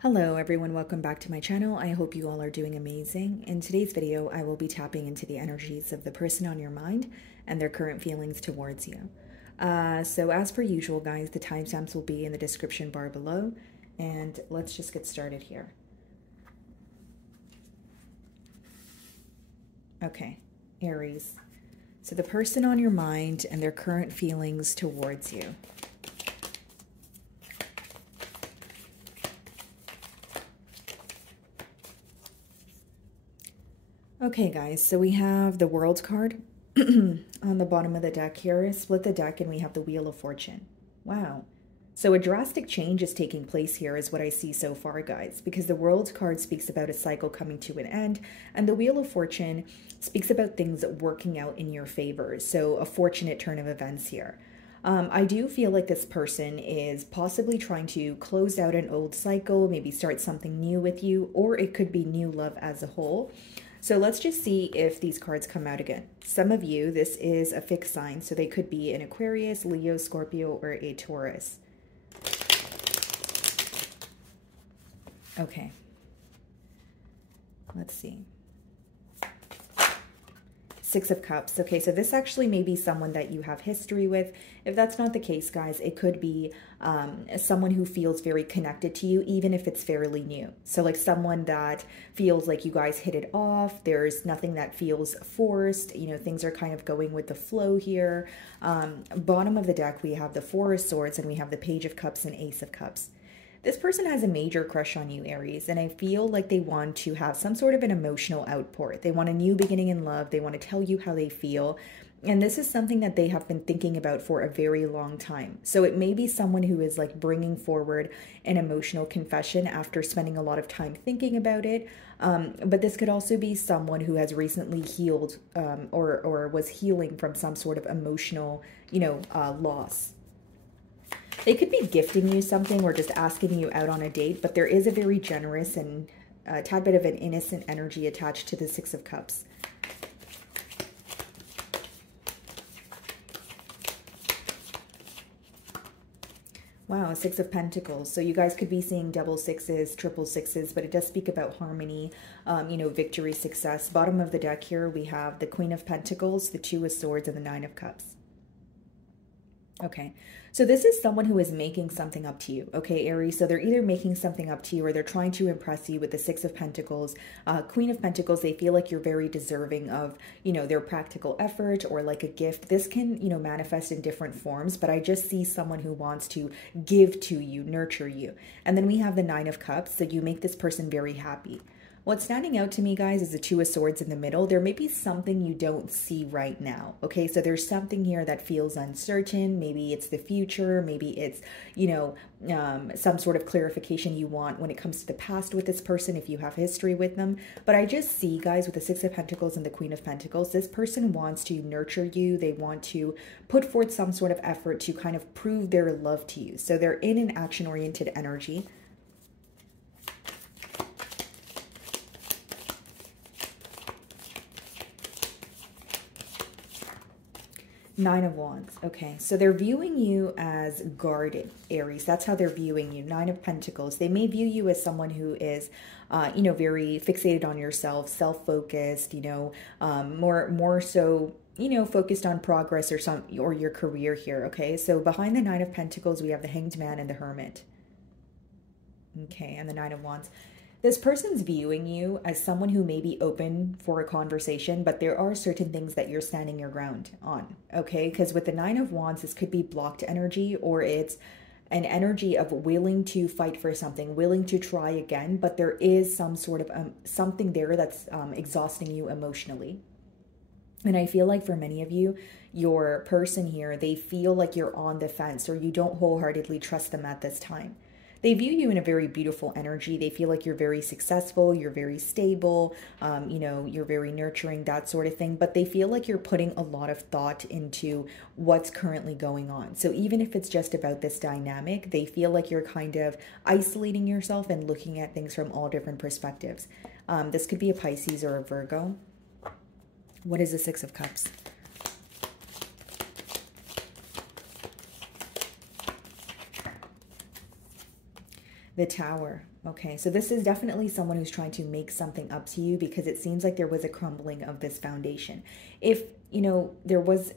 Hello everyone, welcome back to my channel. I hope you all are doing amazing. In today's video, I will be tapping into the energies of the person on your mind and their current feelings towards you. So as per usual, guys, the timestamps will be in the description bar below. And let's just get started here. Okay, Aries. So the person on your mind and their current feelings towards you. Okay, guys, so we have the World card on the bottom of the deck here. Split the deck and we have the Wheel of Fortune. Wow. So a drastic change is taking place here is what I see so far, guys, because the World card speaks about a cycle coming to an end, and the Wheel of Fortune speaks about things working out in your favor. So a fortunate turn of events here. I do feel like this person is possibly trying to close out an old cycle, maybe start something new with you, or it could be new love as a whole. So let's just see if these cards come out again. Some of you, this is a fixed sign, so they could be an Aquarius, Leo, Scorpio, or a Taurus. Okay. Let's see. Six of Cups. Okay, so this actually may be someone that you have history with. If that's not the case, guys, it could be someone who feels very connected to you, even if it's fairly new. So like someone that feels like you guys hit it off. There's nothing that feels forced. You know, things are kind of going with the flow here. Bottom of the deck, we have the Four of Swords and we have the Page of Cups and Ace of Cups. This person has a major crush on you, Aries, and I feel like they want to have some sort of an emotional outpour. They want a new beginning in love. They want to tell you how they feel. And this is something that they have been thinking about for a very long time. So it may be someone who is like bringing forward an emotional confession after spending a lot of time thinking about it. But this could also be someone who has recently healed or was healing from some sort of emotional, loss. They could be gifting you something or just asking you out on a date, but there is a very generous and a tad bit of an innocent energy attached to the Six of Cups. Wow, Six of Pentacles. So you guys could be seeing double sixes, triple sixes, but it does speak about harmony, victory, success. Bottom of the deck here, we have the Queen of Pentacles, the Two of Swords, and the Nine of Cups. Okay, so this is someone who is making something up to you, okay, Aries? So they're either making something up to you or they're trying to impress you with the Six of Pentacles. Queen of Pentacles, they feel like you're very deserving of, their practical effort or like a gift. This can, manifest in different forms, but I just see someone who wants to give to you, nurture you. And then we have the Nine of Cups, so you make this person very happy. What's standing out to me, guys, is the Two of Swords in the middle. There may be something you don't see right now, okay? So there's something here that feels uncertain. Maybe it's the future. Maybe it's, some sort of clarification you want when it comes to the past with this person if you have history with them. But I just see, guys, with the Six of Pentacles and the Queen of Pentacles, this person wants to nurture you. They want to put forth some sort of effort to kind of prove their love to you. So they're in an action-oriented energy. Nine of Wands. Okay, so they're viewing you as guarded, Aries. That's how they're viewing you. Nine of Pentacles. They may view you as someone who is, very fixated on yourself, self-focused, more so, focused on progress or your career here. Okay, so behind the Nine of Pentacles, we have the Hanged Man and the Hermit. Okay, and the Nine of Wands. This person's viewing you as someone who may be open for a conversation, but there are certain things that you're standing your ground on, okay? Because with the Nine of Wands, this could be blocked energy, or it's an energy of willing to fight for something, willing to try again, but there is some sort of something there that's exhausting you emotionally. And I feel like for many of you, your person here, they feel like you're on the fence or you don't wholeheartedly trust them at this time. They view you in a very beautiful energy. They feel like you're very successful, you're very stable, you're very nurturing, that sort of thing. But they feel like you're putting a lot of thought into what's currently going on. So even if it's just about this dynamic, they feel like you're kind of isolating yourself and looking at things from all different perspectives. This could be a Pisces or a Virgo. What is the Six of Cups? The Tower. Okay, so this is definitely someone who's trying to make something up to you, because it seems like there was a crumbling of this foundation. If, you know, there was,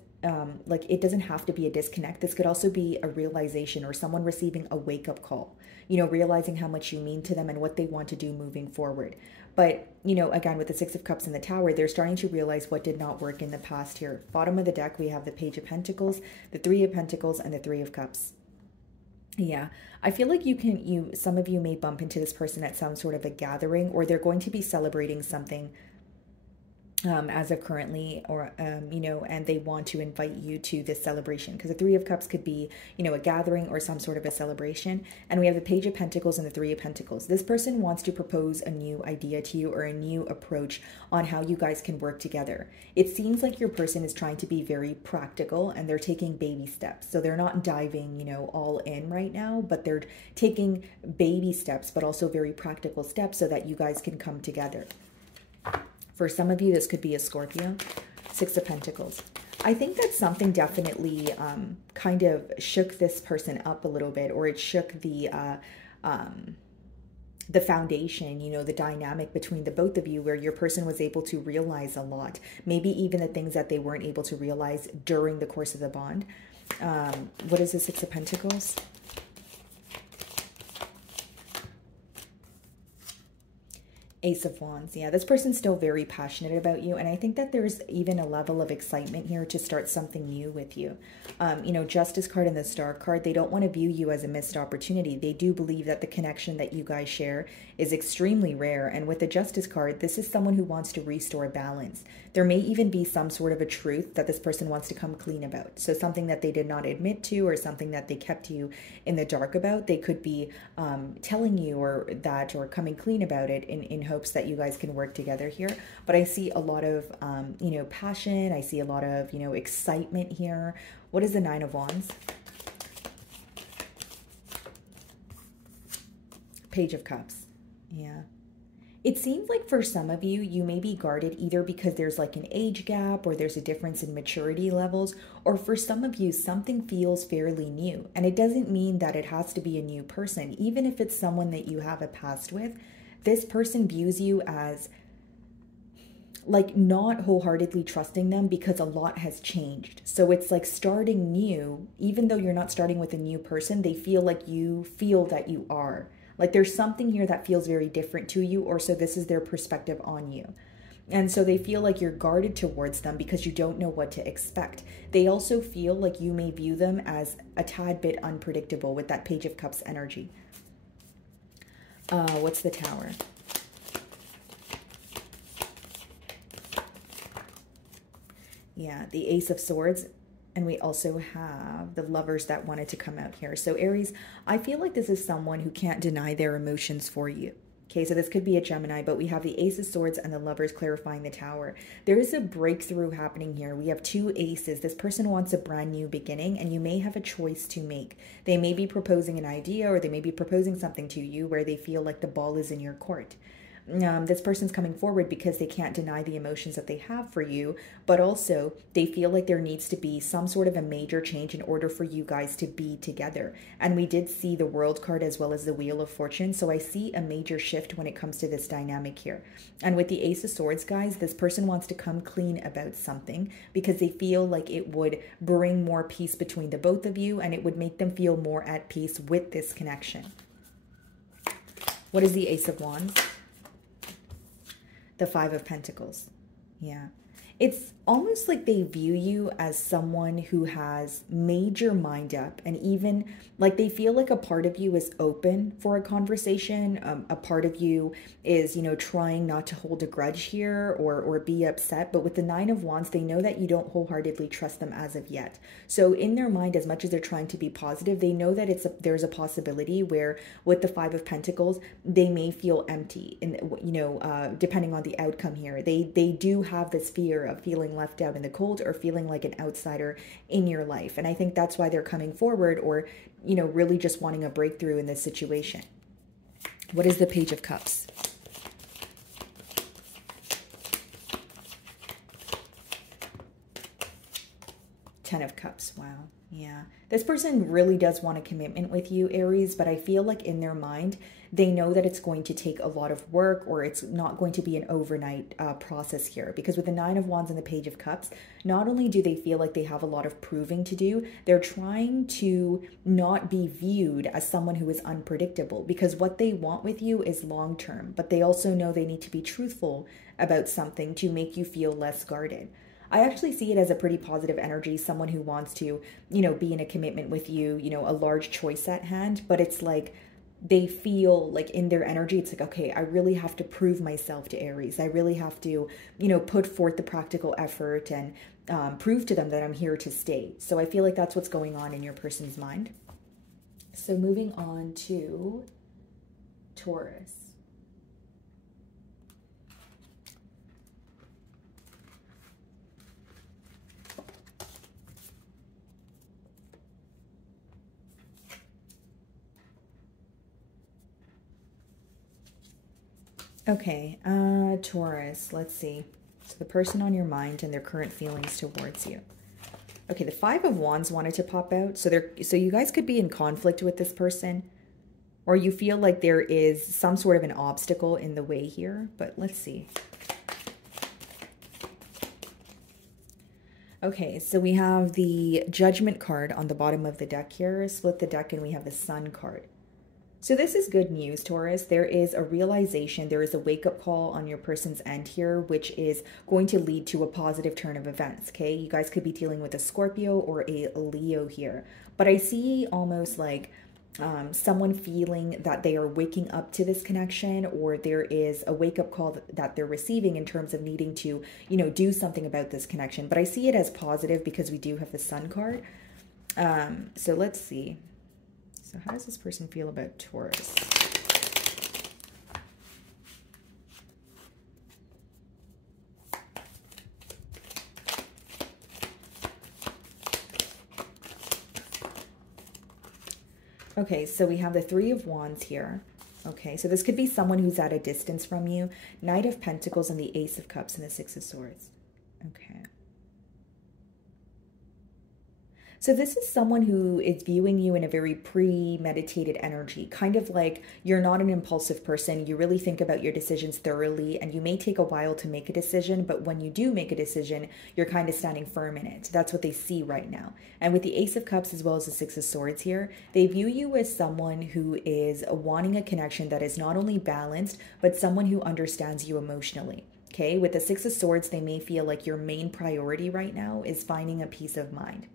like, it doesn't have to be a disconnect. This could also be a realization, or someone receiving a wake-up call, you know, realizing how much you mean to them and what they want to do moving forward. But, you know, again, with the Six of Cups in the Tower, they're starting to realize what did not work in the past here. Bottom of the deck, we have the Page of Pentacles, the Three of Pentacles, and the Three of Cups. Yeah, I feel like some of you may bump into this person at some sort of a gathering, or they're going to be celebrating something as of currently, or, you know, and they want to invite you to this celebration, because the Three of Cups could be, you know, a gathering or some sort of a celebration. And we have the Page of Pentacles and the Three of Pentacles. This person wants to propose a new idea to you, or a new approach on how you guys can work together. It seems like your person is trying to be very practical, and they're taking baby steps. So they're not diving, you know, all in right now, but they're taking baby steps, but also very practical steps, so that you guys can come together. For some of you, this could be a Scorpio. Six of Pentacles. I think that something definitely kind of shook this person up a little bit, or it shook the foundation, you know, the dynamic between the both of you, where your person was able to realize a lot. Maybe even the things that they weren't able to realize during the course of the bond. What is the Six of Pentacles? Ace of Wands. Yeah, this person's still very passionate about you. And I think that there's even a level of excitement here to start something new with you. You know, Justice card and the Star card, they don't want to view you as a missed opportunity. They do believe that the connection that you guys share is extremely rare. And with the Justice card, this is someone who wants to restore balance. There may even be some sort of a truth that this person wants to come clean about. So something that they did not admit to, or something that they kept you in the dark about, they could be telling you or coming clean about it in hopes that you guys can work together here. But I see a lot of, you know, passion. I see a lot of, you know, excitement here. What is the Nine of Wands? Page of Cups. Yeah. It seems like for some of you, you may be guarded either because there's like an age gap, or there's a difference in maturity levels, or for some of you, something feels fairly new. And it doesn't mean that it has to be a new person. Even if it's someone that you have a past with, this person views you as like not wholeheartedly trusting them, because a lot has changed. So it's like starting new. Even though you're not starting with a new person, they feel like you feel that you are. Like there's something here that feels very different to you, or so this is their perspective on you. And so they feel like you're guarded towards them because you don't know what to expect. They also feel like you may view them as a tad bit unpredictable with that Page of Cups energy. What's the Tower? Yeah, the Ace of Swords. And we also have the Lovers that wanted to come out here. So Aries, I feel like this is someone who can't deny their emotions for you. Okay, so this could be a Gemini, but we have the Ace of Swords and the Lovers clarifying the Tower. There is a breakthrough happening here. We have two aces. This person wants a brand new beginning, and you may have a choice to make. They may be proposing an idea, or they may be proposing something to you where they feel like the ball is in your court. This person's coming forward because they can't deny the emotions that they have for you, but also they feel like there needs to be some sort of a major change in order for you guys to be together. And we did see the World card as well as the Wheel of Fortune, so I see a major shift when it comes to this dynamic here. And with the Ace of Swords, guys, this person wants to come clean about something because they feel like it would bring more peace between the both of you, and it would make them feel more at peace with this connection. What is the Ace of Wands? The Five of Pentacles. Yeah. It's almost like they view you as someone who has made your mind up, and even like they feel like a part of you is open for a conversation. A part of you is, you know, trying not to hold a grudge here or be upset. But with the Nine of Wands, they know that you don't wholeheartedly trust them as of yet. So in their mind, as much as they're trying to be positive, they know that there's a possibility where with the Five of Pentacles, they may feel empty, and you know, depending on the outcome here, they do have this fear of feeling left out in the cold, or feeling like an outsider in your life. And I think that's why they're coming forward, or, you know, really just wanting a breakthrough in this situation. What is the Page of Cups? Ten of Cups. Wow. Yeah. This person really does want a commitment with you, Aries, but I feel like in their mind, they know that it's going to take a lot of work, or it's not going to be an overnight process here. Because with the Nine of Wands and the Page of Cups, not only do they feel like they have a lot of proving to do, they're trying to not be viewed as someone who is unpredictable, because what they want with you is long term, but they also know they need to be truthful about something to make you feel less guarded. I actually see it as a pretty positive energy, someone who wants to, you know, be in a commitment with you, you know, a large choice at hand, but it's like they feel like in their energy, it's like, okay, I really have to prove myself to Aries. I really have to, you know, put forth the practical effort and prove to them that I'm here to stay. So I feel like that's what's going on in your person's mind. So moving on to Taurus. Okay, Taurus, let's see. So the person on your mind and their current feelings towards you. Okay, the Five of Wands wanted to pop out. So you guys could be in conflict with this person, or you feel like there is some sort of an obstacle in the way here, but let's see. Okay, so we have the Judgment card on the bottom of the deck here. Split the deck and we have the Sun card. So this is good news, Taurus. There is a realization, there is a wake-up call on your person's end here, which is going to lead to a positive turn of events, okay? You guys could be dealing with a Scorpio or a Leo here. But I see almost like someone feeling that they are waking up to this connection, or there is a wake-up call that they're receiving in terms of needing to, you know, do something about this connection. But I see it as positive because we do have the Sun card. So let's see. So how does this person feel about Taurus? Okay, so we have the Three of Wands here. Okay, so this could be someone who's at a distance from you. Knight of Pentacles and the Ace of Cups and the Six of Swords. Okay. So this is someone who is viewing you in a very premeditated energy, kind of like you're not an impulsive person. You really think about your decisions thoroughly, and you may take a while to make a decision, but when you do make a decision, you're kind of standing firm in it. That's what they see right now. And with the Ace of Cups as well as the Six of Swords here, they view you as someone who is wanting a connection that is not only balanced, but someone who understands you emotionally. Okay, with the Six of Swords, they may feel like your main priority right now is finding a peace of mind.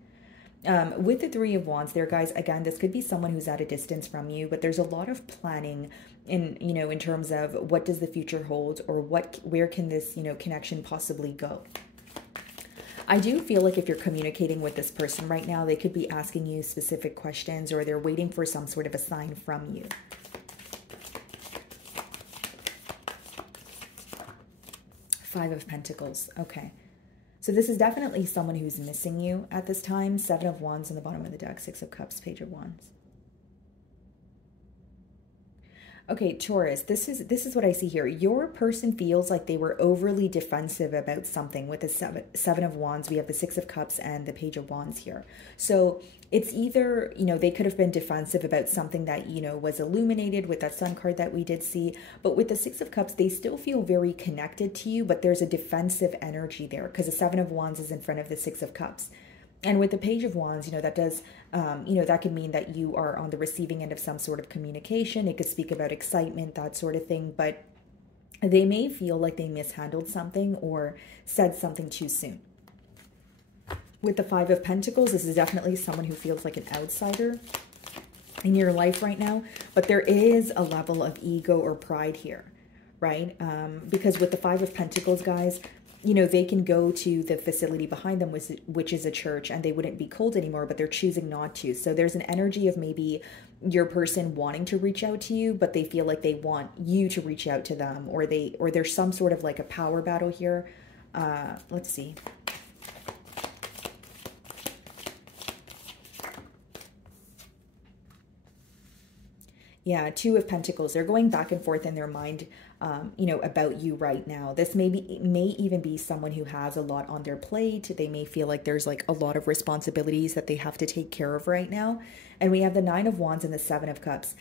With the Three of Wands there, guys, again, this could be someone who's at a distance from you, but there's a lot of planning in, you know, in terms of what does the future hold, or where can this, you know, connection possibly go. I do feel like if you're communicating with this person right now, they could be asking you specific questions, or they're waiting for some sort of a sign from you. Five of Pentacles. Okay. So this is definitely someone who's missing you at this time. Seven of Wands on the bottom of the deck. Six of Cups, Page of Wands. Okay, Taurus, this is what I see here. Your person feels like they were overly defensive about something. With the seven of Wands, we have the Six of Cups and the Page of Wands here. So it's either, you know, they could have been defensive about something that, you know, was illuminated with that Sun card that we did see. But with the Six of Cups, they still feel very connected to you, but there's a defensive energy there because the Seven of Wands is in front of the Six of Cups. And with the Page of Wands, you know, that does, you know, that could mean that you are on the receiving end of some sort of communication. It could speak about excitement, that sort of thing. But they may feel like they mishandled something or said something too soon. With the Five of Pentacles, this is definitely someone who feels like an outsider in your life right now. But there is a level of ego or pride here, right? Because with the Five of Pentacles, guys, you know, they can go to the facility behind them, which is a church, and they wouldn't be cold anymore, but they're choosing not to. So there's an energy of maybe your person wanting to reach out to you, but they feel like they want you to reach out to them, or there's some sort of like a power battle here. Let's see. Yeah, Two of Pentacles. They're going back and forth in their mind, you know, about you right now. This may even be someone who has a lot on their plate. They may feel like there's like a lot of responsibilities that they have to take care of right now. And we have the Nine of Wands and the Seven of Cups.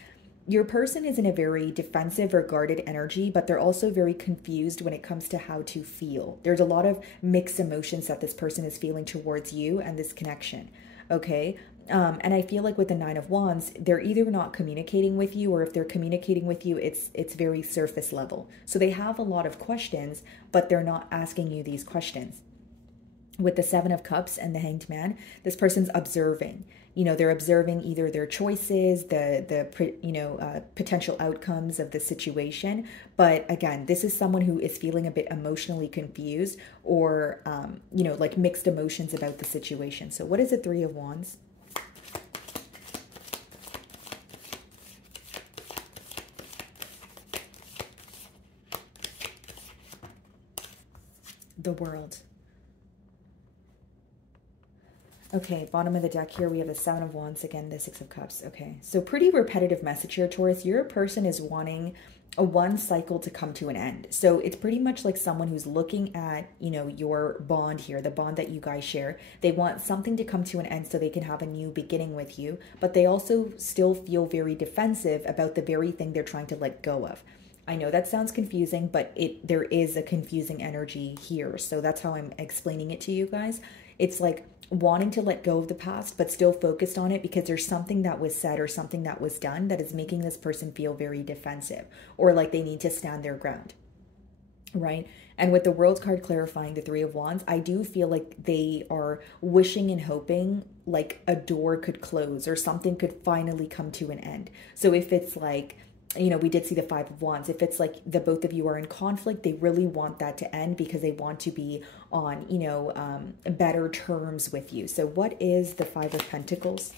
Your person is in a very defensive or guarded energy, but they're also very confused when it comes to how to feel. There's a lot of mixed emotions that this person is feeling towards you and this connection. Okay. And I feel like with the Nine of Wands, they're either not communicating with you, or if they're communicating with you, it's very surface level. So they have a lot of questions, but they're not asking you these questions. With the Seven of Cups and the Hanged Man, this person's observing. You know, they're observing either their choices, the potential outcomes of the situation. But again, this is someone who is feeling a bit emotionally confused, or, you know, like mixed emotions about the situation. So what is the Three of Wands? The World. Okay, bottom of the deck here, we have the Seven of Wands, again, the Six of Cups. Okay, so pretty repetitive message here, Taurus. Your person is wanting a one cycle to come to an end. So it's pretty much like someone who's looking at, you know, your bond here, the bond that you guys share. They want something to come to an end so they can have a new beginning with you, but they also still feel very defensive about the very thing they're trying to let go of. I know that sounds confusing, but there is a confusing energy here. So that's how I'm explaining it to you guys. It's like wanting to let go of the past, but still focused on it because there's something that was said or something that was done that is making this person feel very defensive, or like they need to stand their ground, right? And with the World card clarifying the Three of Wands, I do feel like they are wishing and hoping like a door could close or something could finally come to an end. So if it's like, you know, we did see the Five of Wands. If it's like the both of you are in conflict, they really want that to end because they want to be on, you know, better terms with you. So what is the Five of Pentacles?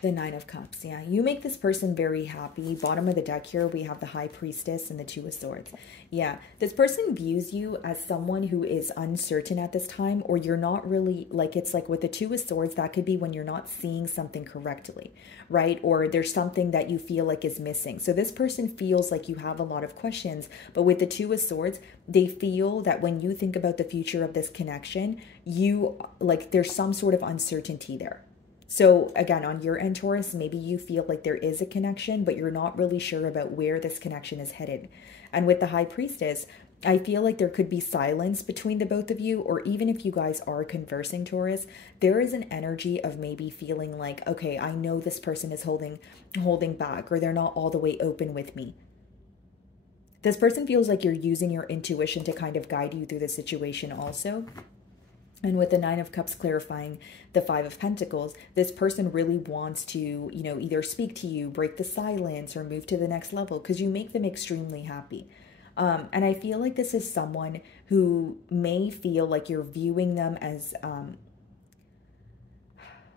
The Nine of Cups. Yeah, you make this person very happy. Bottom of the deck here, we have the High Priestess and the Two of Swords. Yeah, this person views you as someone who is uncertain at this time, or you're not really, like, it's like with the Two of Swords, that could be when you're not seeing something correctly, right? Or there's something that you feel like is missing. So this person feels like you have a lot of questions, but with the Two of Swords, they feel that when you think about the future of this connection, you, like, there's some sort of uncertainty there. So again, on your end, Taurus, maybe you feel like there is a connection, but you're not really sure about where this connection is headed. And with the High Priestess, I feel like there could be silence between the both of you, or even if you guys are conversing, Taurus, there is an energy of maybe feeling like, okay, I know this person is holding back, or they're not all the way open with me. This person feels like you're using your intuition to kind of guide you through the situation also. And with the Nine of Cups clarifying the Five of Pentacles, this person really wants to, you know, either speak to you, break the silence, or move to the next level because you make them extremely happy. And I feel like this is someone who may feel like you're viewing them as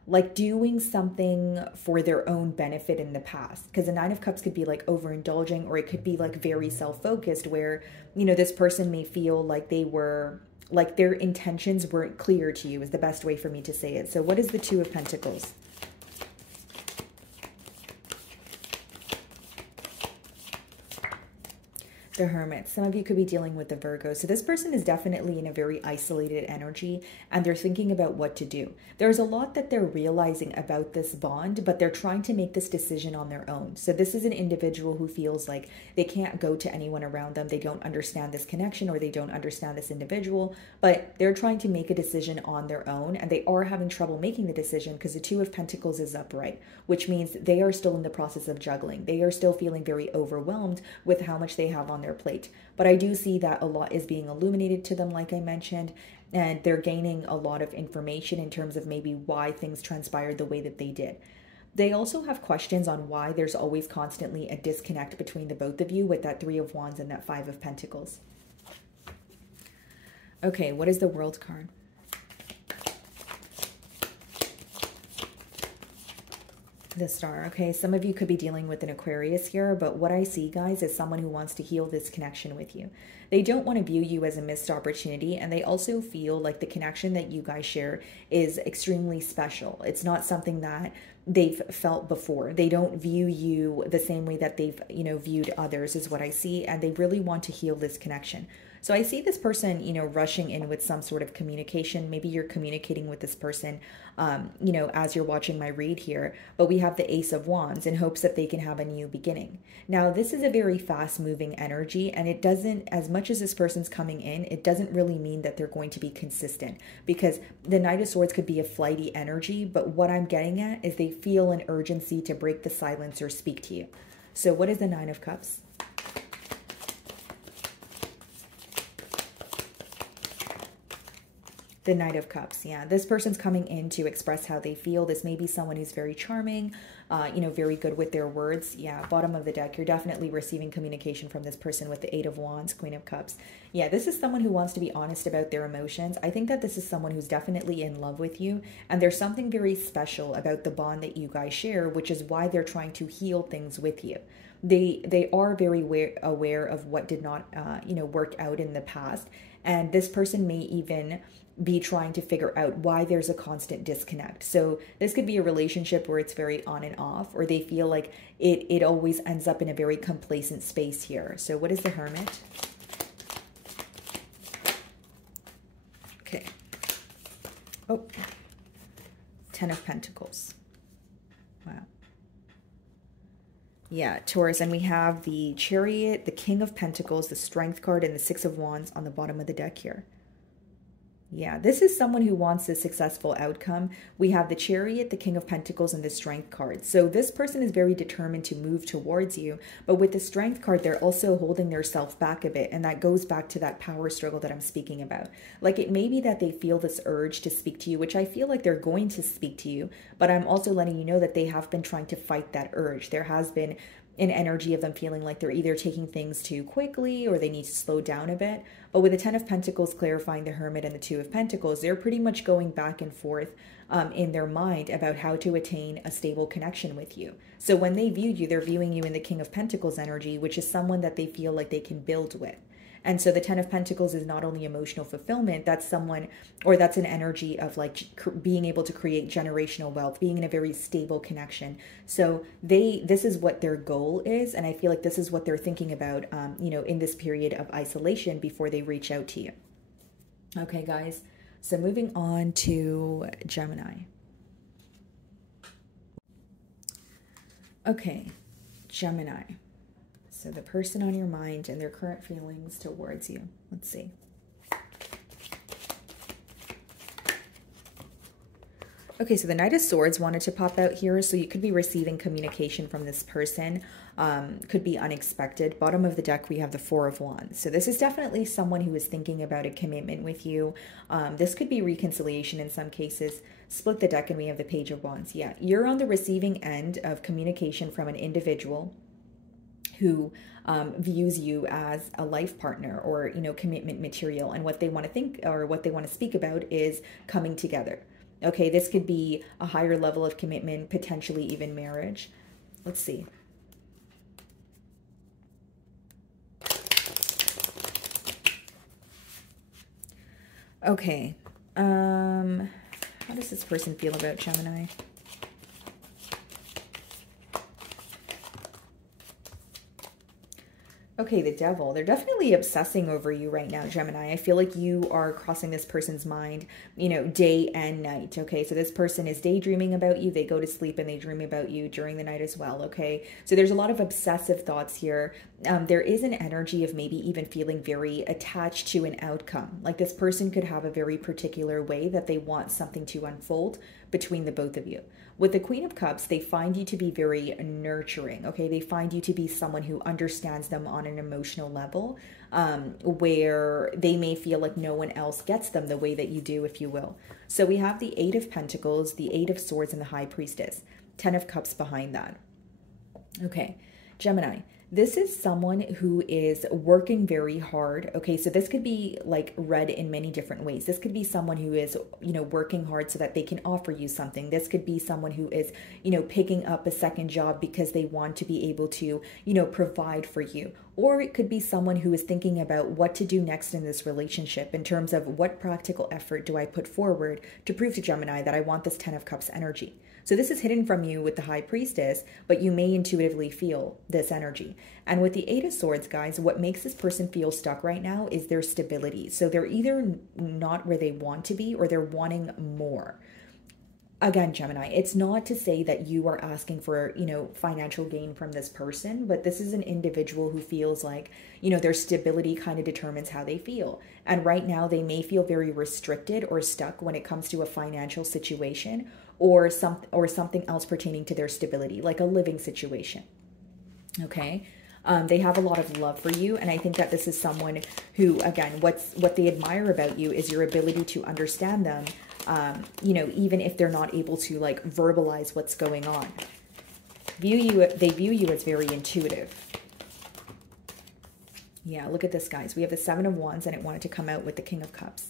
like doing something for their own benefit in the past. Because the Nine of Cups could be like overindulging, or it could be like very self-focused where, you know, this person may feel like they were, like their intentions weren't clear to you is the best way for me to say it. So what is the Two of Pentacles? The Hermit. Some of you could be dealing with the Virgo. So this person is definitely in a very isolated energy and they're thinking about what to do. There's a lot that they're realizing about this bond, but they're trying to make this decision on their own. So this is an individual who feels like they can't go to anyone around them. They don't understand this connection, or they don't understand this individual, but they're trying to make a decision on their own, and they are having trouble making the decision because the Two of Pentacles is upright, which means they are still in the process of juggling. They are still feeling very overwhelmed with how much they have on their plate. But I do see that a lot is being illuminated to them, like I mentioned, and they're gaining a lot of information in terms of maybe why things transpired the way that they did. They also have questions on why there's always constantly a disconnect between the both of you with that Three of Wands and that Five of Pentacles. Okay, what is the World card? The Star. Okay, some of you could be dealing with an Aquarius here, but what I see, guys, is someone who wants to heal this connection with you. They don't want to view you as a missed opportunity, and they also feel like the connection that you guys share is extremely special. It's not something that they've felt before. They don't view you the same way that they've, viewed others, is what I see, and they really want to heal this connection. So I see this person, rushing in with some sort of communication. Maybe you're communicating with this person, as you're watching my read here. But we have the Ace of Wands in hopes that they can have a new beginning. Now, this is a very fast-moving energy, and it doesn't, as much as this person's coming in, it doesn't really mean that they're going to be consistent, because the Knight of Swords could be a flighty energy, but what I'm getting at is they feel an urgency to break the silence or speak to you. So what is the Nine of Cups? The Knight of Cups, yeah. This person's coming in to express how they feel. This may be someone who's very charming, very good with their words. Yeah, bottom of the deck, you're definitely receiving communication from this person with the Eight of Wands, Queen of Cups. Yeah, this is someone who wants to be honest about their emotions. I think that this is someone who's definitely in love with you, and there's something very special about the bond that you guys share, which is why they're trying to heal things with you. They are very aware of what did not, work out in the past, and this person may even be trying to figure out why there's a constant disconnect. So this could be a relationship where it's very on and off, or they feel like it always ends up in a very complacent space here. So what is the Hermit? Okay. Oh, 10 of Pentacles. Wow. Yeah, Taurus, and we have the Chariot, the King of Pentacles, the Strength card, and the Six of Wands on the bottom of the deck here. Yeah, this is someone who wants a successful outcome. We have the Chariot, the King of Pentacles, and the Strength card. So this person is very determined to move towards you, but with the Strength card, they're also holding their self back a bit, and that goes back to that power struggle that I'm speaking about. Like, it may be that they feel this urge to speak to you, which I feel like they're going to speak to you, but I'm also letting you know that they have been trying to fight that urge. There has been an energy of them feeling like they're either taking things too quickly or they need to slow down a bit. But with the 10 of Pentacles clarifying the Hermit and the 2 of Pentacles, they're pretty much going back and forth in their mind about how to attain a stable connection with you. So when they view you, they're viewing you in the King of Pentacles energy, which is someone that they feel like they can build with. And so the 10 of Pentacles is not only emotional fulfillment, that's someone, or that's an energy of like being able to create generational wealth, being in a very stable connection. So this is what their goal is. And I feel like this is what they're thinking about, in this period of isolation before they reach out to you. Okay, guys. So moving on to Gemini. Okay, Gemini. So the person on your mind and their current feelings towards you. Let's see. Okay, so the Knight of Swords wanted to pop out here. So you could be receiving communication from this person. Could be unexpected. Bottom of the deck, we have the Four of Wands. So this is definitely someone who is thinking about a commitment with you. This could be reconciliation in some cases. Split the deck and we have the Page of Wands. Yeah, you're on the receiving end of communication from an individual who views you as a life partner or, commitment material. And what they want to think or what they want to speak about is coming together. Okay, this could be a higher level of commitment, potentially even marriage. Let's see. Okay. How does this person feel about Gemini? Okay, the Devil. They're definitely obsessing over you right now, Gemini. I feel like you are crossing this person's mind, day and night, okay? So this person is daydreaming about you. They go to sleep and they dream about you during the night as well, okay? So there's a lot of obsessive thoughts here. There is an energy of maybe even feeling very attached to an outcome. Like this person could have a very particular way that they want something to unfold between the both of you. With the Queen of Cups, they find you to be very nurturing, okay? They find you to be someone who understands them on an emotional level, where they may feel like no one else gets them the way that you do, if you will. So we have the Eight of Pentacles, the Eight of Swords, and the High Priestess. 10 of Cups behind that. Okay, Gemini. This is someone who is working very hard. Okay, so this could be like read in many different ways. This could be someone who is, you know, working hard so that they can offer you something. This could be someone who is, you know, picking up a second job because they want to be able to, you know, provide for you. Or it could be someone who is thinking about what to do next in this relationship in terms of what practical effort do I put forward to prove to Gemini that I want this 10 of Cups energy. So this is hidden from you with the High Priestess, but you may intuitively feel this energy. And with the Eight of Swords, guys, what makes this person feel stuck right now is their stability. So they're either not where they want to be or they're wanting more. Again, Gemini, it's not to say that you are asking for, you know, financial gain from this person, but this is an individual who feels like, you know, their stability kind of determines how they feel. And right now they may feel very restricted or stuck when it comes to a financial situation or something else pertaining to their stability, like a living situation. Okay. They have a lot of love for you. And I think that this is someone who, again, what they admire about you is your ability to understand them. You know, even if they're not able to like verbalize what's going on. They view you as very intuitive. Yeah, look at this, guys. We have the Seven of Wands and it wanted to come out with the King of Cups.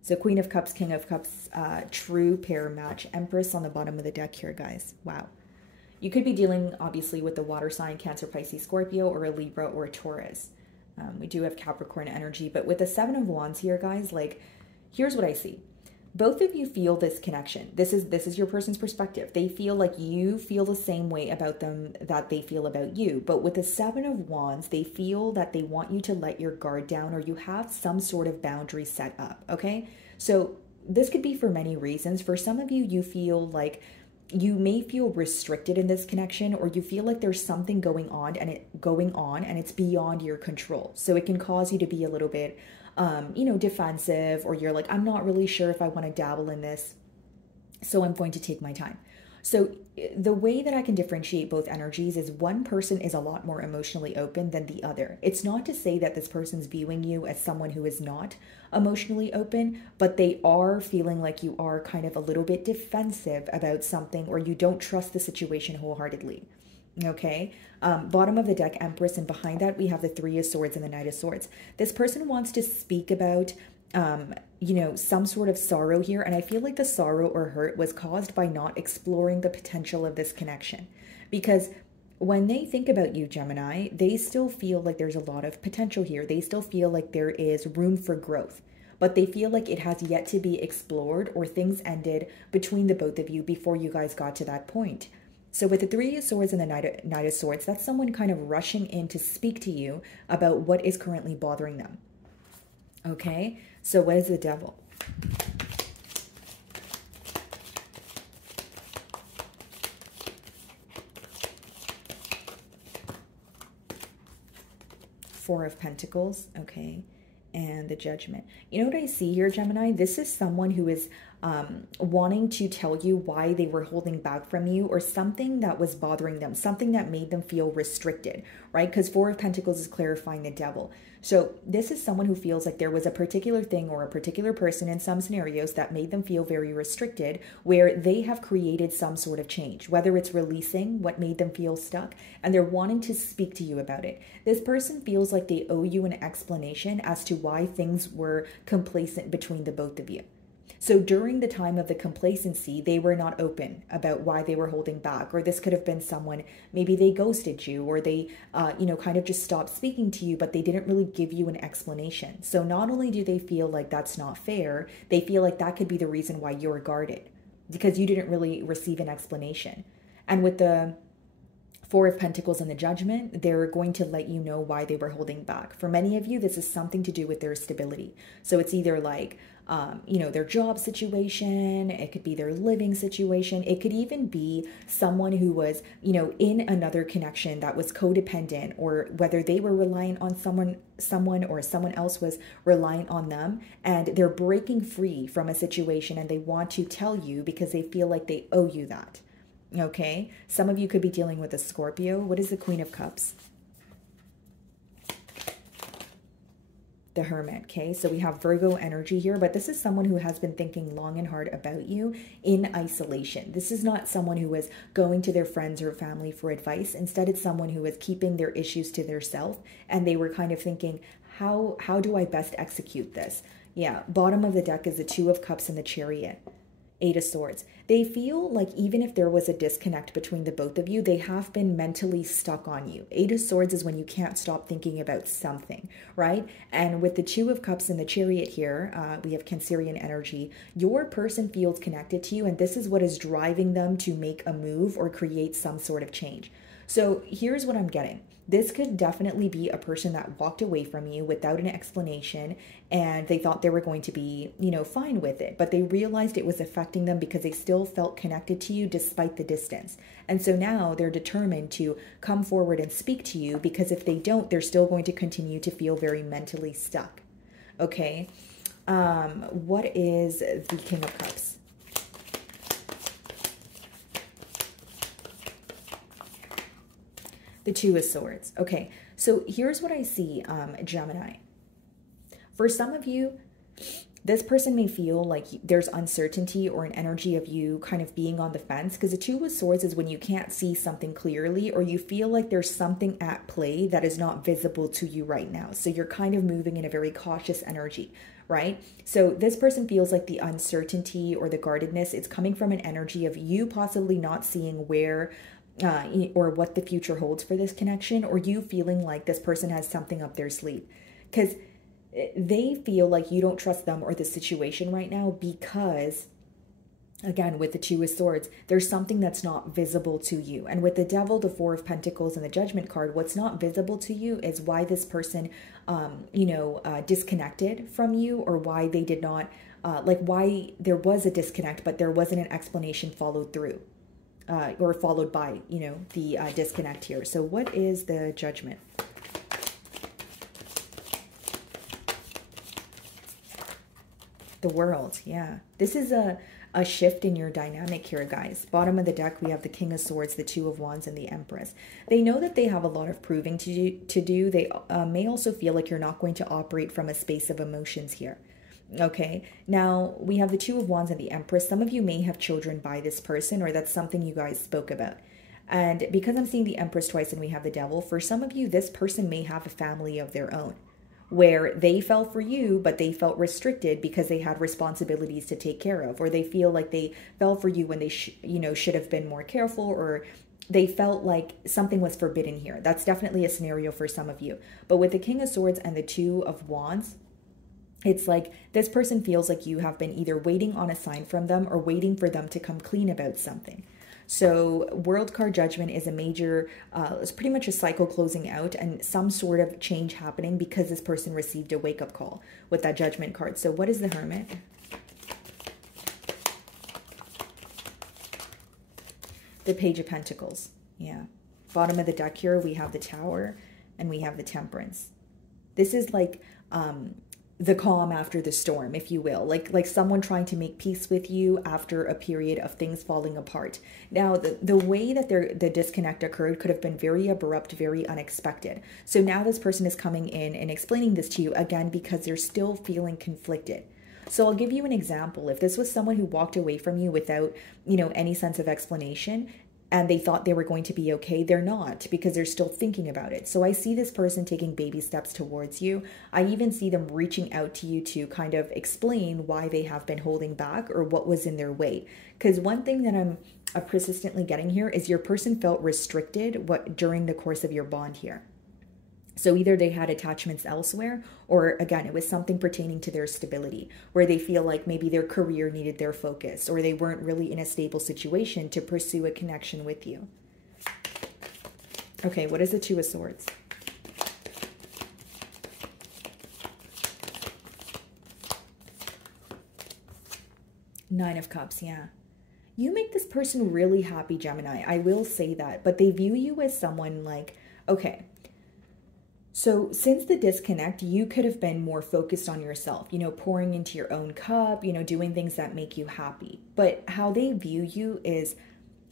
So Queen of Cups, King of Cups, true pair match. Empress on the bottom of the deck here, guys. Wow. You could be dealing, obviously, with the water sign, Cancer, Pisces, Scorpio, or a Libra or a Taurus. We do have Capricorn energy. But with the Seven of Wands here, guys, like, here's what I see. Both of you feel this connection. This is your person's perspective. They feel like you feel the same way about them that they feel about you. But with the Seven of Wands, they feel that they want you to let your guard down or you have some sort of boundary set up, okay? So this could be for many reasons. For some of you, you feel like you may feel restricted in this connection or you feel like there's something going on and it's beyond your control. So it can cause you to be a little bit you know, defensive, or you're like, I'm not really sure if I want to dabble in this, so I'm going to take my time. So the way that I can differentiate both energies is one person is a lot more emotionally open than the other. It's not to say that this person's viewing you as someone who is not emotionally open, but they are feeling like you are kind of a little bit defensive about something or you don't trust the situation wholeheartedly. Okay, bottom of the deck, Empress, and behind that we have the Three of Swords and the Knight of Swords. This person wants to speak about, you know, some sort of sorrow here, and I feel like the sorrow or hurt was caused by not exploring the potential of this connection. Because when they think about you, Gemini, they still feel like there's a lot of potential here. They still feel like there is room for growth, but they feel like it has yet to be explored or things ended between the both of you before you guys got to that point. So with the Three of Swords and the Knight of Swords, that's someone kind of rushing in to speak to you about what is currently bothering them. Okay, so what is the Devil? Four of Pentacles, okay, and the Judgment. You know what I see here, Gemini? This is someone who is wanting to tell you why they were holding back from you or something that was bothering them, something that made them feel restricted, right? Because Four of Pentacles is clarifying the Devil. So this is someone who feels like there was a particular thing or a particular person in some scenarios that made them feel very restricted, where they have created some sort of change, whether it's releasing what made them feel stuck, and they're wanting to speak to you about it. This person feels like they owe you an explanation as to why things were complacent between the both of you. So during the time of the complacency, they were not open about why they were holding back. Or this could have been someone, maybe they ghosted you or they, you know, kind of just stopped speaking to you, but they didn't really give you an explanation. So not only do they feel like that's not fair, they feel like that could be the reason why you're guarded because you didn't really receive an explanation. And with the Four of Pentacles and the Judgment, they're going to let you know why they were holding back. For many of you, this is something to do with their stability. So it's either like, you know, their job situation, it could be their living situation, it could even be someone who was, you know, in another connection that was codependent, or whether they were reliant on someone or someone else was reliant on them, and they're breaking free from a situation and they want to tell you because they feel like they owe you that. Okay, some of you could be dealing with a Scorpio. What is the Queen of Cups? The Hermit. Okay, so we have Virgo energy here, but this is someone who has been thinking long and hard about you in isolation. This is not someone who was going to their friends or family for advice. Instead, it's someone who was keeping their issues to themselves, and they were kind of thinking, how do I best execute this? Yeah, bottom of the deck is the Two of Cups and the Chariot. Eight of Swords. They feel like even if there was a disconnect between the both of you, they have been mentally stuck on you. Eight of Swords is when you can't stop thinking about something, right? And with the Two of Cups and the Chariot here, we have Cancerian energy. Your person feels connected to you, and this is what is driving them to make a move or create some sort of change. So here's what I'm getting. This could definitely be a person that walked away from you without an explanation, and they thought they were going to be, fine with it, but they realized it was affecting them because they still felt connected to you despite the distance. And so now they're determined to come forward and speak to you, because if they don't, they're still going to continue to feel very mentally stuck. Okay. What is the King of Cups? The Two of Swords. Okay, so here's what I see, Gemini. For some of you, this person may feel like there's uncertainty or an energy of you kind of being on the fence, because the Two of Swords is when you can't see something clearly, or you feel like there's something at play that is not visible to you right now. So you're kind of moving in a very cautious energy, right? So this person feels like the uncertainty or the guardedness, it's coming from an energy of you possibly not seeing where or what the future holds for this connection, or you feeling like this person has something up their sleeve, because they feel like you don't trust them or the situation right now, because again, with the Two of Swords, there's something that's not visible to you. And with the Devil, the Four of Pentacles, and the Judgment card, what's not visible to you is why this person disconnected from you, or why they did not why there was a disconnect but there wasn't an explanation followed through. Or followed by, the disconnect here. So what is the Judgment? The World, yeah. This is a shift in your dynamic here, guys. Bottom of the deck, we have the King of Swords, the Two of Wands, and the Empress. They know that they have a lot of proving to do. They may also feel like you're not going to operate from a space of emotions here. Okay, now we have the Two of Wands and the Empress. Some of you may have children by this person, or that's something you guys spoke about. And because I'm seeing the Empress twice and we have the Devil, for some of you, this person may have a family of their own, where they fell for you, but they felt restricted because they had responsibilities to take care of, or they feel like they fell for you when they should have been more careful, or they felt like something was forbidden here. That's definitely a scenario for some of you. But with the King of Swords and the Two of Wands, it's like this person feels like you have been either waiting on a sign from them or waiting for them to come clean about something. So World card, Judgment, is a major, it's pretty much a cycle closing out and some sort of change happening because this person received a wake-up call with that Judgment card. So what is the Hermit? The Page of Pentacles. Yeah. Bottom of the deck here, we have the Tower and we have the Temperance. This is like the calm after the storm, if you will, like someone trying to make peace with you after a period of things falling apart. Now, the way that the disconnect occurred could have been very abrupt, very unexpected. So now this person is coming in and explaining this to you again because they're still feeling conflicted. So I'll give you an example. If this was someone who walked away from you without, any sense of explanation, and they thought they were going to be okay, they're not, because they're still thinking about it. So I see this person taking baby steps towards you. I even see them reaching out to you to kind of explain why they have been holding back or what was in their way. Because one thing that I'm persistently getting here is your person felt restricted during the course of your bond here. So either they had attachments elsewhere, or again, it was something pertaining to their stability, where they feel like maybe their career needed their focus, or they weren't really in a stable situation to pursue a connection with you. Okay, what is the Two of Swords? Nine of Cups, yeah. You make this person really happy, Gemini. I will say that, but they view you as someone like, okay, so since the disconnect, you could have been more focused on yourself, pouring into your own cup, doing things that make you happy. But how they view you is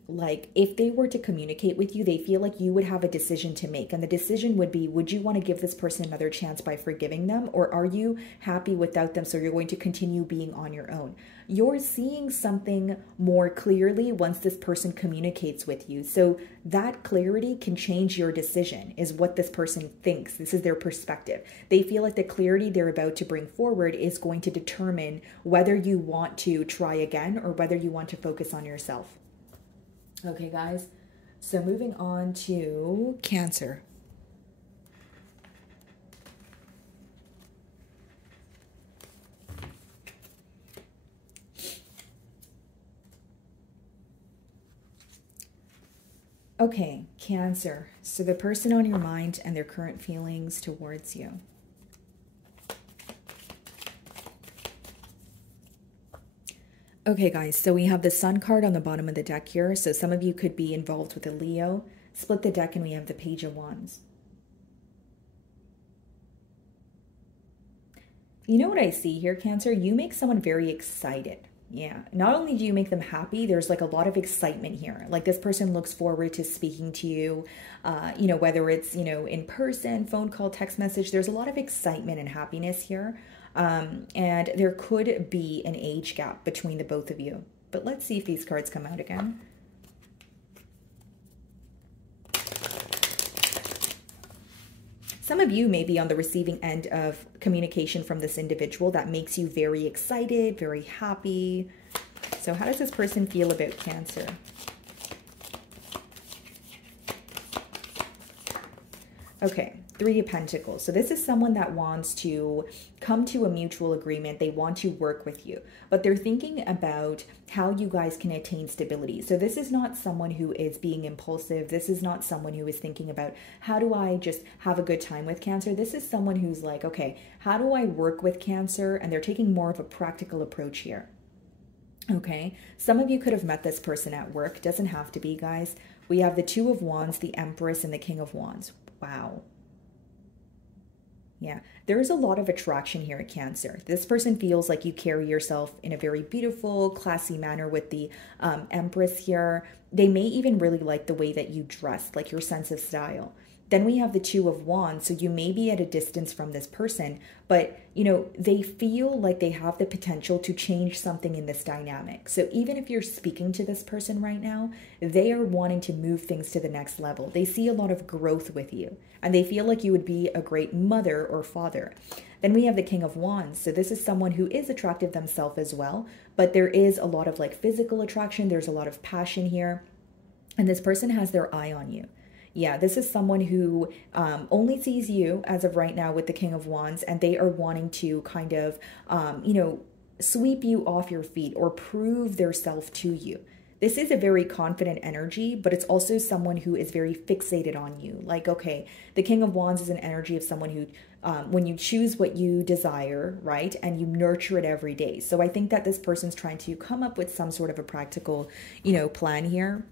like if they were to communicate with you, they feel like you would have a decision to make. And the decision would be, would you want to give this person another chance by forgiving them? Or are you happy without them, so you're going to continue being on your own? You're seeing something more clearly once this person communicates with you. So that clarity can change your decision, is what this person thinks. This is their perspective. They feel like the clarity they're about to bring forward is going to determine whether you want to try again or whether you want to focus on yourself. Okay, guys, so moving on to Cancer. Okay, Cancer. So the person on your mind and their current feelings towards you. Okay, guys, so we have the Sun card on the bottom of the deck here. So some of you could be involved with a Leo. Split the deck and we have the Page of Wands. You know what I see here, Cancer? You make someone very excited. Yeah, not only do you make them happy, there's like a lot of excitement here. Like this person looks forward to speaking to you, you know, whether it's, you know, in person, phone call, text message. There's a lot of excitement and happiness here. And there could be an age gap between the both of you. But let's see if these cards come out again. Some of you may be on the receiving end of communication from this individual that makes you very excited, very happy. So how does this person feel about Cancer? Okay, Three of Pentacles. So this is someone that wants to come to a mutual agreement. They want to work with you, but they're thinking about how you guys can attain stability. So this is not someone who is being impulsive. This is not someone who is thinking about, how do I just have a good time with Cancer? This is someone who's like, okay, how do I work with Cancer? And they're taking more of a practical approach here. Okay, some of you could have met this person at work. Doesn't have to be, guys. We have the Two of Wands, the Empress, and the King of Wands. Wow. Yeah, there is a lot of attraction here at Cancer. This person feels like you carry yourself in a very beautiful, classy manner with the Empress here. They may even really like the way that you dress, like your sense of style. Then we have the Two of Wands. So you may be at a distance from this person, but, you know, they feel like they have the potential to change something in this dynamic. So even if you're speaking to this person right now, they are wanting to move things to the next level. They see a lot of growth with you, and they feel like you would be a great mother or father. Then we have the King of Wands. So this is someone who is attractive themselves as well, but there is a lot of like physical attraction. There's a lot of passion here, and this person has their eye on you. Yeah, this is someone who only sees you as of right now with the King of Wands, and they are wanting to kind of, you know, sweep you off your feet or prove their self to you. This is a very confident energy, but it's also someone who is very fixated on you. Like, okay, the King of Wands is an energy of someone who, when you choose what you desire, right, and you nurture it every day. So I think that this person's trying to come up with some sort of a practical, you know, plan here.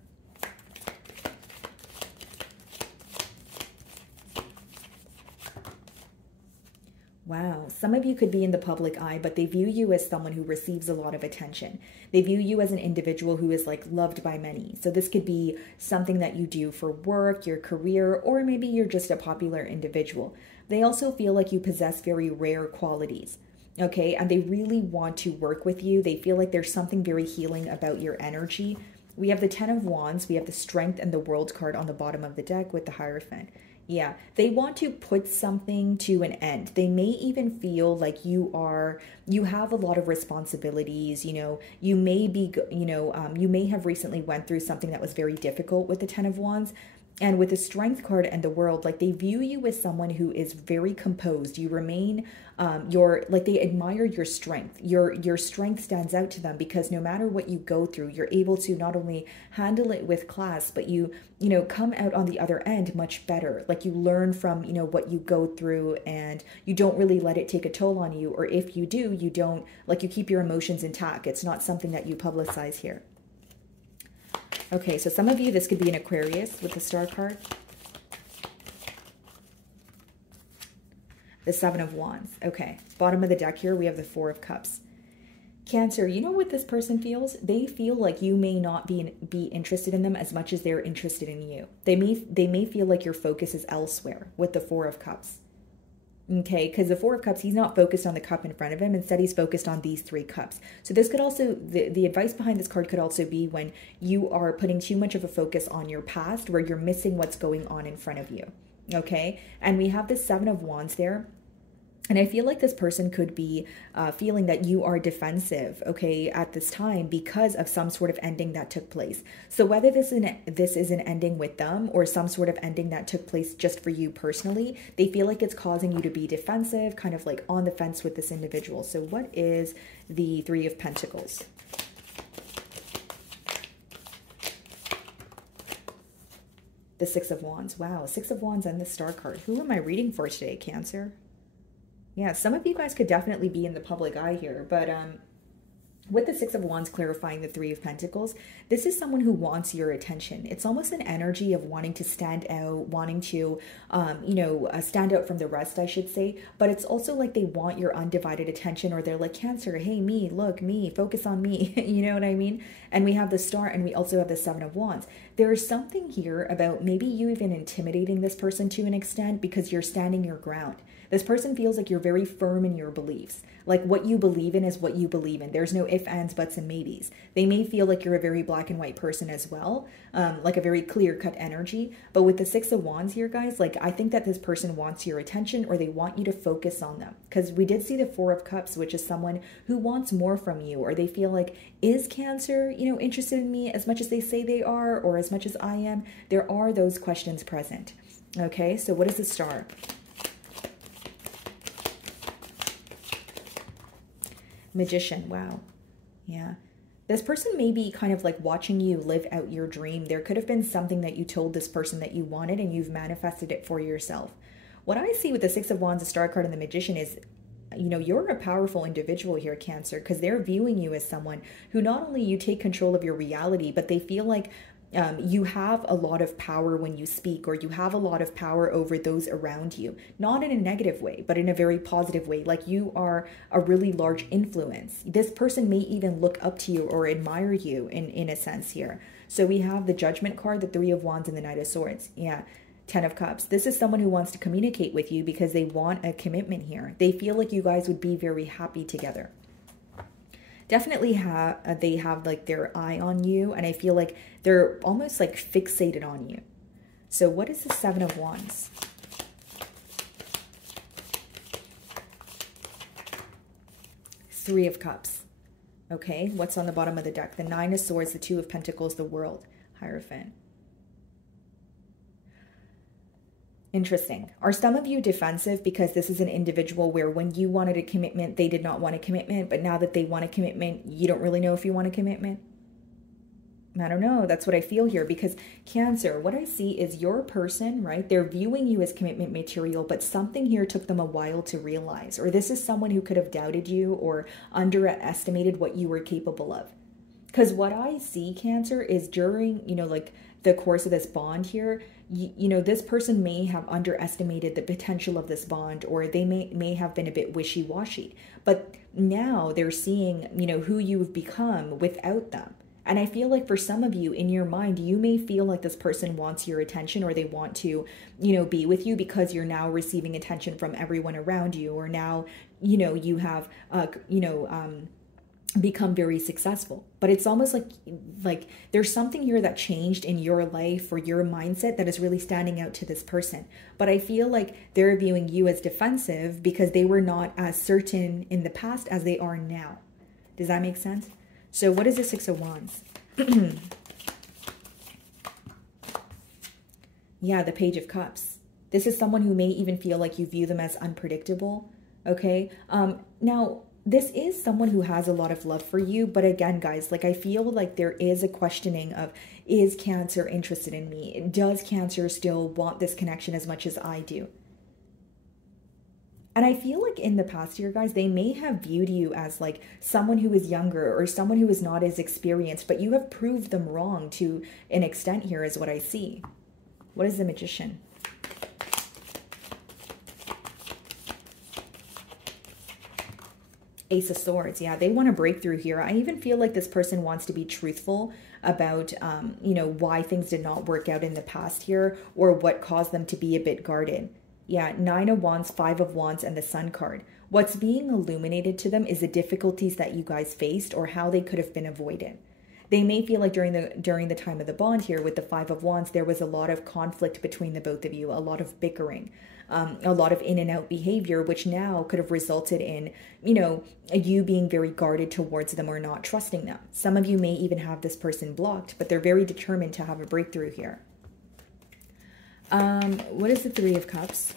Wow, some of you could be in the public eye, but they view you as someone who receives a lot of attention. They view you as an individual who is like loved by many. So this could be something that you do for work, your career, or maybe you're just a popular individual. They also feel like you possess very rare qualities, okay? And they really want to work with you. They feel like there's something very healing about your energy. We have the Ten of Wands, we have the Strength and the World card on the bottom of the deck with the Hierophant. Yeah, they want to put something to an end. They may even feel like you have a lot of responsibilities. You know, you may be, you may have recently went through something that was very difficult with the Ten of Wands. And with the Strength card and the World, like they view you as someone who is very composed. You remain, they admire your strength. Your strength stands out to them because no matter what you go through, you're able to not only handle it with class, but you come out on the other end much better. Like you learn from, what you go through, and you don't really let it take a toll on you. Or if you do, you don't, like you keep your emotions intact. It's not something that you publicize here. Okay, so some of you, this could be an Aquarius with the Star card. The Seven of Wands. Okay, bottom of the deck here, we have the Four of Cups. Cancer, you know what this person feels? They feel like you may not be interested in them as much as they're interested in you. They may feel like your focus is elsewhere with the Four of Cups. Okay, because the Four of Cups, he's not focused on the cup in front of him. Instead, he's focused on these three cups. So this could also, the advice behind this card could also be when you are putting too much of a focus on your past, where you're missing what's going on in front of you. Okay, and we have the Seven of Wands there. And I feel like this person could be feeling that you are defensive, okay, at this time because of some sort of ending that took place. So whether this is an ending with them or some sort of ending that took place just for you personally, they feel like it's causing you to be defensive, kind of like on the fence with this individual. So what is the Three of Pentacles? The Six of Wands. Wow, Six of Wands and the Star card. Who am I reading for today, Cancer? Yeah, some of you guys could definitely be in the public eye here, but with the Six of Wands clarifying the Three of Pentacles, this is someone who wants your attention. It's almost an energy of wanting to stand out, wanting to, stand out from the rest, I should say. But it's also like they want your undivided attention, or they're like, Cancer, hey, me, look, me, focus on me. You know what I mean? And we have the Star, and we also have the Seven of Wands. There's something here about maybe you even intimidating this person to an extent because you're standing your ground. This person feels like you're very firm in your beliefs. Like what you believe in is what you believe in. There's no ifs, ands, buts, and maybes. They may feel like you're a very black and white person as well, like a very clear-cut energy. But with the Six of Wands here, guys, like I think that this person wants your attention, or they want you to focus on them. Because we did see the Four of Cups, which is someone who wants more from you, or they feel like, is Cancer, interested in me as much as they say they are, or as much as I am? There are those questions present. Okay, so what is the Star? Magician. Wow. Yeah. This person may be kind of like watching you live out your dream. There could have been something that you told this person that you wanted and you've manifested it for yourself. What I see with the Six of Wands, the Star card, and the Magician is, you're a powerful individual here, Cancer, because they're viewing you as someone who not only you take control of your reality, but they feel like you have a lot of power when you speak, or you have a lot of power over those around you, not in a negative way, but in a very positive way. Like you are a really large influence. This person may even look up to you or admire you in a sense here. So we have the Judgment card, the Three of Wands, and the Knight of Swords. Yeah. Ten of Cups. This is someone who wants to communicate with you because they want a commitment here. They feel like you guys would be very happy together. Definitely they have like their eye on you, and I feel like they're almost like fixated on you. So what is the Seven of Wands? Three of Cups. Okay, what's on the bottom of the deck? The Nine of Swords, the Two of Pentacles, the World, Hierophant. Interesting. Are some of you defensive because this is an individual where when you wanted a commitment, they did not want a commitment, but now that they want a commitment, you don't really know if you want a commitment? I don't know. That's what I feel here, because Cancer, what I see is your person, right? They're viewing you as commitment material, but something here took them a while to realize, or this is someone who could have doubted you or underestimated what you were capable of. Because what I see, Cancer, is during, like the course of this bond here, this person may have underestimated the potential of this bond, or they may have been a bit wishy-washy. But now they're seeing, who you've become without them. And I feel like for some of you in your mind, you may feel like this person wants your attention, or they want to, be with you because you're now receiving attention from everyone around you, or now, you have, become very successful. But it's almost like there's something here that changed in your life or your mindset that is really standing out to this person. But I feel like they're viewing you as defensive because they were not as certain in the past as they are now. Does that make sense? So what is the Six of Wands? Yeah, the Page of Cups. This is someone who may even feel like you view them as unpredictable. Okay. Now, this is someone who has a lot of love for you. But again, guys, like I feel like there is a questioning of, is Cancer interested in me? Does Cancer still want this connection as much as I do? And I feel like in the past year, guys, they may have viewed you as like someone who is younger or someone who is not as experienced, but you have proved them wrong to an extent here is what I see. What is the Magician? Ace of Swords. Yeah, they want a breakthrough here. I even feel like this person wants to be truthful about, you know, why things did not work out in the past here, or what caused them to be a bit guarded. Yeah, 9 of Wands, 5 of Wands, and the Sun card. What's being illuminated to them is the difficulties that you guys faced or how they could have been avoided. They may feel like during the time of the bond here with the 5 of Wands, there was a lot of conflict between the both of you, a lot of bickering, a lot of in and out behavior, which now could have resulted in, you know, you being very guarded towards them or not trusting them. Some of you may even have this person blocked, but they're very determined to have a breakthrough here. What is the 3 of Cups?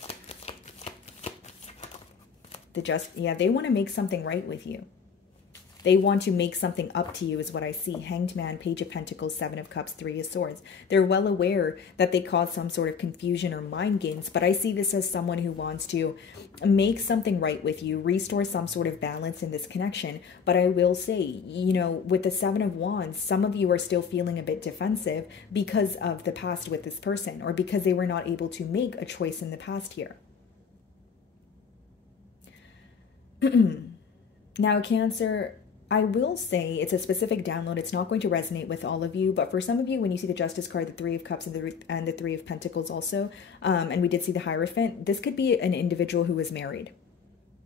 They want to make something right with you. They want to make something up to you is what I see. Hanged Man, Page of Pentacles, 7 of Cups, 3 of Swords. They're well aware that they caused some sort of confusion or mind games, but I see this as someone who wants to make something right with you, restore some sort of balance in this connection. But I will say, you know, with the 7 of Wands, some of you are still feeling a bit defensive because of the past with this person, or because they were not able to make a choice in the past here. Now, Cancer, I will say it's a specific download. It's not going to resonate with all of you, but for some of you, when you see the Justice card, the 3 of Cups, and the 3 of Pentacles also, and we did see the Hierophant, this could be an individual who was married.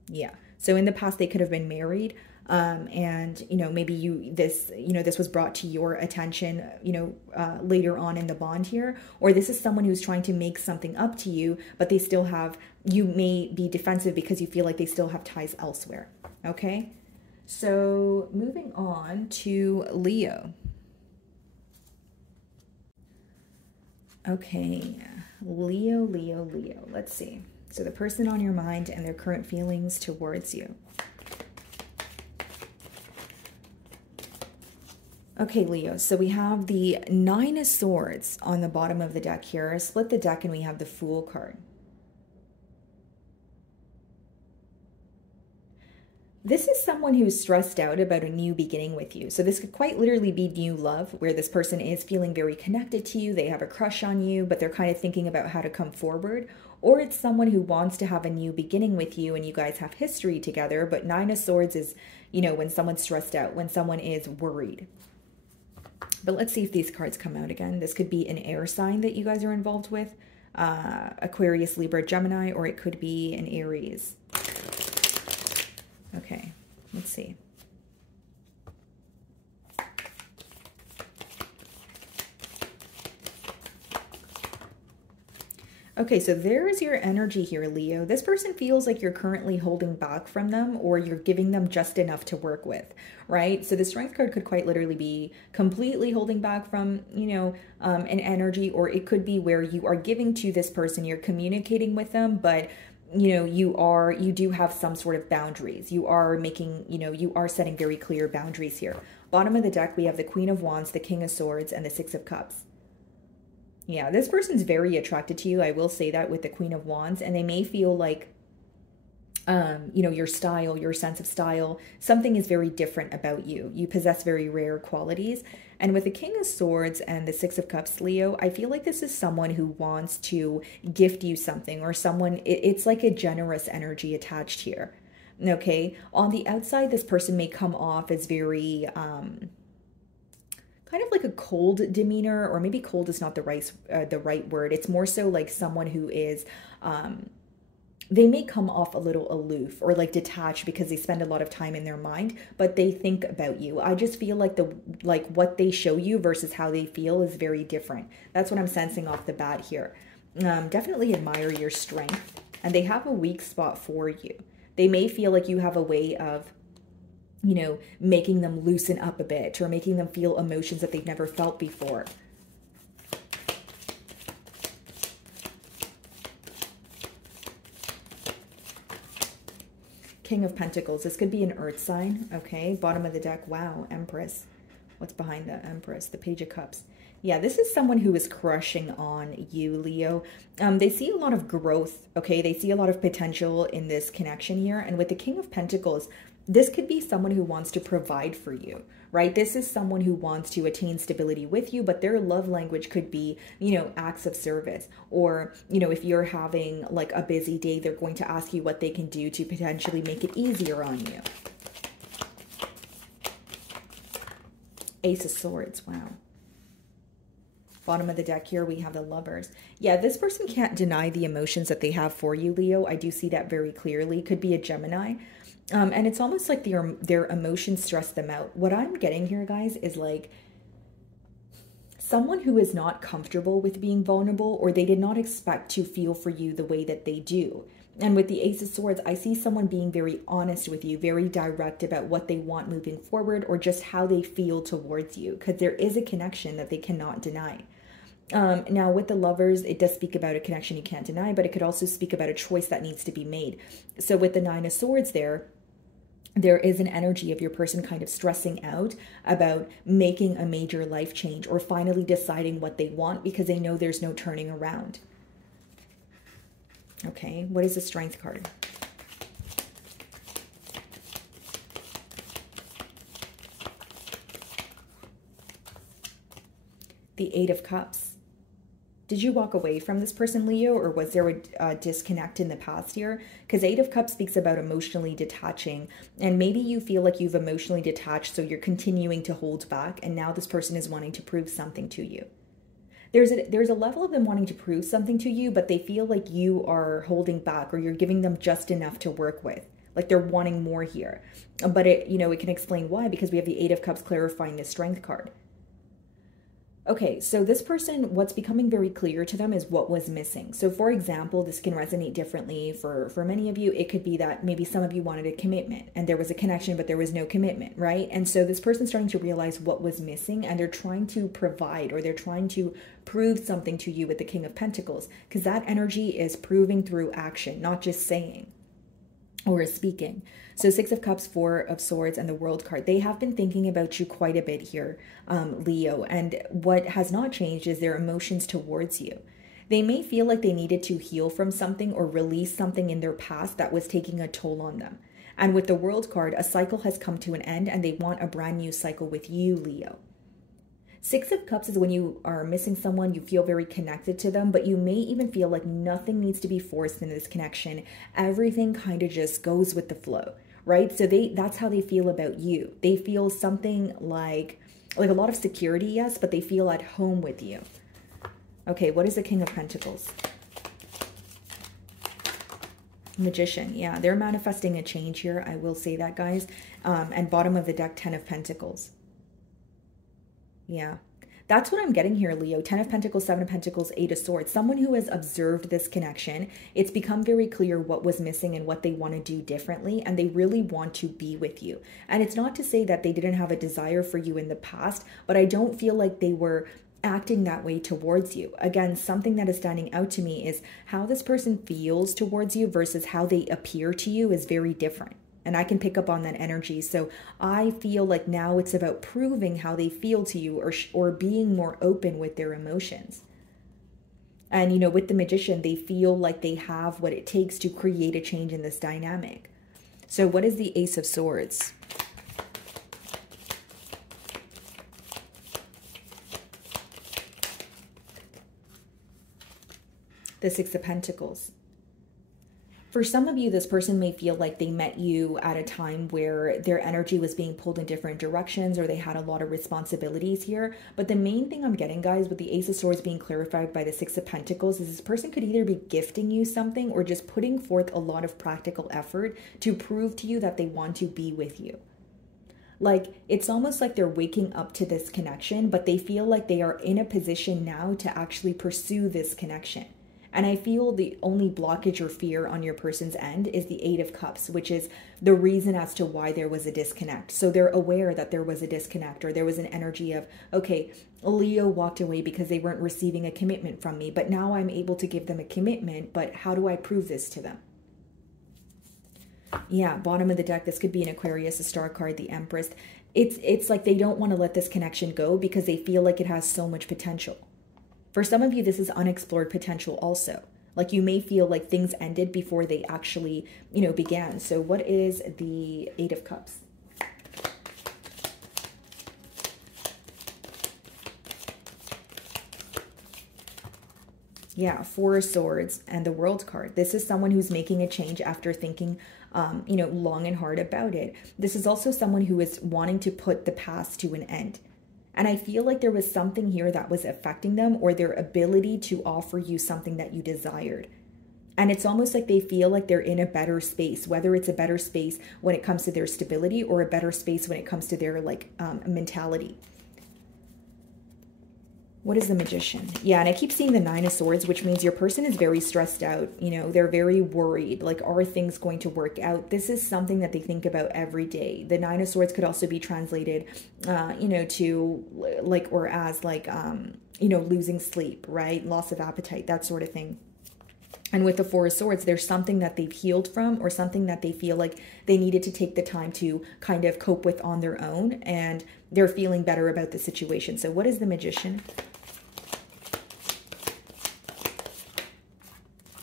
Yeah. So in the past, they could have been married, and, you know, maybe this was brought to your attention, you know, later on in the bond here, or this is someone who's trying to make something up to you, but they still have, you may be defensive because you feel like they still have ties elsewhere. Okay. So moving on to Leo. Okay, Leo. Let's see. So the person on your mind and their current feelings towards you. Okay, Leo, so we have the 9 of Swords on the bottom of the deck here. Split the deck and we have the Fool card. This is someone who's stressed out about a new beginning with you. So this could quite literally be new love, where this person is feeling very connected to you. They have a crush on you, but they're kind of thinking about how to come forward. Or it's someone who wants to have a new beginning with you and you guys have history together. But 9 of Swords is, you know, when someone's stressed out, when someone is worried. But let's see if these cards come out again. This could be an air sign that you guys are involved with. Aquarius, Libra, Gemini, or it could be an Aries. Okay, let's see. Okay, so there's your energy here, Leo. This person feels like you're currently holding back from them, or you're giving them just enough to work with, right? So the Strength card could quite literally be completely holding back from, you know, an energy, or it could be where you are giving to this person, you're communicating with them, but you know, you do have some sort of boundaries. You are making, you know, you are setting very clear boundaries here. Bottom of the deck, we have the Queen of Wands, the King of Swords, and the 6 of Cups. Yeah, this person's very attracted to you. I will say that with the Queen of Wands, and they may feel like, you know, your style, your sense of style, something is very different about you. You possess very rare qualities. And with the King of Swords and the 6 of Cups, Leo, I feel like this is someone who wants to gift you something, or someone, it's like a generous energy attached here. Okay. On the outside, this person may come off as very, kind of like a cold demeanor, or maybe cold is not the right word. It's more so like someone who is, they may come off a little aloof or like detached because they spend a lot of time in their mind, but they think about you. I just feel like what they show you versus how they feel is very different. That's what I'm sensing off the bat here. Definitely admire your strength, and they have a weak spot for you. They may feel like you have a way of, you know, making them loosen up a bit, or making them feel emotions that they've never felt before. King of Pentacles. This could be an earth sign. Okay. Bottom of the deck. Wow. Empress. What's behind the Empress? The Page of Cups. Yeah, this is someone who is crushing on you, Leo. They see a lot of growth. Okay. They see a lot of potential in this connection here. And with the King of Pentacles, this could be someone who wants to provide for you, right? This is someone who wants to attain stability with you, but their love language could be, you know, acts of service. Or, you know, if you're having like a busy day, they're going to ask you what they can do to potentially make it easier on you. Ace of Swords. Wow. Bottom of the deck here, we have the Lovers. Yeah, this person can't deny the emotions that they have for you, Leo. I do see that very clearly. Could be a Gemini. And it's almost like their emotions stress them out. What I'm getting here, guys, is like someone who is not comfortable with being vulnerable, or they did not expect to feel for you the way that they do. And with the Ace of Swords, I see someone being very honest with you, very direct about what they want moving forward, or just how they feel towards you, because there is a connection that they cannot deny. Now, with the Lovers, it does speak about a connection you can't deny, but it could also speak about a choice that needs to be made. So with the Nine of Swords there is an energy of your person kind of stressing out about making a major life change, or finally deciding what they want, because they know there's no turning around. Okay, what is the Strength card? The Eight of Cups. Did you walk away from this person, Leo, or was there a disconnect in the past here? Because Eight of Cups speaks about emotionally detaching, and maybe you feel like you've emotionally detached, so you're continuing to hold back, and now this person is wanting to prove something to you. There's a level of them wanting to prove something to you, but they feel like you are holding back, or you're giving them just enough to work with. Like they're wanting more here. But it can explain why, because we have the Eight of Cups clarifying the Strength card. Okay, so this person, what's becoming very clear to them is what was missing. So for example, this can resonate differently for many of you. It could be that maybe some of you wanted a commitment and there was a connection, but there was no commitment, right? And so this person's starting to realize what was missing, and they're trying to provide, or they're trying to prove something to you with the King of Pentacles, because that energy is proving through action, not just saying or speaking. So Six of Cups, Four of Swords, and the World card. They have been thinking about you quite a bit here, Leo. And what has not changed is their emotions towards you. They may feel like they needed to heal from something or release something in their past that was taking a toll on them. And with the World card, a cycle has come to an end, and they want a brand new cycle with you, Leo. Six of Cups is when you are missing someone, you feel very connected to them, but you may even feel like nothing needs to be forced in this connection. Everything kind of just goes with the flow, right? So that's how they feel about you. They feel something like a lot of security, yes, but they feel at home with you. Okay, what is the King of Pentacles? Magician, yeah, they're manifesting a change here. I will say that, guys. And bottom of the deck, Ten of Pentacles. Yeah, that's what I'm getting here, Leo. 10 of Pentacles, 7 of Pentacles, 8 of Swords. Someone who has observed this connection. It's become very clear what was missing and what they want to do differently, and they really want to be with you. And it's not to say that they didn't have a desire for you in the past, but I don't feel like they were acting that way towards you. Again, something that is standing out to me is how this person feels towards you versus how they appear to you is very different. And I can pick up on that energy. So I feel like now it's about proving how they feel to you, or being more open with their emotions. And, with the Magician, they feel like they have what it takes to create a change in this dynamic. So what is the Ace of Swords? The Six of Pentacles. For some of you, this person may feel like they met you at a time where their energy was being pulled in different directions, or they had a lot of responsibilities here. But the main thing I'm getting, guys, with the Ace of Swords being clarified by the Six of Pentacles, is this person could either be gifting you something or just putting forth a lot of practical effort to prove to you that they want to be with you. Like, it's almost like they're waking up to this connection, but they feel like they are in a position now to actually pursue this connection. And I feel the only blockage or fear on your person's end is the Eight of Cups, which is the reason as to why there was a disconnect. So they're aware that there was a disconnect, or there was an energy of, okay, Leo walked away because they weren't receiving a commitment from me, but now I'm able to give them a commitment, but how do I prove this to them? Yeah, bottom of the deck, this could be an Aquarius, a star card, the Empress. It's like they don't want to let this connection go because they feel like it has so much potential. For some of you, this is unexplored potential also. Like, you may feel like things ended before they actually, began. So what is the Eight of Cups? Yeah, Four of Swords and the World card. This is someone who's making a change after thinking, long and hard about it. This is also someone who is wanting to put the past to an end. And I feel like there was something here that was affecting them, or their ability to offer you something that you desired. And it's almost like they feel like they're in a better space, whether it's a better space when it comes to their stability or a better space when it comes to their mentality. What is the Magician? Yeah, and I keep seeing the Nine of Swords, which means your person is very stressed out. You know, they're very worried. Like, are things going to work out? This is something that they think about every day. The Nine of Swords could also be translated, to losing sleep, right? Loss of appetite, that sort of thing. And with the Four of Swords, there's something that they've healed from, or something that they feel like they needed to take the time to kind of cope with on their own, and they're feeling better about the situation. So what is the Magician?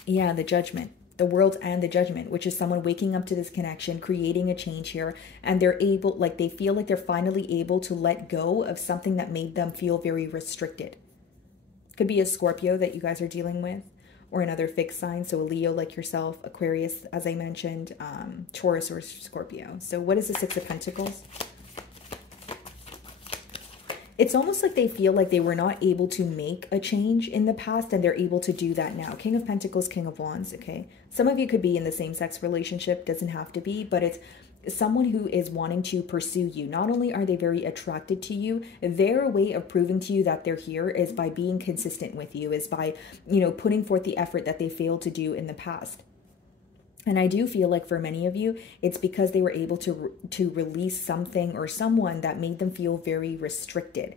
Yeah, the Judgment, the World and the Judgment, which is someone waking up to this connection, creating a change here, and they're able, like, they feel like they're finally able to let go of something that made them feel very restricted. Could be a Scorpio that you guys are dealing with, or another fixed sign, so a Leo like yourself, Aquarius, as I mentioned, Taurus or Scorpio. So what is the Six of Pentacles? It's almost like they feel like they were not able to make a change in the past, and they're able to do that now. King of Pentacles, King of Wands, okay? Some of you could be in the same-sex relationship, doesn't have to be, but it's someone who is wanting to pursue you. Not only are they very attracted to you, their way of proving to you that they're here is by being consistent with you, is by, putting forth the effort that they failed to do in the past. And I do feel like for many of you, it's because they were able to release something or someone that made them feel very restricted.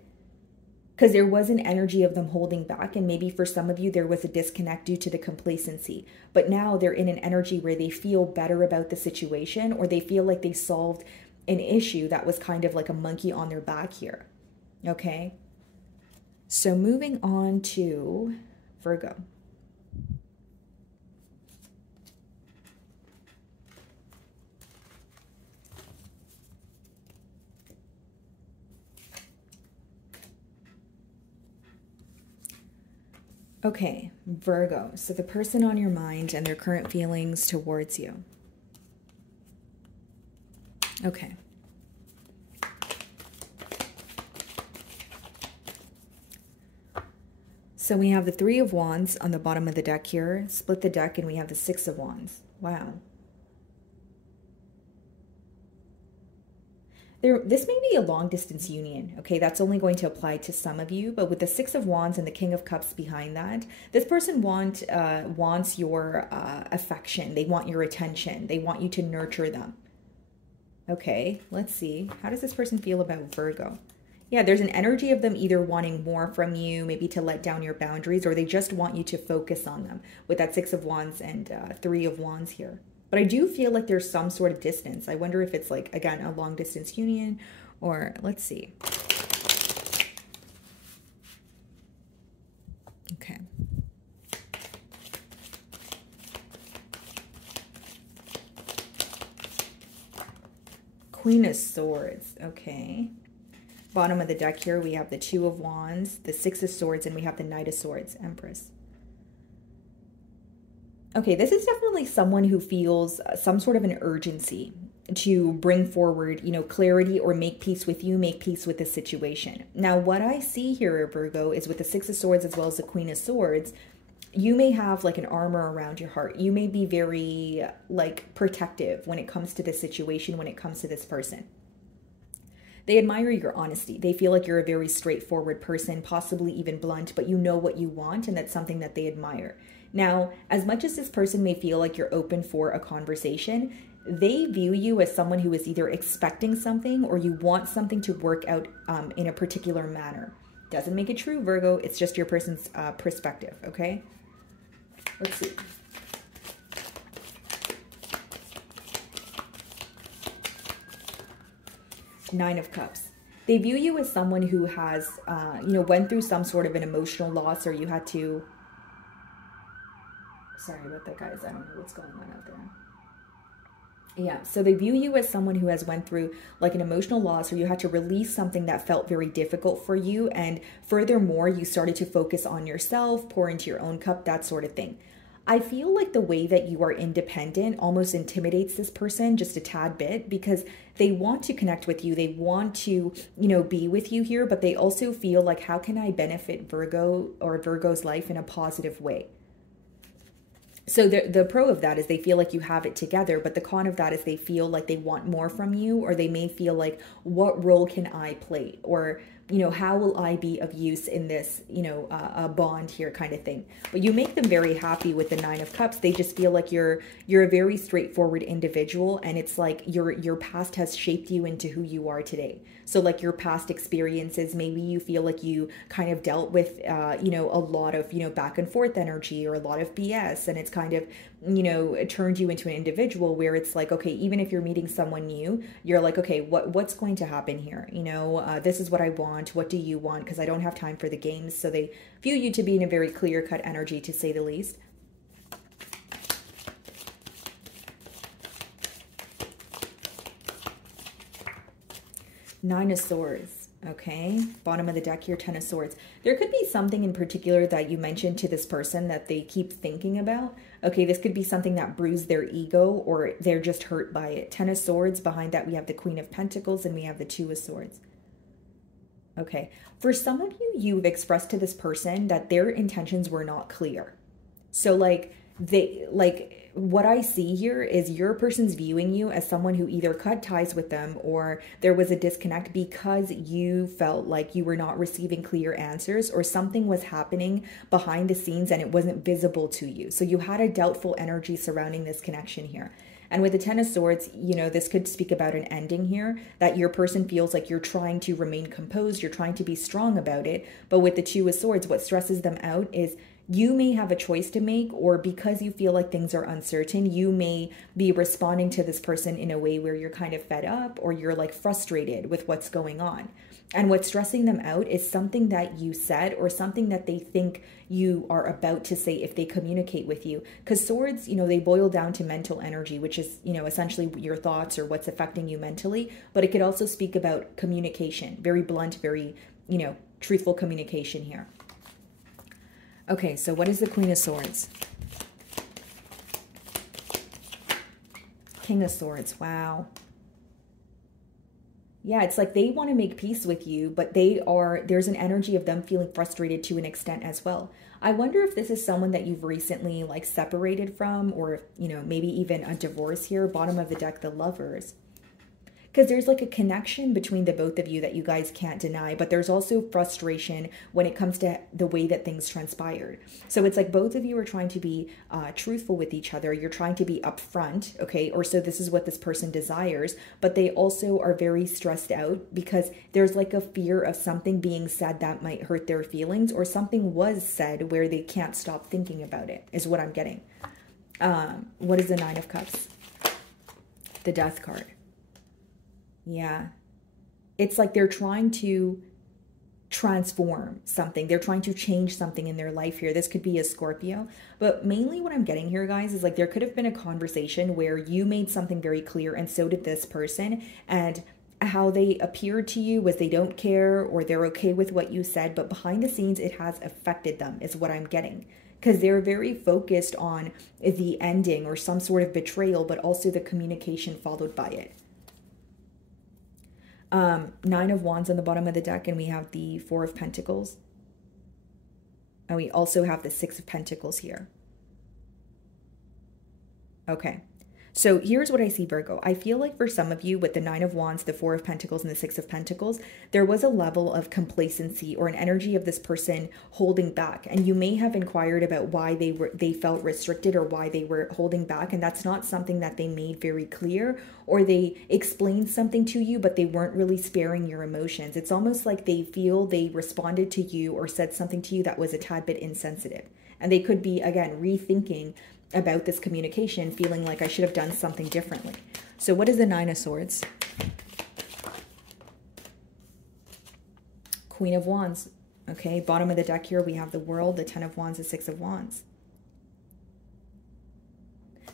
Because there was an energy of them holding back, and maybe for some of you, there was a disconnect due to the complacency. But now they're in an energy where they feel better about the situation, or they feel like they solved an issue that was kind of like a monkey on their back here. Okay? So moving on to Virgo. Okay, Virgo. So the person on your mind and their current feelings towards you. Okay. So we have the Three of Wands on the bottom of the deck here. Split the deck and we have the Six of Wands. Wow. This may be a long-distance union, okay? That's only going to apply to some of you, but with the Six of Wands and the King of Cups behind that, this person wants your affection. They want your attention. They want you to nurture them. Okay, let's see. How does this person feel about Virgo? Yeah, there's an energy of them either wanting more from you, maybe to let down your boundaries, or they just want you to focus on them with that Six of Wands and Three of Wands here. But I do feel like there's some sort of distance. I wonder if it's like, again, a long distance union, or let's see. Okay. Queen of Swords. Okay. Bottom of the deck here, we have the Two of Wands, the Six of Swords, and we have the Knight of Swords, Empress. Okay, this is definitely someone who feels some sort of an urgency to bring forward, clarity or make peace with you, make peace with the situation. Now, what I see here, Virgo, is with the Six of Swords as well as the Queen of Swords, you may have like an armor around your heart. You may be very protective when it comes to this situation, when it comes to this person. They admire your honesty. They feel like you're a very straightforward person, possibly even blunt, but you know what you want, and that's something that they admire. Now, as much as this person may feel like you're open for a conversation, they view you as someone who is either expecting something or you want something to work out in a particular manner. Doesn't make it true, Virgo. It's just your person's perspective, okay? Let's see. Nine of Cups. They view you as someone who has, went through some sort of an emotional loss, or you had to... Sorry about that, guys. I don't know what's going on out there. Yeah, so they view you as someone who has went through like an emotional loss, or you had to release something that felt very difficult for you. And furthermore, you started to focus on yourself, pour into your own cup, that sort of thing. I feel like the way that you are independent almost intimidates this person just a tad bit, because they want to connect with you. They want to, be with you here, but they also feel like, how can I benefit Virgo or Virgo's life in a positive way? So the pro of that is they feel like you have it together, but the con of that is they feel like they want more from you, or they may feel like, what role can I play? Or, how will I be of use in this, a bond here kind of thing. But you make them very happy with the Nine of Cups. They just feel like you're a very straightforward individual, and it's like your past has shaped you into who you are today. So like your past experiences, maybe you feel like you kind of dealt with, a lot of, back and forth energy, or a lot of BS. And it's kind of, it turned you into an individual where it's like, okay, even if you're meeting someone new, you're like, okay, what's going to happen here? This is what I want. What do you want? Because I don't have time for the games. So they view you to be in a very clear-cut energy, to say the least. Nine of Swords, okay? Bottom of the deck here, Ten of Swords. There could be something in particular that you mentioned to this person that they keep thinking about. Okay, this could be something that bruised their ego, or they're just hurt by it. Ten of Swords, behind that we have the Queen of Pentacles, and we have the Two of Swords. Okay, for some of you, you've expressed to this person that their intentions were not clear. So what I see here is your person's viewing you as someone who either cut ties with them, or there was a disconnect because you felt like you were not receiving clear answers, or something was happening behind the scenes and it wasn't visible to you. So you had a doubtful energy surrounding this connection here. And with the Ten of Swords, this could speak about an ending here, that your person feels like you're trying to remain composed, you're trying to be strong about it. But with the Two of Swords, what stresses them out is you may have a choice to make, or because you feel like things are uncertain, you may be responding to this person in a way where you're kind of fed up, or you're like frustrated with what's going on. And what's stressing them out is something that you said, or something that they think you are about to say if they communicate with you. Because swords, they boil down to mental energy, which is, essentially your thoughts or what's affecting you mentally. But it could also speak about communication, very blunt, very, truthful communication here. Okay, so what is the Queen of Swords? King of Swords, wow. Yeah, it's like they want to make peace with you, but there's an energy of them feeling frustrated to an extent as well. I wonder if this is someone that you've recently separated from, or, maybe even a divorce here. Bottom of the deck, the Lovers. Because there's a connection between the both of you that you guys can't deny, but there's also frustration when it comes to the way that things transpired. So it's like both of you are trying to be truthful with each other. You're trying to be upfront, okay? Or so this is what this person desires, but they also are very stressed out because there's a fear of something being said that might hurt their feelings, or something was said where they can't stop thinking about it, is what I'm getting. What is the Nine of Cups? The Death card. Yeah, it's like they're trying to transform something. They're trying to change something in their life here. This could be a Scorpio, but mainly what I'm getting here, guys, is there could have been a conversation where you made something very clear, and so did this person, and how they appeared to you was they don't care, or they're okay with what you said, but behind the scenes it has affected them, is what I'm getting. Because they're very focused on the ending or some sort of betrayal, but also the communication followed by it. Nine of Wands on the bottom of the deck, and we have the Four of Pentacles. And we also have the Six of Pentacles here. Okay. So here's what I see, Virgo. I feel like for some of you with the Nine of Wands, the Four of Pentacles, and the Six of Pentacles, there was a level of complacency or an energy of this person holding back. And you may have inquired about why they felt restricted or why they were holding back. And that's not something that they made very clear, or they explained something to you, but they weren't really sparing your emotions. It's almost like they feel they responded to you or said something to you that was a tad bit insensitive. And they could be, again, rethinking about this communication, feeling like I should have done something differently. So what is the Nine of Swords? Queen of Wands. Okay, bottom of the deck here, we have the World, the Ten of Wands, the Six of Wands.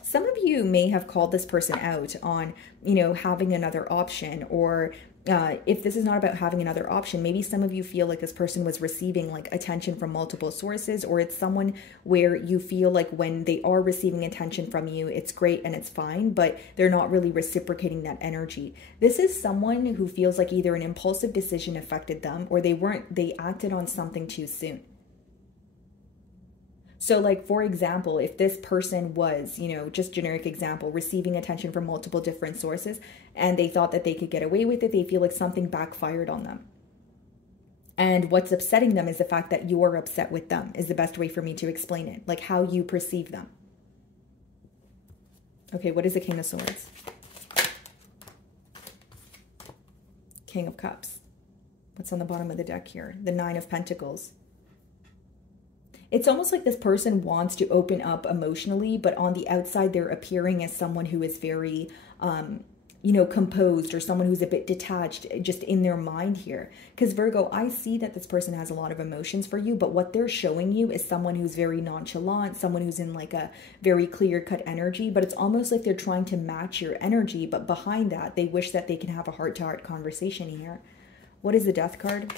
Some of you may have called this person out on, having another option, or if this is not about having another option, maybe some of you feel like this person was receiving like attention from multiple sources, or it's someone where you feel like when they are receiving attention from you, it's great and it's fine, but they're not really reciprocating that energy. This is someone who feels like either an impulsive decision affected them, or they acted on something too soon. So like, for example, if this person was, you know, just generic example, receiving attention from multiple different sources and they thought that they could get away with it, they feel like something backfired on them. And what's upsetting them is the fact that you're upset with them, is the best way for me to explain it, like how you perceive them. Okay, what is the King of Swords? King of Cups. What's on the bottom of the deck here? The Nine of Pentacles. It's almost like this person wants to open up emotionally, but on the outside, they're appearing as someone who is very, you know, composed, or someone who's a bit detached just in their mind here. Because Virgo, I see that this person has a lot of emotions for you, but what they're showing you is someone who's very nonchalant, someone who's in like a very clear-cut energy, but it's almost like they're trying to match your energy, but behind that, they wish that they can have a heart-to-heart conversation here. What is the Death card?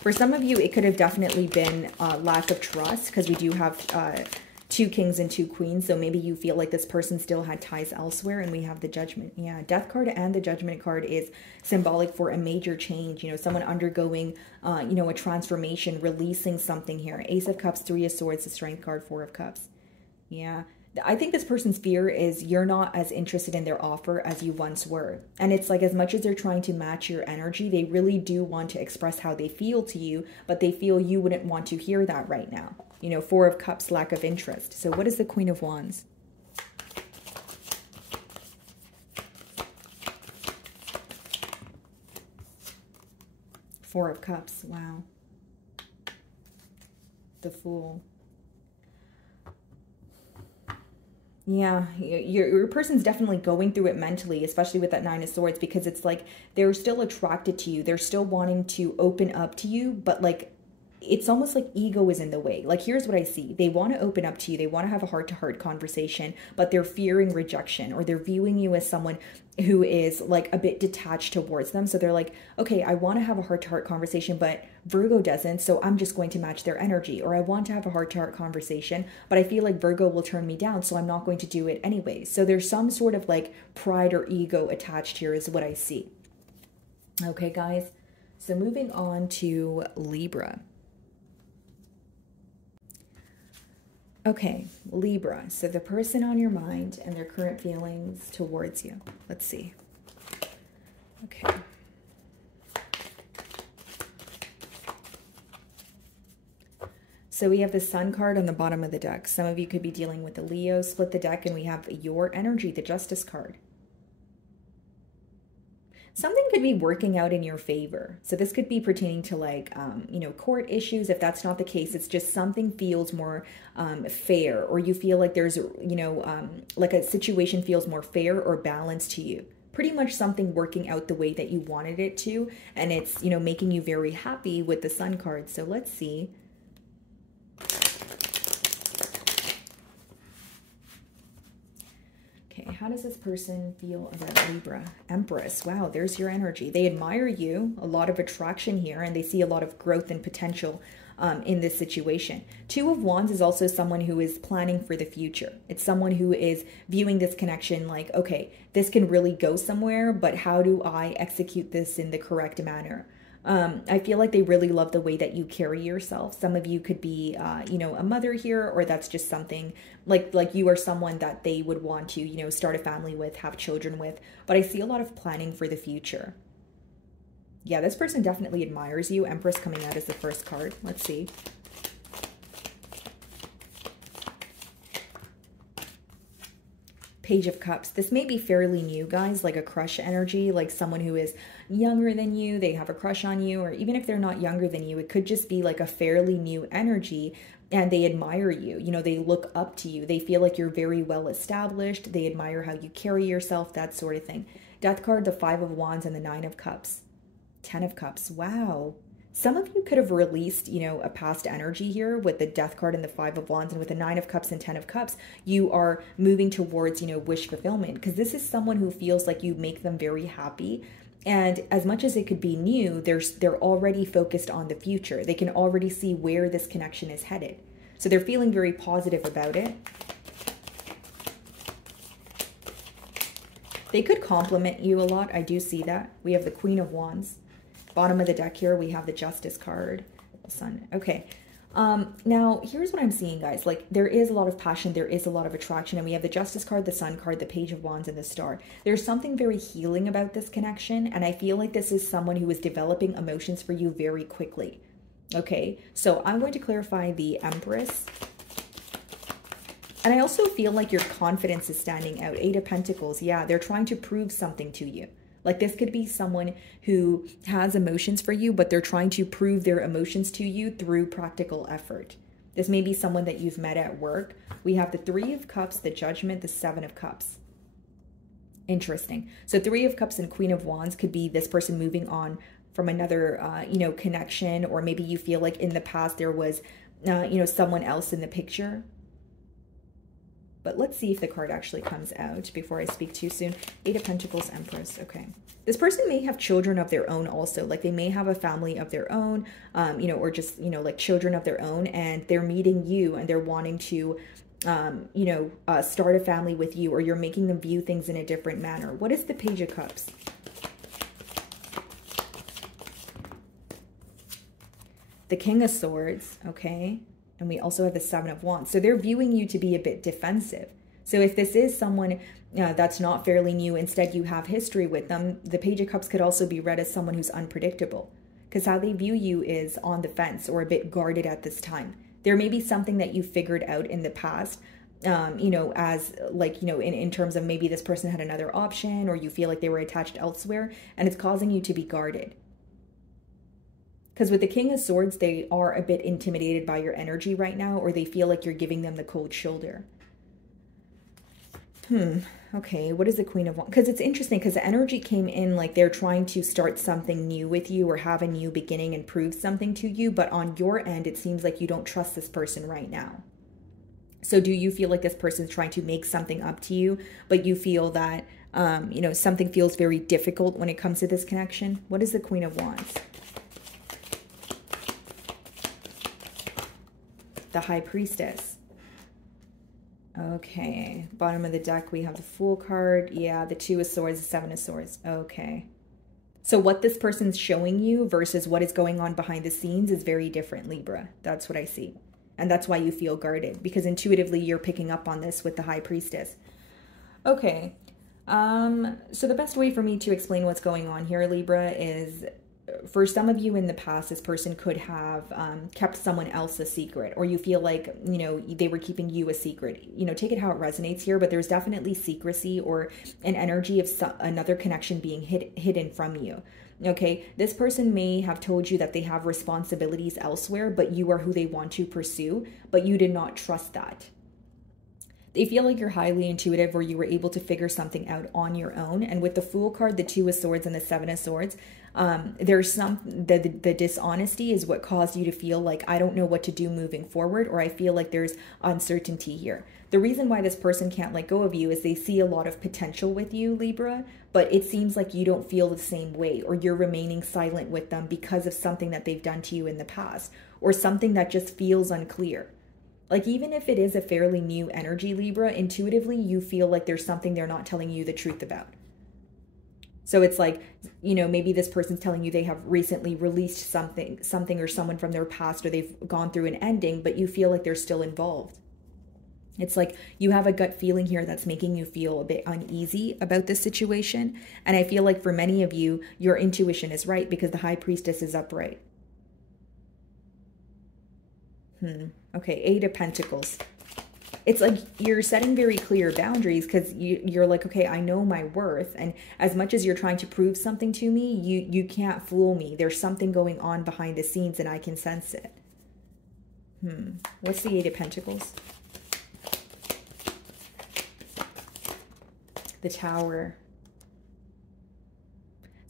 For some of you, it could have definitely been lack of trust, because we do have two kings and two queens. So maybe you feel like this person still had ties elsewhere, and we have the Judgment. Yeah, Death card and the Judgment card is symbolic for a major change. You know, someone undergoing, you know, a transformation, releasing something here. Ace of Cups, Three of Swords, the Strength card, Four of Cups. Yeah. I think this person's fear is you're not as interested in their offer as you once were. And it's like, as much as they're trying to match your energy, they really do want to express how they feel to you, but they feel you wouldn't want to hear that right now. You know, Four of Cups, lack of interest. So what is the Queen of Wands? Four of Cups. Wow. The Fool. Yeah, your person's definitely going through it mentally, especially with that Nine of Swords, because it's like they're still attracted to you. They're still wanting to open up to you, but like it's almost like ego is in the way. Like, here's what I see. They want to open up to you. They want to have a heart-to-heart conversation, but they're fearing rejection, or they're viewing you as someone who is like a bit detached towards them. So they're like, okay, I want to have a heart-to-heart conversation, but Virgo doesn't, so I'm just going to match their energy. Or I want to have a heart-to-heart conversation, but I feel like Virgo will turn me down, so I'm not going to do it anyway. So there's some sort of like pride or ego attached here is what I see. Okay, guys. So moving on to Libra. Okay, Libra. So the person on your mind and their current feelings towards you. Let's see. Okay. So we have the Sun card on the bottom of the deck. Some of you could be dealing with the Leo. Split the deck and we have your energy, the Justice card. Something could be working out in your favor. So this could be pertaining to like, you know, court issues. If that's not the case, it's just something feels more fair, or you feel like there's, you know, like a situation feels more fair or balanced to you. Pretty much something working out the way that you wanted it to. And it's, you know, making you very happy with the Sun card. So let's see. Okay, how does this person feel about Libra? Empress. Wow, there's your energy. They admire you, a lot of attraction here, and they see a lot of growth and potential in this situation. Two of Wands is also someone who is planning for the future. It's someone who is viewing this connection like, okay, this can really go somewhere, but how do I execute this in the correct manner? I feel like they really love the way that you carry yourself. Some of you could be, you know, a mother here, or that's just something like you are someone that they would want to, you know, start a family with, have children with. But I see a lot of planning for the future. Yeah, this person definitely admires you. Empress coming out as the first card. Let's see. Page of Cups. This may be fairly new, guys, like a crush energy, like someone who is younger than you, they have a crush on you, or even if they're not younger than you, it could just be like a fairly new energy, and they admire you. You know, they look up to you. They feel like you're very well established. They admire how you carry yourself, that sort of thing. Death card, the Five of Wands, and the Nine of Cups. 10 of Cups. Wow. Some of you could have released, you know, a past energy here with the Death card and the Five of Wands, and with the Nine of Cups and Ten of Cups, you are moving towards, you know, wish fulfillment, because this is someone who feels like you make them very happy. And as much as it could be new, they're already focused on the future. They can already see where this connection is headed. So they're feeling very positive about it. They could compliment you a lot. I do see that. We have the Queen of Wands. Bottom of the deck here, we have the Justice card, the Sun. Okay. Now, here's what I'm seeing, guys. Like, there is a lot of passion. There is a lot of attraction. And we have the Justice card, the Sun card, the Page of Wands, and the Star. There's something very healing about this connection. And I feel like this is someone who is developing emotions for you very quickly. Okay. So I'm going to clarify the Empress. And I also feel like your confidence is standing out. Eight of Pentacles. Yeah, they're trying to prove something to you. Like, this could be someone who has emotions for you, but they're trying to prove their emotions to you through practical effort. This may be someone that you've met at work. We have the Three of Cups, the Judgment, the Seven of Cups. Interesting. So Three of Cups and Queen of Wands could be this person moving on from another, you know, connection, or maybe you feel like in the past there was, you know, someone else in the picture. But let's see if the card actually comes out before I speak too soon. Eight of Pentacles, Empress. Okay. This person may have children of their own also. Like, they may have a family of their own, you know, or just, you know, like children of their own. And they're meeting you and they're wanting to, you know, start a family with you, or you're making them view things in a different manner. What is the Page of Cups? The King of Swords. Okay. And we also have the Seven of Wands. So they're viewing you to be a bit defensive. So if this is someone that's not fairly new, instead you have history with them, the Page of Cups could also be read as someone who's unpredictable. Because how they view you is on the fence, or a bit guarded at this time. There may be something that you figured out in the past, you know, as like, you know, in terms of maybe this person had another option, or you feel like they were attached elsewhere, and it's causing you to be guarded. Because with the King of Swords, they are a bit intimidated by your energy right now, or they feel like you're giving them the cold shoulder. Okay, what is the Queen of Wands? Because it's interesting, because the energy came in like they're trying to start something new with you, or have a new beginning and prove something to you. But on your end, it seems like you don't trust this person right now. So do you feel like this person's trying to make something up to you, but you feel that, you know, something feels very difficult when it comes to this connection? What is the Queen of Wands? The High Priestess. Okay. Bottom of the deck, we have the Fool card. Yeah, the Two of Swords, the Seven of Swords. Okay. So what this person's showing you versus what is going on behind the scenes is very different, Libra. That's what I see. And that's why you feel guarded, because intuitively you're picking up on this with the High Priestess. Okay. So the best way for me to explain what's going on here, Libra, is for some of you in the past, this person could have kept someone else a secret, or you feel like, you know, they were keeping you a secret. You know, take it how it resonates here, but there's definitely secrecy or an energy of another connection being hidden from you. Okay, this person may have told you that they have responsibilities elsewhere, but you are who they want to pursue, but you did not trust that. They feel like you're highly intuitive, or you were able to figure something out on your own. And with the Fool card, the Two of Swords, and the Seven of Swords, there's the dishonesty is what caused you to feel like, I don't know what to do moving forward, or I feel like there's uncertainty here. The reason why this person can't let go of you is they see a lot of potential with you, Libra, but it seems like you don't feel the same way, or you're remaining silent with them because of something that they've done to you in the past, or something that just feels unclear. Like, even if it is a fairly new energy, Libra, intuitively you feel like there's something they're not telling you the truth about. So it's like, you know, maybe this person's telling you they have recently released something or someone from their past, or they've gone through an ending, but you feel like they're still involved. It's like you have a gut feeling here that's making you feel a bit uneasy about this situation. And I feel like for many of you, your intuition is right, because the High Priestess is upright. Okay, Eight of Pentacles. It's like you're setting very clear boundaries, because you're like, okay, I know my worth. And as much as you're trying to prove something to me, you can't fool me. There's something going on behind the scenes and I can sense it. What's the Eight of Pentacles? The Tower.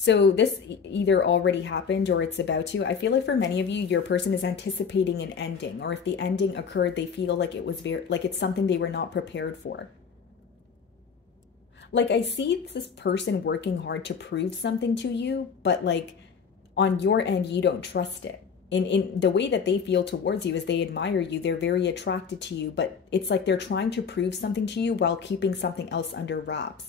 So this either already happened or it's about to. I feel like for many of you, your person is anticipating an ending, or if the ending occurred, they feel like it was like it's something they were not prepared for. Like I see this person working hard to prove something to you, but like on your end, you don't trust it. In the way that they feel towards you is they admire you, they're very attracted to you, but it's like they're trying to prove something to you while keeping something else under wraps.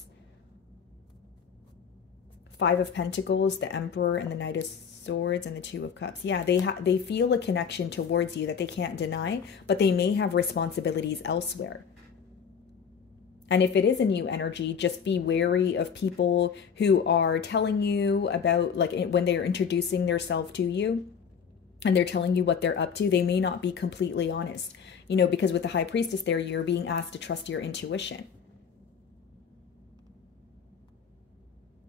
Five of Pentacles, the Emperor, and the Knight of Swords, and the Two of Cups. Yeah, they feel a connection towards you that they can't deny, but they may have responsibilities elsewhere. And if it is a new energy, just be wary of people who are telling you about, like when they're introducing themselves to you and they're telling you what they're up to, they may not be completely honest. You know, because with the High Priestess there, you're being asked to trust your intuition.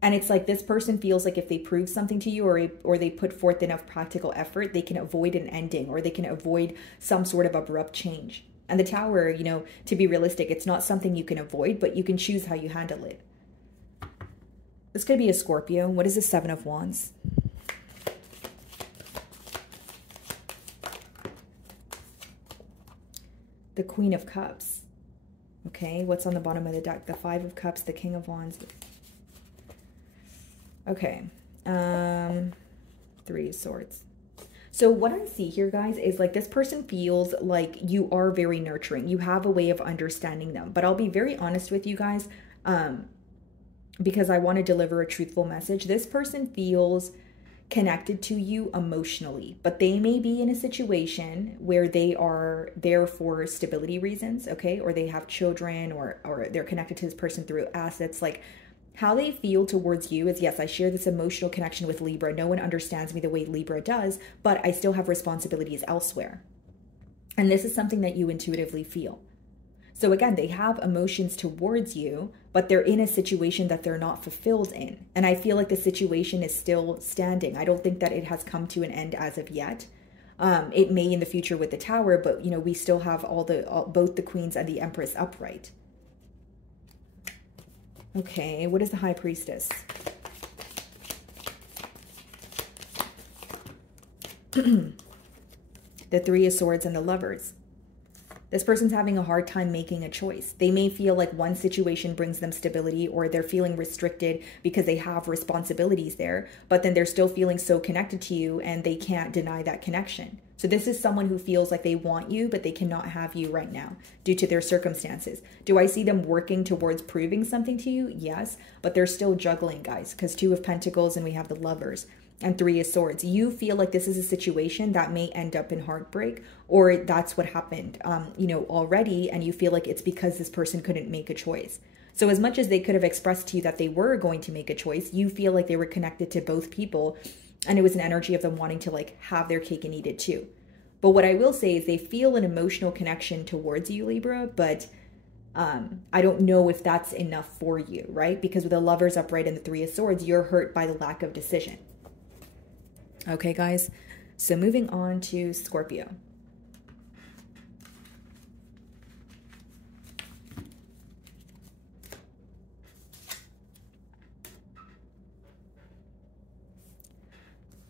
And it's like this person feels like if they prove something to you or they put forth enough practical effort, they can avoid an ending or they can avoid some sort of abrupt change. And the Tower, you know, to be realistic, it's not something you can avoid, but you can choose how you handle it. This could be a Scorpio. What is the Seven of Wands? The Queen of Cups. Okay, what's on the bottom of the deck? The Five of Cups, the King of Wands. Okay, Three of Swords. So what I see here, guys, is like this person feels like you are very nurturing. You have a way of understanding them. But I'll be very honest with you guys, because I want to deliver a truthful message. This person feels connected to you emotionally, but they may be in a situation where they are there for stability reasons, okay? Or they have children or they're connected to this person through assets. Like, how they feel towards you is, yes, I share this emotional connection with Libra. No one understands me the way Libra does, but I still have responsibilities elsewhere. And this is something that you intuitively feel. So again, they have emotions towards you, but they're in a situation that they're not fulfilled in. And I feel like the situation is still standing. I don't think that it has come to an end as of yet. It may in the future with the Tower, but you know, we still have both the Queens and the Empress upright. Okay, what is the High Priestess? The Three of Swords and the Lovers. This person's having a hard time making a choice. They may feel like one situation brings them stability, or they're feeling restricted because they have responsibilities there, but then they're still feeling so connected to you and they can't deny that connection. So this is someone who feels like they want you, but they cannot have you right now due to their circumstances. Do I see them working towards proving something to you? Yes, but they're still juggling, guys, because Two of Pentacles and we have the Lovers and Three of Swords. You feel like this is a situation that may end up in heartbreak, or that's what happened, you know, already, and you feel like it's because this person couldn't make a choice. So as much as they could have expressed to you that they were going to make a choice, you feel like they were connected to both people, and it was an energy of them wanting to like have their cake and eat it too. But what I will say is they feel an emotional connection towards you, Libra, but I don't know if that's enough for you, right? Because with the Lovers upright and the Three of Swords, you're hurt by the lack of decision. Okay, guys, so moving on to Scorpio.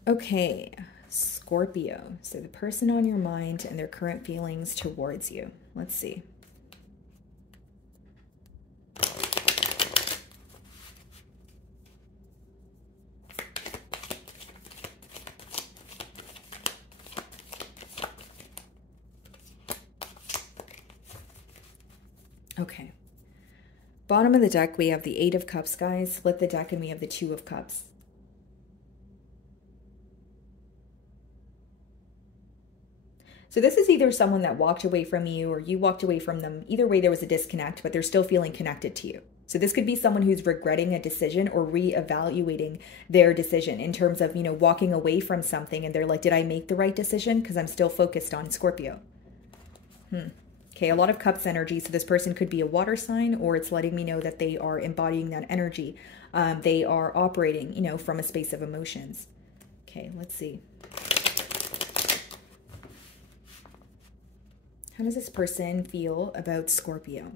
Okay, Scorpio. So the person on your mind and their current feelings towards you. Let's see. Okay. Bottom of the deck, we have the Eight of Cups, guys. Split the deck and we have the Two of Cups. So this is either someone that walked away from you or you walked away from them. Either way, there was a disconnect, but they're still feeling connected to you. So this could be someone who's regretting a decision or reevaluating their decision in terms of, you know, walking away from something and they're like, did I make the right decision? Because I'm still focused on Scorpio. Okay, a lot of Cups energy. So this person could be a water sign, or it's letting me know that they are embodying that energy. They are operating, you know, from a space of emotions. Okay, let's see. How does this person feel about Scorpio?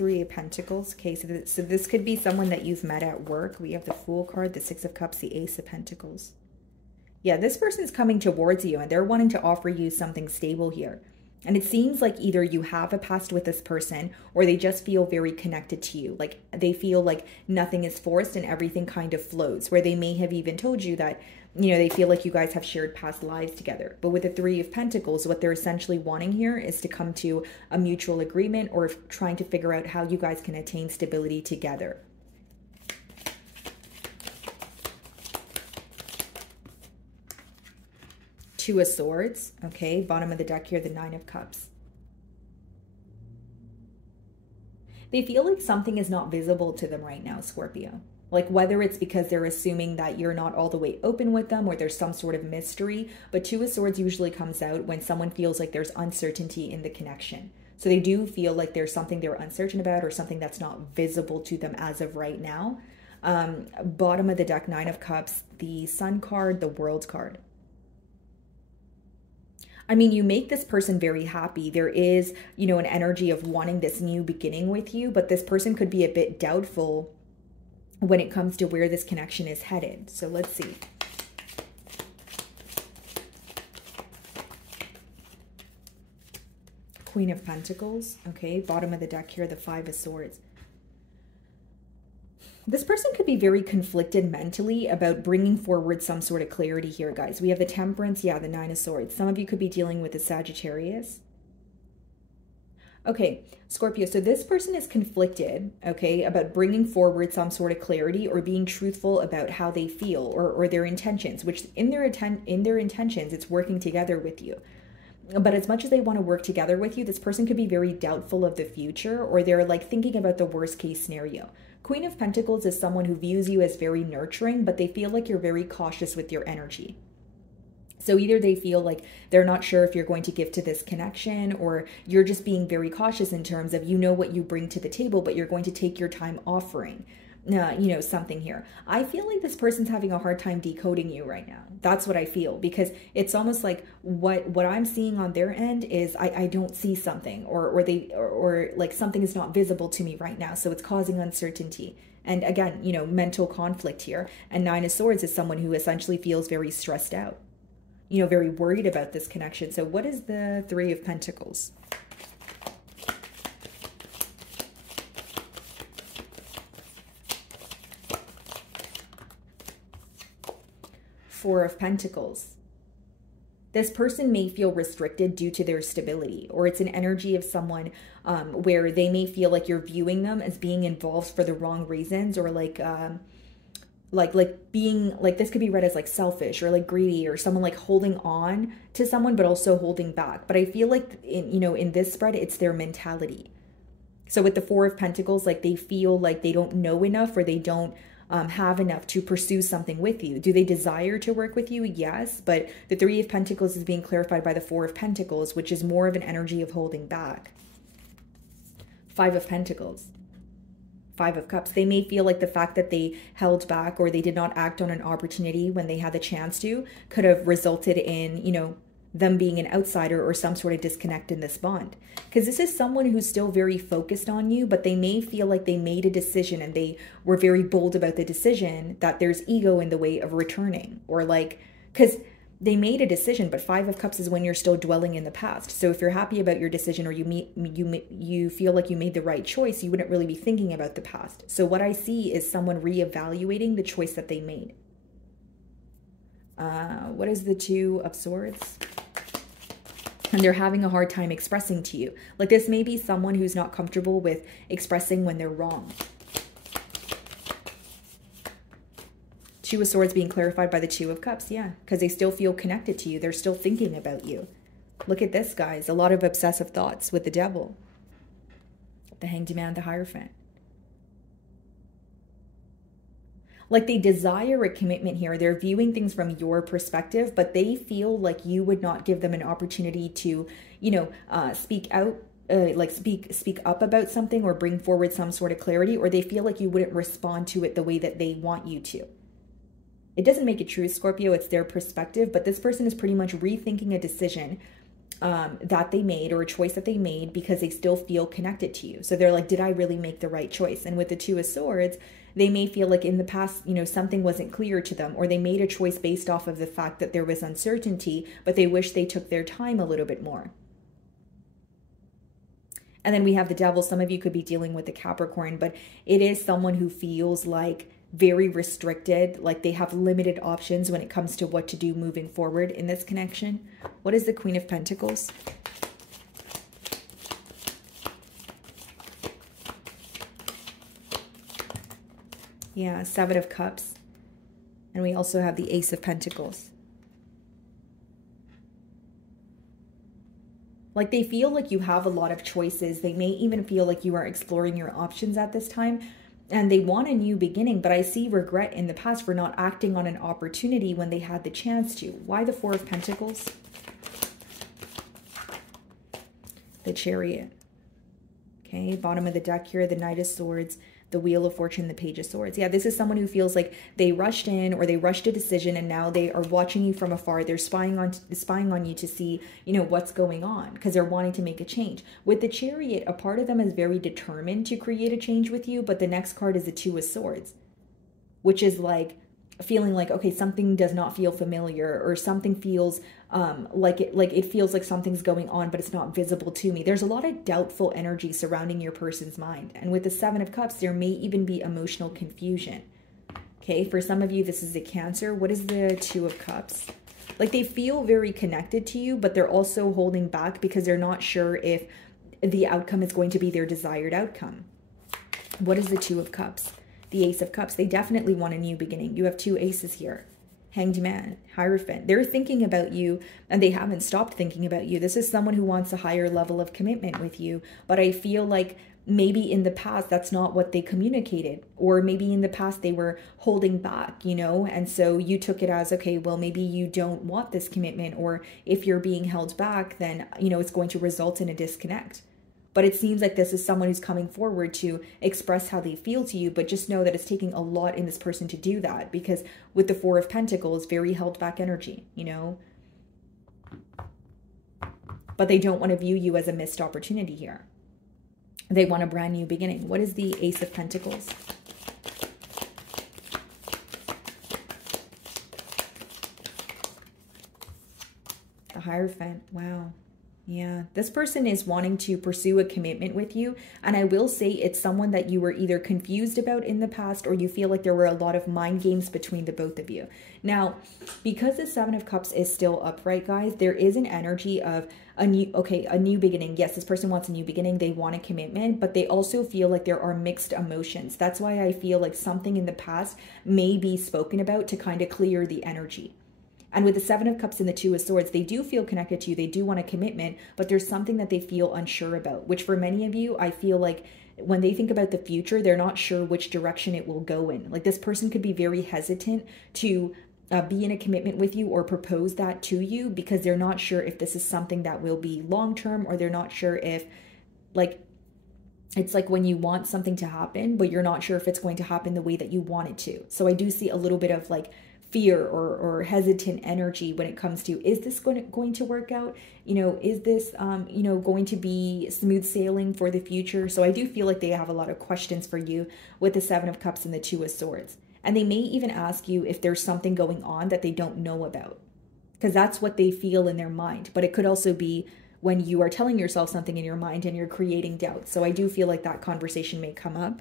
Three of Pentacles. Okay, so this could be someone that you've met at work. We have the Fool card, the Six of Cups, the Ace of Pentacles. Yeah, this person's coming towards you and they're wanting to offer you something stable here. And it seems like either you have a past with this person or they just feel very connected to you. Like they feel like nothing is forced and everything kind of flows, where they may have even told you that, you know, they feel like you guys have shared past lives together. But with the Three of Pentacles, what they're essentially wanting here is to come to a mutual agreement or trying to figure out how you guys can attain stability together. Two of Swords, okay, bottom of the deck here, the Nine of Cups. They feel like something is not visible to them right now, Scorpio. Like whether it's because they're assuming that you're not all the way open with them or there's some sort of mystery, but Two of Swords usually comes out when someone feels like there's uncertainty in the connection. So they do feel like there's something they're uncertain about or something that's not visible to them as of right now. Bottom of the deck, Nine of Cups, the Sun card, the World card. I mean, you make this person very happy. There is, you know, an energy of wanting this new beginning with you, but this person could be a bit doubtful when it comes to where this connection is headed. So let's see. Queen of Pentacles. Okay, bottom of the deck here, the Five of Swords. This person could be very conflicted mentally about bringing forward some sort of clarity here, guys. We have the Temperance, yeah, the Nine of Swords. Some of you could be dealing with the Sagittarius. Okay, Scorpio, so this person is conflicted, okay, about bringing forward some sort of clarity or being truthful about how they feel or their intentions, which in their intentions, it's working together with you. But as much as they want to work together with you, this person could be very doubtful of the future, or they're like thinking about the worst case scenario. Queen of Pentacles is someone who views you as very nurturing, but they feel like you're very cautious with your energy. So either they feel like they're not sure if you're going to give to this connection, or you're just being very cautious in terms of, you know what you bring to the table, but you're going to take your time offering, you know, something here. I feel like this person's having a hard time decoding you right now. That's what I feel, because it's almost like what I'm seeing on their end is I don't see something, or like something is not visible to me right now. So it's causing uncertainty. And again, you know, mental conflict here. And Nine of Swords is someone who essentially feels very stressed out, you know, very worried about this connection. So what is the Three of Pentacles? Four of Pentacles. This person may feel restricted due to their stability, or it's an energy of someone where they may feel like you're viewing them as being involved for the wrong reasons, or like being like, this could be read as like selfish or like greedy, or someone like holding on to someone but also holding back. But I feel like in this spread, it's their mentality. So with the Four of Pentacles, like they feel like they don't know enough, or they don't have enough to pursue something with you. Do they desire to work with you? Yes, but the Three of Pentacles is being clarified by the Four of Pentacles, which is more of an energy of holding back. Five of Pentacles. Five of Cups. They may feel like the fact that they held back or they did not act on an opportunity when they had the chance to could have resulted in, you know, them being an outsider or some sort of disconnect in this bond. Because this is someone who's still very focused on you, but they may feel like they made a decision and they were very bold about the decision, that there's ego in the way of returning, or like, because they made a decision, but Five of Cups is when you're still dwelling in the past. So if you're happy about your decision, or you feel like you made the right choice, you wouldn't really be thinking about the past. So what I see is someone reevaluating the choice that they made. What is the Two of Swords? And they're having a hard time expressing to you. Like this may be someone who's not comfortable with expressing when they're wrong. Two of Swords being clarified by the Two of Cups, yeah, because they still feel connected to you. They're still thinking about you. Look at this, guys. A lot of obsessive thoughts with the Devil. The Hanged Man, the Hierophant. Like they desire a commitment here. They're viewing things from your perspective, but they feel like you would not give them an opportunity to, you know, speak out, like speak up about something, or bring forward some sort of clarity, or they feel like you wouldn't respond to it the way that they want you to. It doesn't make it true, Scorpio. It's their perspective, but this person is pretty much rethinking a decision that they made, or a choice that they made, because they still feel connected to you. So they're like, did I really make the right choice? And with the Two of Swords, they may feel like in the past, you know, something wasn't clear to them, or they made a choice based off of the fact that there was uncertainty, but they wish they took their time a little bit more. And then we have the Devil. Some of you could be dealing with the Capricorn, but it is someone who feels like very restricted, like they have limited options when it comes to what to do moving forward in this connection. What is the Queen of Pentacles? Yeah, Seven of Cups. And we also have the Ace of Pentacles. Like they feel like you have a lot of choices. They may even feel like you are exploring your options at this time. And they want a new beginning, but I see regret in the past for not acting on an opportunity when they had the chance to. Why the Four of Pentacles? The Chariot. Okay, bottom of the deck here, the Knight of Swords, the Wheel of Fortune, the Page of Swords. Yeah, this is someone who feels like they rushed in, or they rushed a decision, and now they are watching you from afar. They're spying on you to see, you know, what's going on, because they're wanting to make a change. With the Chariot, a part of them is very determined to create a change with you, but the next card is the Two of Swords, which is like feeling like, okay, something does not feel familiar, or something feels like it feels like something's going on, but it's not visible to me. There's a lot of doubtful energy surrounding your person's mind. And with the Seven of Cups, there may even be emotional confusion. Okay, for some of you, this is a Cancer. What is the Two of Cups? Like they feel very connected to you, but they're also holding back because they're not sure if the outcome is going to be their desired outcome. What is the Two of Cups? The Ace of Cups. They definitely want a new beginning. You have two aces here. Hanged Man, Hierophant. They're thinking about you, and they haven't stopped thinking about you. This is someone who wants a higher level of commitment with you, but I feel like maybe in the past that's not what they communicated, or maybe in the past they were holding back, you know, and so you took it as, okay, well, maybe you don't want this commitment, or if you're being held back, then, you know, it's going to result in a disconnect. But it seems like this is someone who's coming forward to express how they feel to you, but just know that it's taking a lot in this person to do that, because with the Four of Pentacles, very held back energy, you know. But they don't want to view you as a missed opportunity here. They want a brand new beginning. What is the Ace of Pentacles? The Hierophant. Wow. Yeah, this person is wanting to pursue a commitment with you. And I will say it's someone that you were either confused about in the past, or you feel like there were a lot of mind games between the both of you. Now, because the Seven of Cups is still upright, guys, there is an energy of a new beginning. Yes, this person wants a new beginning. They want a commitment, but they also feel like there are mixed emotions. That's why I feel like something in the past may be spoken about to kind of clear the energy. And with the Seven of Cups and the Two of Swords, they do feel connected to you. They do want a commitment, but there's something that they feel unsure about, which for many of you, I feel like when they think about the future, they're not sure which direction it will go in. Like this person could be very hesitant to be in a commitment with you or propose that to you, because they're not sure if this is something that will be long-term, or they're not sure if, like, it's like when you want something to happen, but you're not sure if it's going to happen the way that you want it to. So I do see a little bit of like fear or hesitant energy when it comes to, is this going to work out? You know, is this, you know, going to be smooth sailing for the future? So I do feel like they have a lot of questions for you with the Seven of Cups and the Two of Swords. And they may even ask you if there's something going on that they don't know about, because that's what they feel in their mind. But it could also be when you are telling yourself something in your mind and you're creating doubt. So I do feel like that conversation may come up.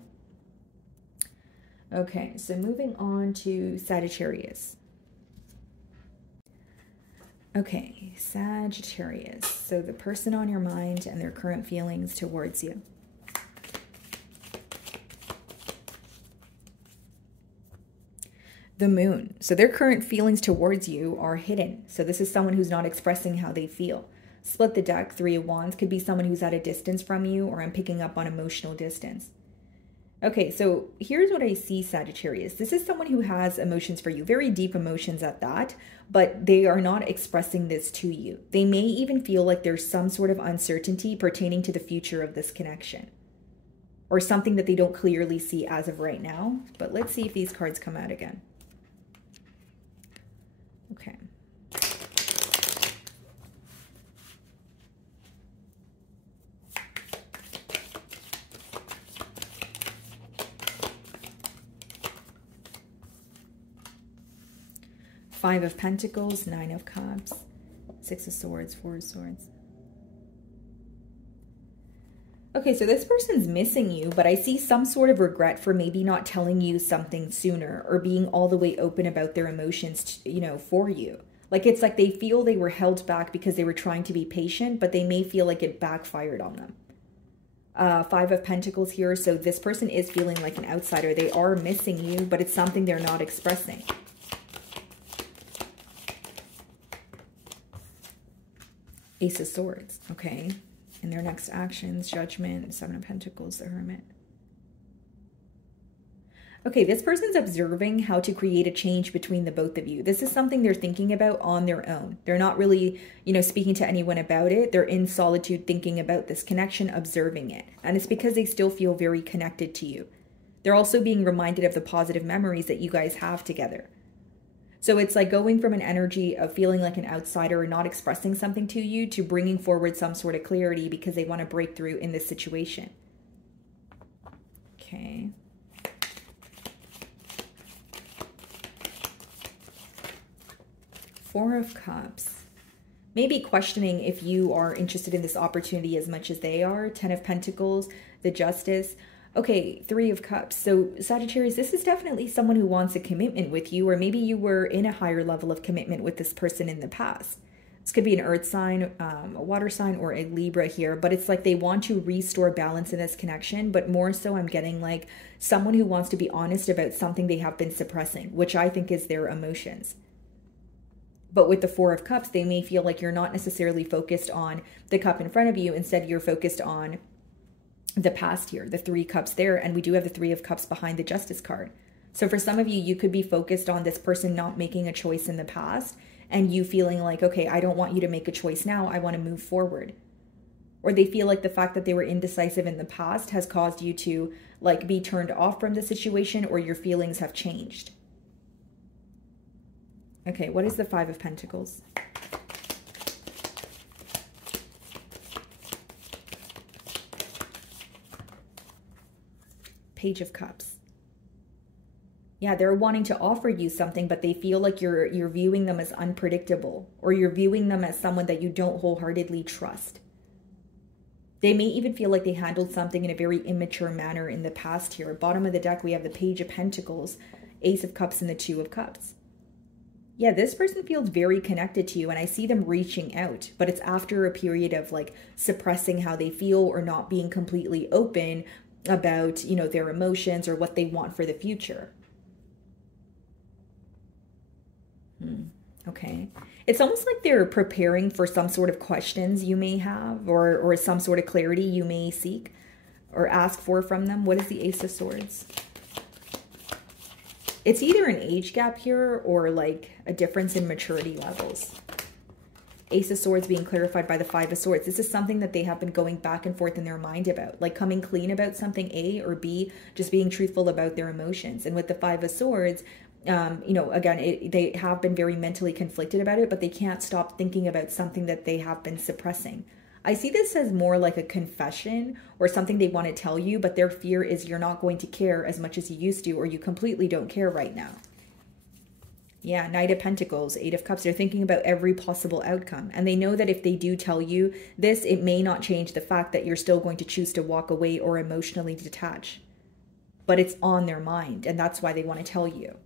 Okay, so moving on to Sagittarius. Okay, Sagittarius. So the person on your mind and their current feelings towards you. The Moon. So their current feelings towards you are hidden. So this is someone who's not expressing how they feel. Split the deck, Three of Wands. Could be someone who's at a distance from you, or I'm picking up on emotional distance. Okay, so here's what I see, Sagittarius. This is someone who has emotions for you, very deep emotions at that, but they are not expressing this to you. They may even feel like there's some sort of uncertainty pertaining to the future of this connection, or something that they don't clearly see as of right now. But let's see if these cards come out again. Okay. Five of Pentacles, Nine of Cups, Six of Swords, Four of Swords. Okay, so this person's missing you, but I see some sort of regret for maybe not telling you something sooner or being all the way open about their emotions, you know, for you. Like, it's like they feel they were held back because they were trying to be patient, but they may feel like it backfired on them. Five of Pentacles here, so this person is feeling like an outsider. They are missing you, but it's something they're not expressing. Ace of Swords, okay. In their next actions, Judgment, Seven of Pentacles, the Hermit. Okay, this person's observing how to create a change between the both of you. This is something they're thinking about on their own. They're not really, you know, speaking to anyone about it. They're in solitude thinking about this connection, observing it. And it's because they still feel very connected to you. They're also being reminded of the positive memories that you guys have together. So it's like going from an energy of feeling like an outsider or not expressing something to you to bringing forward some sort of clarity because they want to break through in this situation. Okay. Four of Cups. Maybe questioning if you are interested in this opportunity as much as they are. Ten of Pentacles, the Justice. Okay, Three of Cups. So Sagittarius, this is definitely someone who wants a commitment with you, or maybe you were in a higher level of commitment with this person in the past. This could be an earth sign, a water sign, or a Libra here, but it's like they want to restore balance in this connection, but more so I'm getting like someone who wants to be honest about something they have been suppressing, which I think is their emotions. But with the Four of Cups, they may feel like you're not necessarily focused on the cup in front of you. Instead, you're focused on the past here, the Three Cups there, and we do have the Three of Cups behind the Justice card. So for some of you, you could be focused on this person not making a choice in the past and you feeling like, okay, I don't want you to make a choice now. I want to move forward. Or they feel like the fact that they were indecisive in the past has caused you to like be turned off from the situation, or your feelings have changed. Okay, what is the Five of Pentacles? Page of Cups. Yeah, they're wanting to offer you something, but they feel like you're viewing them as unpredictable, or you're viewing them as someone that you don't wholeheartedly trust. They may even feel like they handled something in a very immature manner in the past here. Bottom of the deck, we have the Page of Pentacles, Ace of Cups, and the Two of Cups. Yeah, this person feels very connected to you, and I see them reaching out, but it's after a period of like suppressing how they feel or not being completely open about, you know, their emotions or what they want for the future. Okay. It's almost like they're preparing for some sort of questions you may have, or some sort of clarity you may seek or ask for from them. What is the Ace of Swords? It's either an age gap here or like a difference in maturity levels. Ace of Swords being clarified by the Five of Swords. This is something that they have been going back and forth in their mind about, like coming clean about something, A, or B, just being truthful about their emotions. And with the Five of Swords, you know, again, they have been very mentally conflicted about it, but they can't stop thinking about something that they have been suppressing. I see this as more like a confession or something they want to tell you, but their fear is you're not going to care as much as you used to, or you completely don't care right now. Yeah, Knight of Pentacles, Eight of Cups. They're thinking about every possible outcome. And they know that if they do tell you this, it may not change the fact that you're still going to choose to walk away or emotionally detach. But it's on their mind, and that's why they want to tell you.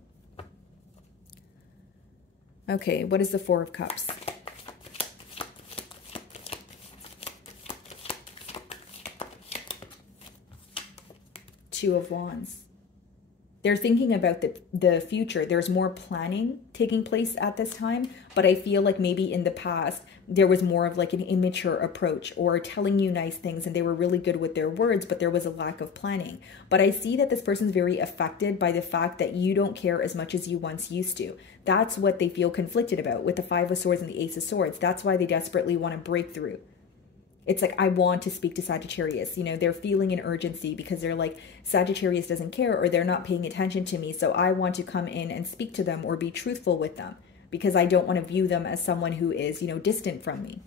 Okay, what is the Four of Cups? Two of Wands. They're thinking about the future. There's more planning taking place at this time, but I feel like maybe in the past, there was more of like an immature approach, or telling you nice things and they were really good with their words, but there was a lack of planning. But I see that this person's very affected by the fact that you don't care as much as you once used to. That's what they feel conflicted about with the Five of Swords and the Ace of Swords. That's why they desperately want to break through. It's like, I want to speak to Sagittarius. You know, they're feeling an urgency because they're like, Sagittarius doesn't care, or they're not paying attention to me. So I want to come in and speak to them or be truthful with them, because I don't want to view them as someone who is, you know, distant from me.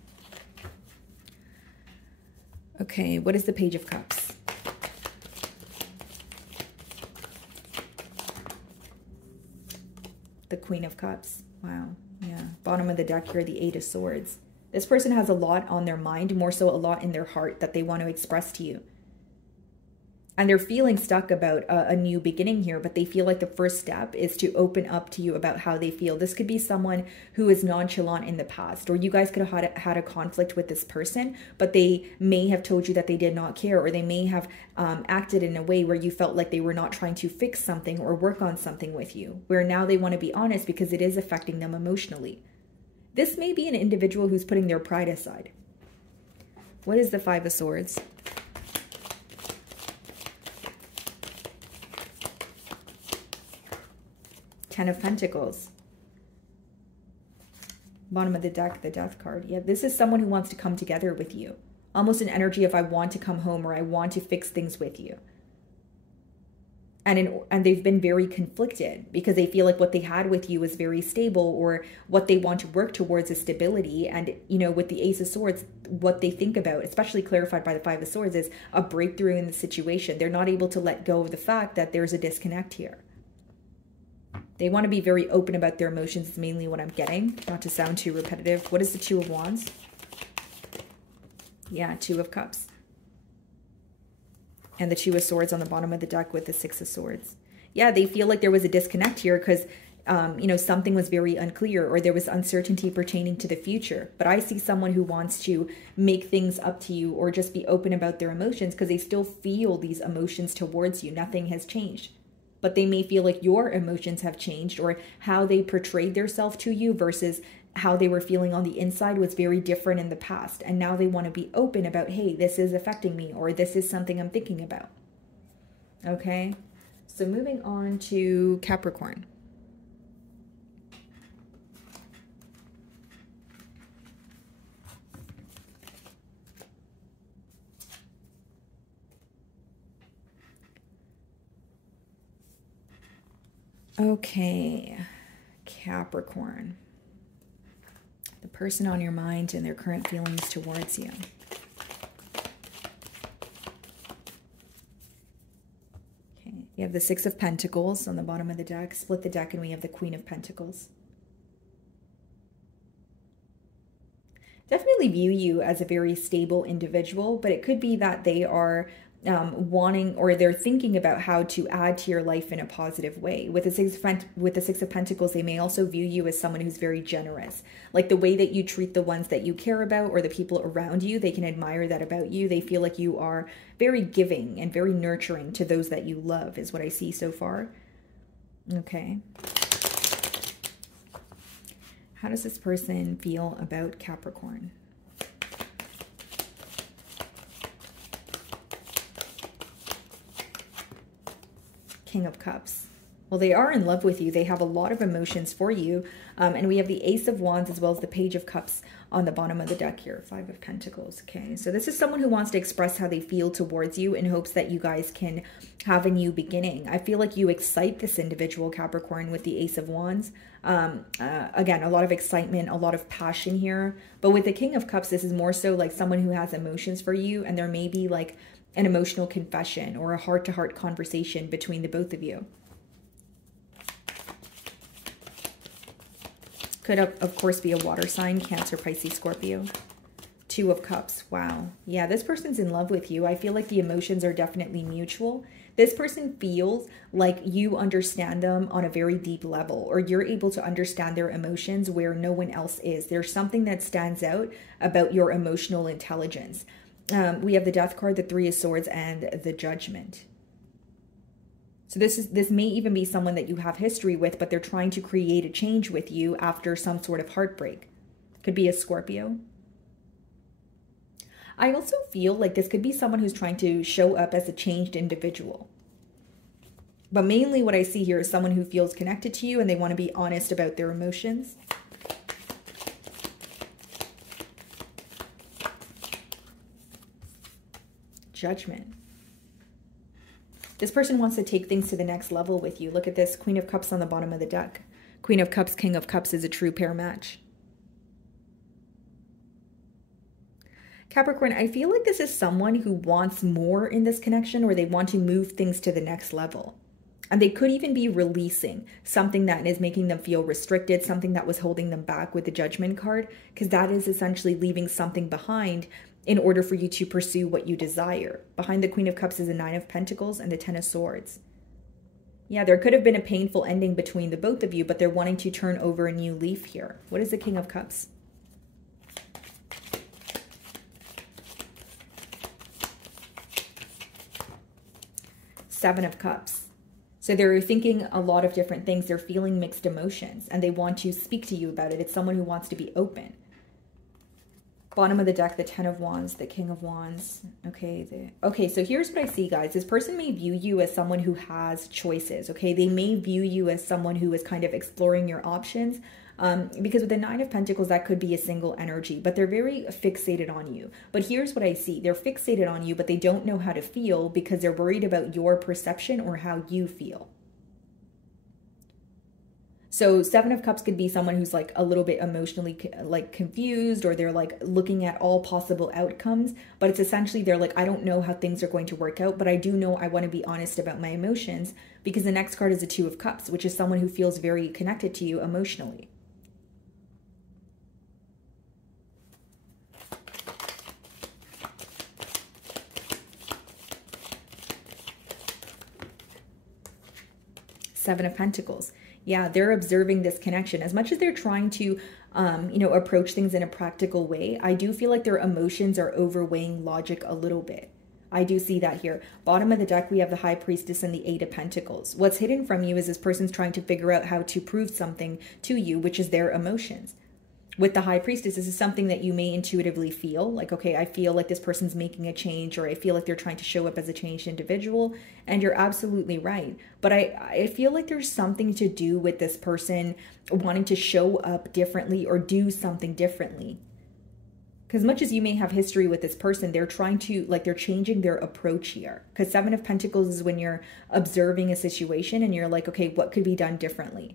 Okay, what is the Page of Cups? The Queen of Cups. Wow. Yeah. Bottom of the deck here, the Eight of Swords. This person has a lot on their mind, more so a lot in their heart that they want to express to you. And they're feeling stuck about a new beginning here, but they feel like the first step is to open up to you about how they feel. This could be someone who is nonchalant in the past, or you guys could have had a conflict with this person, but they may have told you that they did not care, or they may have acted in a way where you felt like they were not trying to fix something or work on something with you, where now they want to be honest because it is affecting them emotionally. This may be an individual who's putting their pride aside. What is the Five of Swords? Ten of Pentacles. Bottom of the deck, the Death card. Yeah, this is someone who wants to come together with you. Almost an energy of I want to come home, or I want to fix things with you. And they've been very conflicted because they feel like what they had with you is very stable, or what they want to work towards is stability. And, you know, with the Ace of Swords, what they think about, especially clarified by the Five of Swords, is a breakthrough in the situation. They're not able to let go of the fact that there's a disconnect here. They want to be very open about their emotions, is mainly what I'm getting. Not to sound too repetitive. What is the Two of Wands? Yeah, Two of Cups. And the Two of Swords on the bottom of the deck with the Six of Swords. Yeah, they feel like there was a disconnect here because, you know, something was very unclear, or there was uncertainty pertaining to the future. But I see someone who wants to make things up to you, or just be open about their emotions because they still feel these emotions towards you. Nothing has changed. But they may feel like your emotions have changed, or how they portrayed themselves to you versus how they were feeling on the inside was very different in the past. And now they want to be open about, hey, this is affecting me, or this is something I'm thinking about. Okay, so moving on to Capricorn. Okay, Capricorn. The person on your mind and their current feelings towards you. Okay, you have the Six of Pentacles on the bottom of the deck. Split the deck and we have the Queen of Pentacles. Definitely view you as a very stable individual, but it could be that they are wanting, or they're thinking about how to add to your life in a positive way. With the Six of Pentacles, they may also view you as someone who's very generous. Like the way that you treat the ones that you care about, or the people around you, they can admire that about you. They feel like you are very giving and very nurturing to those that you love, is what I see so far. Okay. How does this person feel about Capricorn? King of Cups. Well, they are in love with you. They have a lot of emotions for you. And we have the Ace of Wands as well as the Page of Cups on the bottom of the deck here. Five of Pentacles. Okay, so this is someone who wants to express how they feel towards you in hopes that you guys can have a new beginning. I feel like you excite this individual, Capricorn, with the Ace of Wands. Again, a lot of excitement, a lot of passion here. But with the King of Cups, this is more so like someone who has emotions for you, and there may be like an emotional confession or a heart-to-heart conversation between the both of you. Could, of course, be a water sign, Cancer, Pisces, Scorpio. Two of Cups. Wow. Yeah, this person's in love with you. I feel like the emotions are definitely mutual. This person feels like you understand them on a very deep level, or you're able to understand their emotions where no one else is. There's something that stands out about your emotional intelligence. We have the Death card, the Three of Swords, and the Judgment. So this may even be someone that you have history with, but they're trying to create a change with you after some sort of heartbreak. Could be a Scorpio. I also feel like this could be someone who's trying to show up as a changed individual. But mainly what I see here is someone who feels connected to you and they want to be honest about their emotions. Judgment. This person wants to take things to the next level with you. Look at this, Queen of Cups on the bottom of the deck. Queen of Cups, King of Cups is a true pair match. Capricorn, I feel like this is someone who wants more in this connection, or they want to move things to the next level. And they could even be releasing something that is making them feel restricted, something that was holding them back with the Judgment card, because that is essentially leaving something behind in order for you to pursue what you desire. Behind the Queen of Cups is the Nine of Pentacles and the Ten of Swords. Yeah, there could have been a painful ending between the both of you, but they're wanting to turn over a new leaf here. What is the King of Cups? Seven of Cups. So they're thinking a lot of different things. They're feeling mixed emotions and they want to speak to you about it. It's someone who wants to be open. Bottom of the deck, the Ten of Wands, the King of Wands. Okay, so here's what I see, guys. This person may view you as someone who has choices, okay? They may view you as someone who is kind of exploring your options. Because with the Nine of Pentacles, that could be a single energy, but they're very fixated on you. But here's what I see. They're fixated on you, but they don't know how to feel because they're worried about your perception or how you feel. So Seven of Cups could be someone who's like a little bit emotionally like confused, or they're like looking at all possible outcomes, but it's essentially they're like, I don't know how things are going to work out, but I do know I want to be honest about my emotions, because the next card is the Two of Cups, which is someone who feels very connected to you emotionally. Seven of Pentacles. Yeah, they're observing this connection. As much as they're trying to, you know, approach things in a practical way, I do feel like their emotions are overweighing logic a little bit. I do see that here. Bottom of the deck, we have the High Priestess and the Eight of Pentacles. What's hidden from you is this person's trying to figure out how to prove something to you, which is their emotions. With the High Priestess, this is something that you may intuitively feel like, okay, I feel like this person's making a change, or I feel like they're trying to show up as a changed individual. And you're absolutely right. But I feel like there's something to do with this person wanting to show up differently or do something differently. Because much as you may have history with this person, they're trying to, like, they're changing their approach here. Because Seven of Pentacles is when you're observing a situation and you're like, okay, what could be done differently?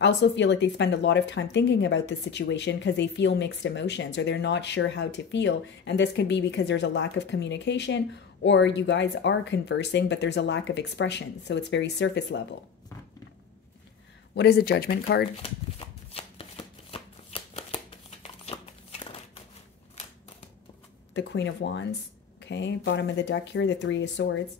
I also feel like they spend a lot of time thinking about this situation because they feel mixed emotions, or they're not sure how to feel. And this could be because there's a lack of communication, or you guys are conversing, but there's a lack of expression. So it's very surface level. What is a Judgment card? The Queen of Wands. Okay, bottom of the deck here, the Three of Swords.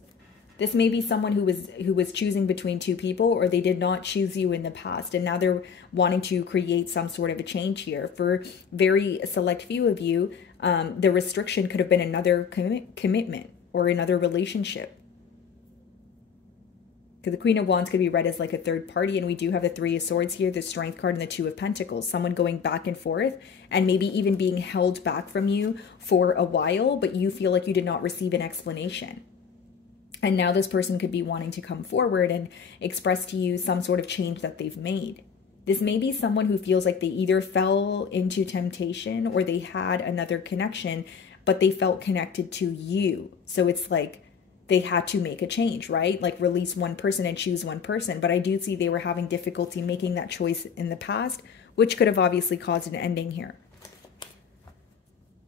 This may be someone who was choosing between two people, or they did not choose you in the past, and now they're wanting to create some sort of a change here. For very select few of you, the restriction could have been another commitment or another relationship. Because the Queen of Wands could be read as like a third party, and we do have the Three of Swords here, the Strength card, and the Two of Pentacles. Someone going back and forth, and maybe even being held back from you for a while, but you feel like you did not receive an explanation. And now this person could be wanting to come forward and express to you some sort of change that they've made. This may be someone who feels like they either fell into temptation or they had another connection, but they felt connected to you. So it's like they had to make a change, right? Like release one person and choose one person. But I do see they were having difficulty making that choice in the past, which could have obviously caused an ending here.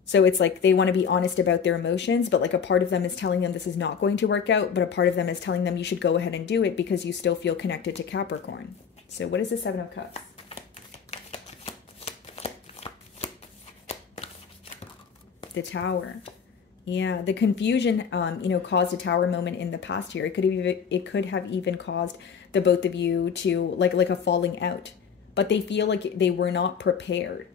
So it's like they want to be honest about their emotions, but like a part of them is telling them this is not going to work out, but a part of them is telling them you should go ahead and do it because you still feel connected to Capricorn. So what is the Seven of Cups? The Tower. Yeah, the confusion, you know, caused a Tower moment in the past here. It could have even caused the both of you to like a falling out, but they feel like they were not prepared.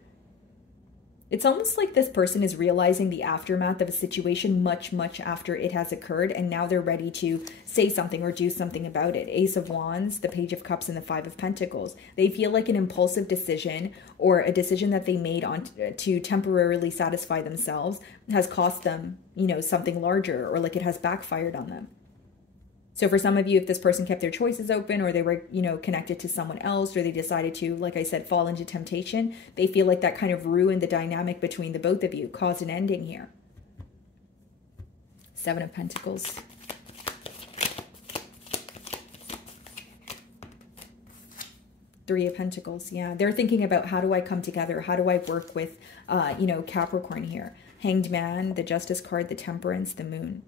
It's almost like this person is realizing the aftermath of a situation much after it has occurred, and now they're ready to say something or do something about it. Ace of Wands, the Page of Cups, and the Five of Pentacles. They feel like an impulsive decision or a decision that they made to temporarily satisfy themselves has cost them, you know, something larger, or like it has backfired on them. So for some of you, if this person kept their choices open, or they were, you know, connected to someone else, or they decided to, like I said, fall into temptation, they feel like that kind of ruined the dynamic between the both of you, caused an ending here. Seven of Pentacles. Three of Pentacles. Yeah, they're thinking about, how do I come together? How do I work with, you know, Capricorn here? Hanged Man, the Justice card, the Temperance, the Moon.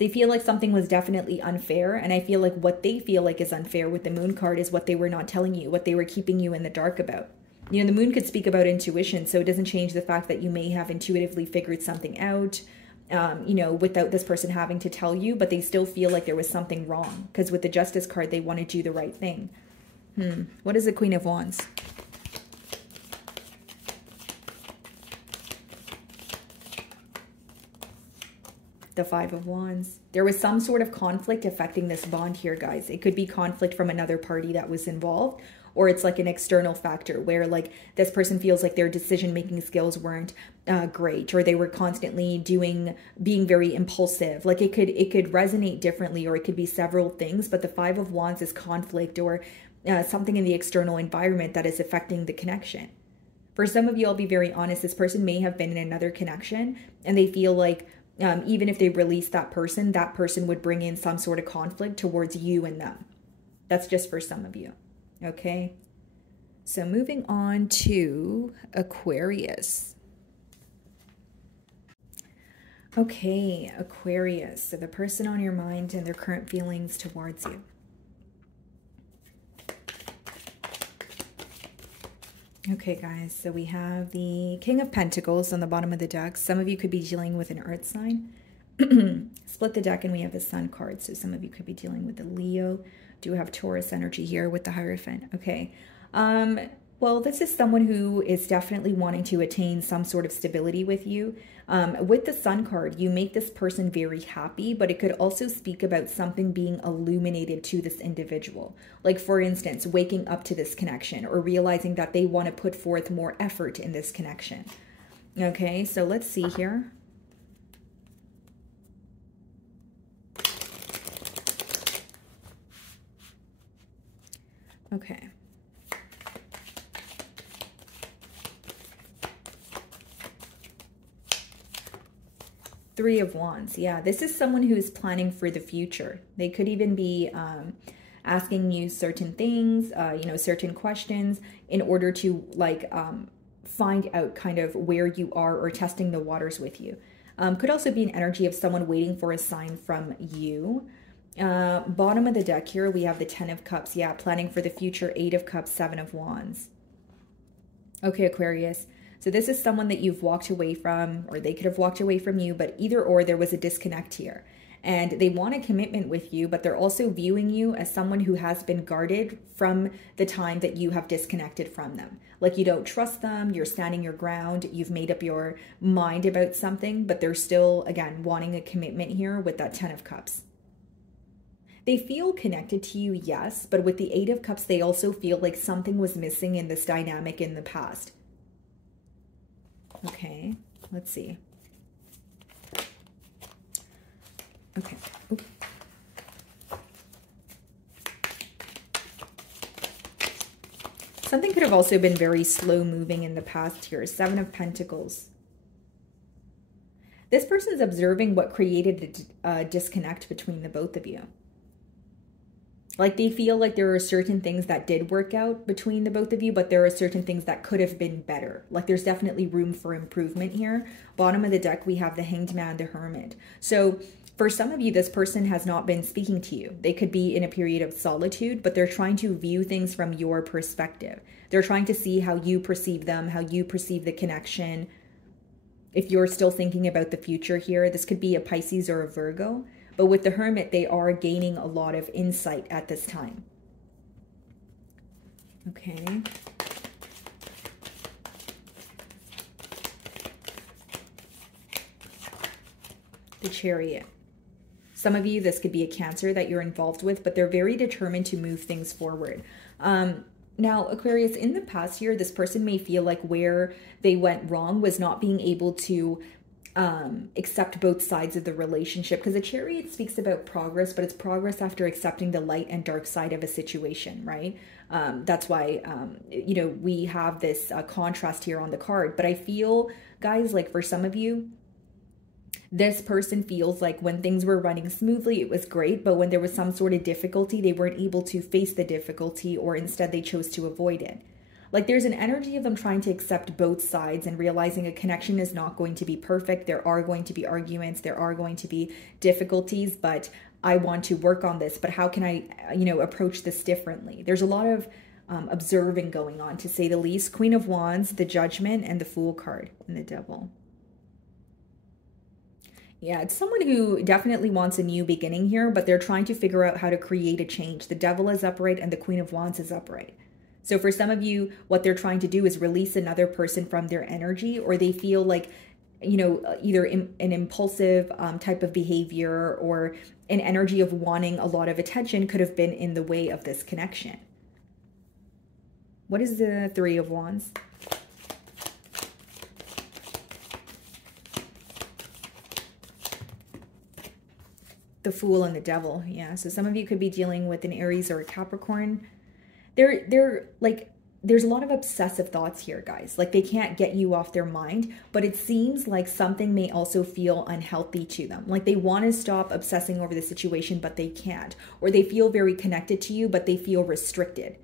They feel like something was definitely unfair. And I feel like what they feel like is unfair with the moon card is what they were not telling you, what they were keeping you in the dark about. You know, the moon could speak about intuition, so it doesn't change the fact that you may have intuitively figured something out, you know, without this person having to tell you, but they still feel like there was something wrong. Because with the Justice card, they want to do the right thing. What is the Queen of Wands? The Five of Wands. There was some sort of conflict affecting this bond here, guys. It could be conflict from another party that was involved, or it's like an external factor where like this person feels like their decision-making skills weren't great, or they were constantly being very impulsive. Like it could resonate differently, or it could be several things, but the Five of Wands is conflict or something in the external environment that is affecting the connection. For some of you, I'll be very honest, this person may have been in another connection and they feel like even if they release that person would bring in some sort of conflict towards you and them. That's just for some of you. Okay. So moving on to Aquarius. Okay, Aquarius. So the person on your mind and their current feelings towards you. Okay, guys, so we have the King of Pentacles on the bottom of the deck. Some of you could be dealing with an earth sign. Split the deck and we have the Sun card. So some of you could be dealing with the Leo. Do have Taurus energy here with the Hierophant. Okay. Well, this is someone who is definitely wanting to attain some sort of stability with you. With the Sun card, you make this person very happy, but it could also speak about something being illuminated to this individual. Like, for instance, waking up to this connection or realizing that they want to put forth more effort in this connection. Okay, so let's see here. Okay. Three of Wands. Yeah, this is someone who is planning for the future. They could even be asking you certain things, you know, certain questions in order to like find out kind of where you are or testing the waters with you. Could also be an energy of someone waiting for a sign from you. Bottom of the deck here, we have the 10 of Cups. Yeah, planning for the future. 8 of Cups, 7 of Wands. Okay, Aquarius. So this is someone that you've walked away from, or they could have walked away from you, but either or, there was a disconnect here. And they want a commitment with you, but they're also viewing you as someone who has been guarded from the time that you have disconnected from them. Like you don't trust them, you're standing your ground, you've made up your mind about something, but they're still, again, wanting a commitment here with that 10 of Cups. They feel connected to you, yes, but with the 8 of Cups, they also feel like something was missing in this dynamic in the past. Okay, let's see. Okay. Oop. Something could have also been very slow moving in the past here. 7 of Pentacles. This person's observing what created a disconnect between the both of you. Like they feel like there are certain things that did work out between the both of you, but there are certain things that could have been better. Like there's definitely room for improvement here. Bottom of the deck, we have the Hanged Man, the Hermit. So for some of you, this person has not been speaking to you. They could be in a period of solitude, but they're trying to view things from your perspective. They're trying to see how you perceive them, how you perceive the connection. If you're still thinking about the future here, this could be a Pisces or a Virgo. But with the Hermit, they are gaining a lot of insight at this time. Okay. The Chariot. Some of you, this could be a Cancer that you're involved with, but they're very determined to move things forward. Now, Aquarius, in the past year, this person may feel like where they went wrong was not being able to accept both sides of the relationship, because the Chariot speaks about progress, but it's progress after accepting the light and dark side of a situation, right? That's why, you know, we have this contrast here on the card. But I feel, guys, like for some of you, this person feels like when things were running smoothly, it was great, but when there was some sort of difficulty, they weren't able to face the difficulty, or instead they chose to avoid it. Like there's an energy of them trying to accept both sides and realizing a connection is not going to be perfect. There are going to be arguments. There are going to be difficulties, but I want to work on this. But how can I, approach this differently? There's a lot of observing going on, to say the least. Queen of Wands, the Judgment, and the Fool card, and the Devil. Yeah, it's someone who definitely wants a new beginning here, but they're trying to figure out how to create a change. The Devil is upright and the Queen of Wands is upright. So for some of you, what they're trying to do is release another person from their energy, or they feel like, either an impulsive type of behavior or an energy of wanting a lot of attention could have been in the way of this connection. What is the Three of Wands? The Fool and the Devil. Yeah, so some of you could be dealing with an Aries or a Capricorn. There's a lot of obsessive thoughts here, guys. Like they can't get you off their mind, but it seems like something may also feel unhealthy to them. Like they want to stop obsessing over the situation, but they can't. Or they feel very connected to you, but they feel restricted.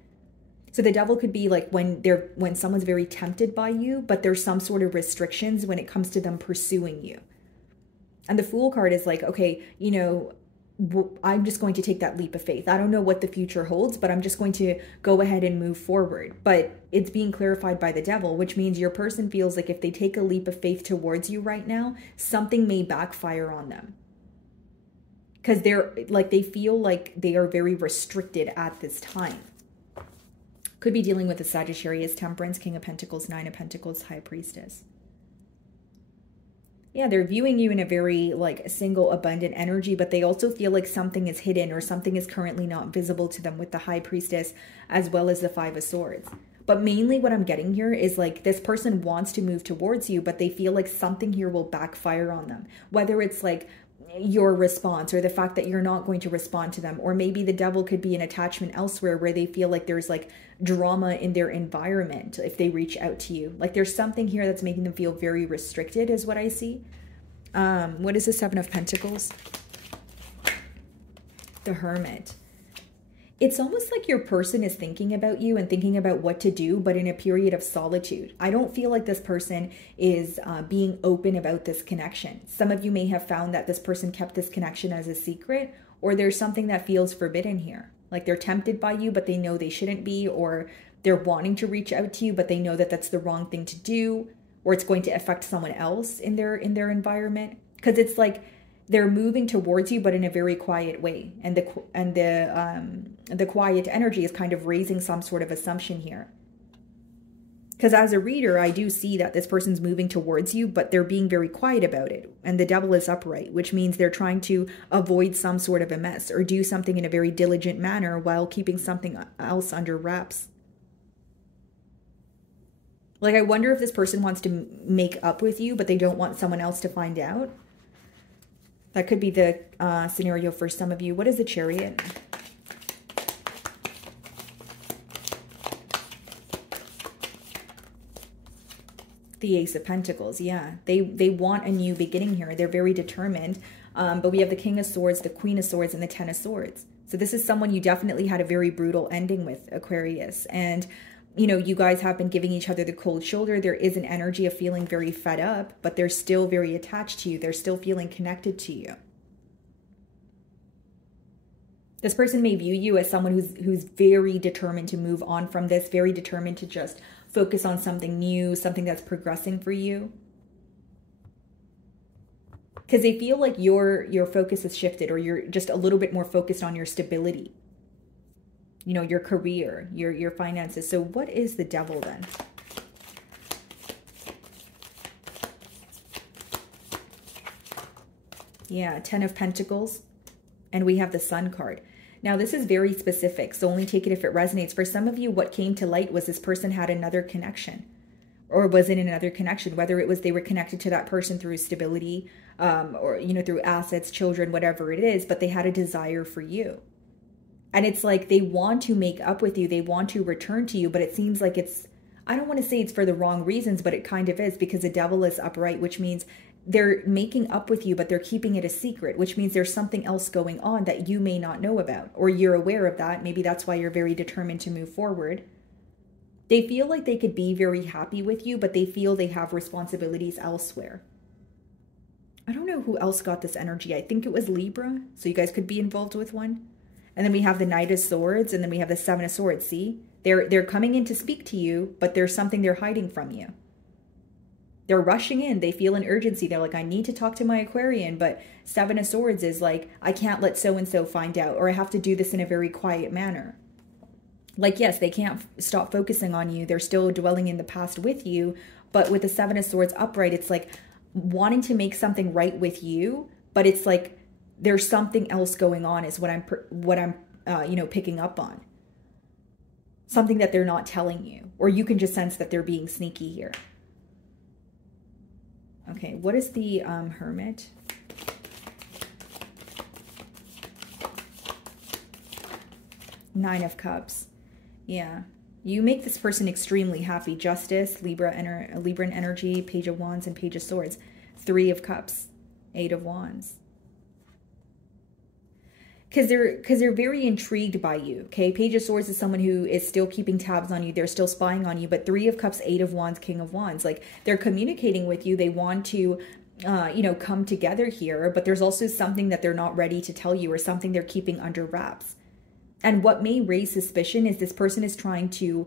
So the Devil could be like when someone's very tempted by you, but there's some sort of restrictions when it comes to them pursuing you. And the Fool card is like, okay, I'm just going to take that leap of faith. I don't know what the future holds, but I'm just going to go ahead and move forward. But it's being clarified by the Devil, which means your person feels like if they take a leap of faith towards you right now, something may backfire on them. Because they feel like they are very restricted at this time. Could be dealing with a Sagittarius, Temperance, King of Pentacles, Nine of Pentacles, High Priestess. Yeah, they're viewing you in a very single, abundant energy, but they also feel like something is hidden or something is currently not visible to them with the High Priestess as well as the Five of Swords. But mainly what I'm getting here is like this person wants to move towards you, but they feel like something here will backfire on them. Whether it's like your response or the fact that you're not going to respond to them, or maybe the Devil could be an attachment elsewhere where they feel like there's like drama in their environment if they reach out to you. Like there's something here that's making them feel very restricted is what I see. What is the Seven of Pentacles? The Hermit. It's almost like your person is thinking about you and thinking about what to do, but in a period of solitude. I don't feel like this person is being open about this connection. Some of you may have found that this person kept this connection as a secret, or there's something that feels forbidden here. Like they're tempted by you, but they know they shouldn't be, or they're wanting to reach out to you, but they know that that's the wrong thing to do, or it's going to affect someone else in their environment. Because it's like they're moving towards you, but in a very quiet way. And the quiet energy is kind of raising some sort of assumption here. Because as a reader, I do see that this person's moving towards you, but they're being very quiet about it. And the Devil is upright, which means they're trying to avoid some sort of a mess or do something in a very diligent manner while keeping something else under wraps. Like, I wonder if this person wants to make up with you, but they don't want someone else to find out. That could be the scenario for some of you. What is the Chariot? The Ace of Pentacles. Yeah, they want a new beginning here. They're very determined. But we have the King of Swords, the Queen of Swords, and the Ten of Swords. So this is someone you definitely had a very brutal ending with, Aquarius. And you guys have been giving each other the cold shoulder. There is an energy of feeling very fed up, but they're still very attached to you. They're still feeling connected to you. This person may view you as someone who's very determined to move on from this, very determined to just focus on something new, something that's progressing for you. Because they feel like your focus has shifted, or you're just a little bit more focused on your stability. Your career, your finances. So what is the Devil then? Yeah, Ten of Pentacles. And we have the Sun card. Now, this is very specific, so only take it if it resonates. For some of you, what came to light was this person had another connection, or was in another connection, whether it was they were connected to that person through stability, or, through assets, children, whatever it is, but they had a desire for you. And it's like they want to make up with you. They want to return to you, but it seems like I don't want to say it's for the wrong reasons, but it kind of is, because the Devil is upright, which means they're making up with you, but they're keeping it a secret, which means there's something else going on that you may not know about, or you're aware of that. Maybe that's why you're very determined to move forward. They feel like they could be very happy with you, but they feel they have responsibilities elsewhere. I don't know who else got this energy. I think it was Libra, so you guys could be involved with one. And then we have the Knight of Swords, and then we have the Seven of Swords. See? They're coming in to speak to you, but there's something they're hiding from you. They're rushing in. They feel an urgency. They're like, I need to talk to my Aquarian, but Seven of Swords is like, I can't let so-and-so find out, or I have to do this in a very quiet manner. Like, yes, they can't stop focusing on you. They're still dwelling in the past with you, but with the Seven of Swords upright, it's like wanting to make something right with you, but it's like there's something else going on is what I'm picking up on. Something that they're not telling you, or you can just sense that they're being sneaky here. Okay, what is the Hermit? Nine of Cups. Yeah. You make this person extremely happy. Justice, Libran energy, Page of Wands, and Page of Swords. Three of Cups, Eight of Wands. Because they're very intrigued by you, okay? Page of Swords is someone who is still keeping tabs on you. They're still spying on you. But Three of Cups, Eight of Wands, King of Wands. Like, they're communicating with you. They want to, come together here. But there's also something that they're not ready to tell you, or something they're keeping under wraps. And what may raise suspicion is this person is trying to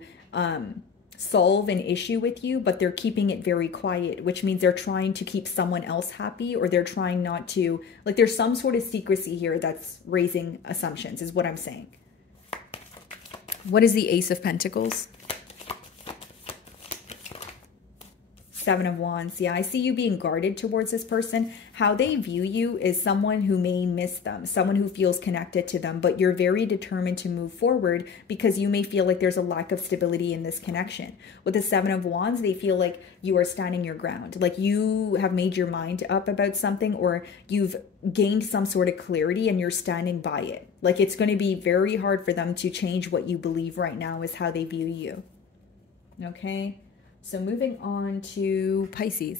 solve an issue with you, but they're keeping it very quiet, which means they're trying to keep someone else happy, or they're trying not to, like, there's some sort of secrecy here that's raising assumptions, is what I'm saying. What is the Ace of Pentacles? Seven of Wands. Yeah, I see you being guarded towards this person. How they view you is someone who may miss them, someone who feels connected to them, but you're very determined to move forward because you may feel like there's a lack of stability in this connection. With the Seven of Wands, they feel like you are standing your ground, like you have made your mind up about something, or you've gained some sort of clarity and you're standing by it. Like, it's going to be very hard for them to change what you believe right now is how they view you. Okay? So moving on to Pisces.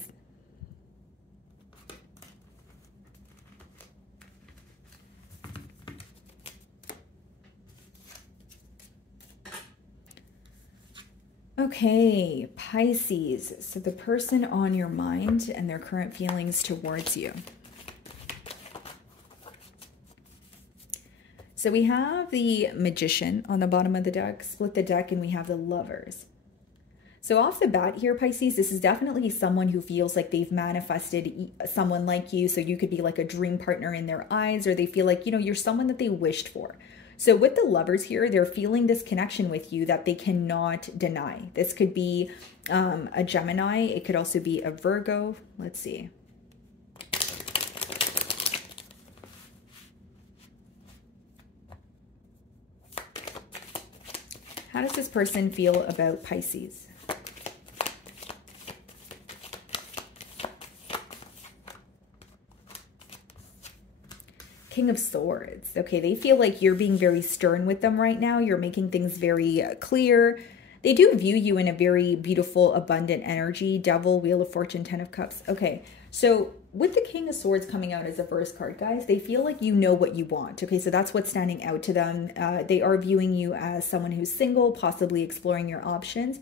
Okay, Pisces. So the person on your mind and their current feelings towards you. So we have the Magician on the bottom of the deck, split the deck, and we have the Lovers. So off the bat here, Pisces, this is definitely someone who feels like they've manifested someone like you. So you could be like a dream partner in their eyes, or they feel like, you're someone that they wished for. So with the Lovers here, they're feeling this connection with you that they cannot deny. This could be a Gemini. It could also be a Virgo. Let's see. How does this person feel about Pisces? King of Swords. Okay, they feel like you're being very stern with them right now. You're making things very clear. They do view you in a very beautiful, abundant energy. Devil, Wheel of Fortune, Ten of Cups. Okay, so with the King of Swords coming out as the first card, guys, they feel like you know what you want. Okay, so that's what's standing out to them. They are viewing you as someone who's single, possibly exploring your options.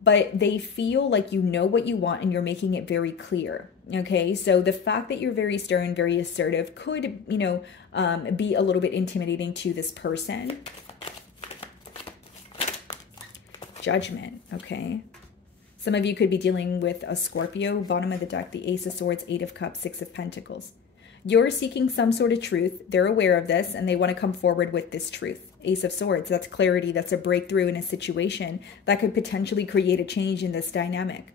But they feel like you know what you want and you're making it very clear. Okay, so the fact that you're very stern, very assertive could, be a little bit intimidating to this person. Judgment, okay. Some of you could be dealing with a Scorpio, bottom of the deck, the Ace of Swords, Eight of Cups, Six of Pentacles. You're seeking some sort of truth. They're aware of this and they want to come forward with this truth. Ace of Swords, that's clarity, that's a breakthrough in a situation that could potentially create a change in this dynamic.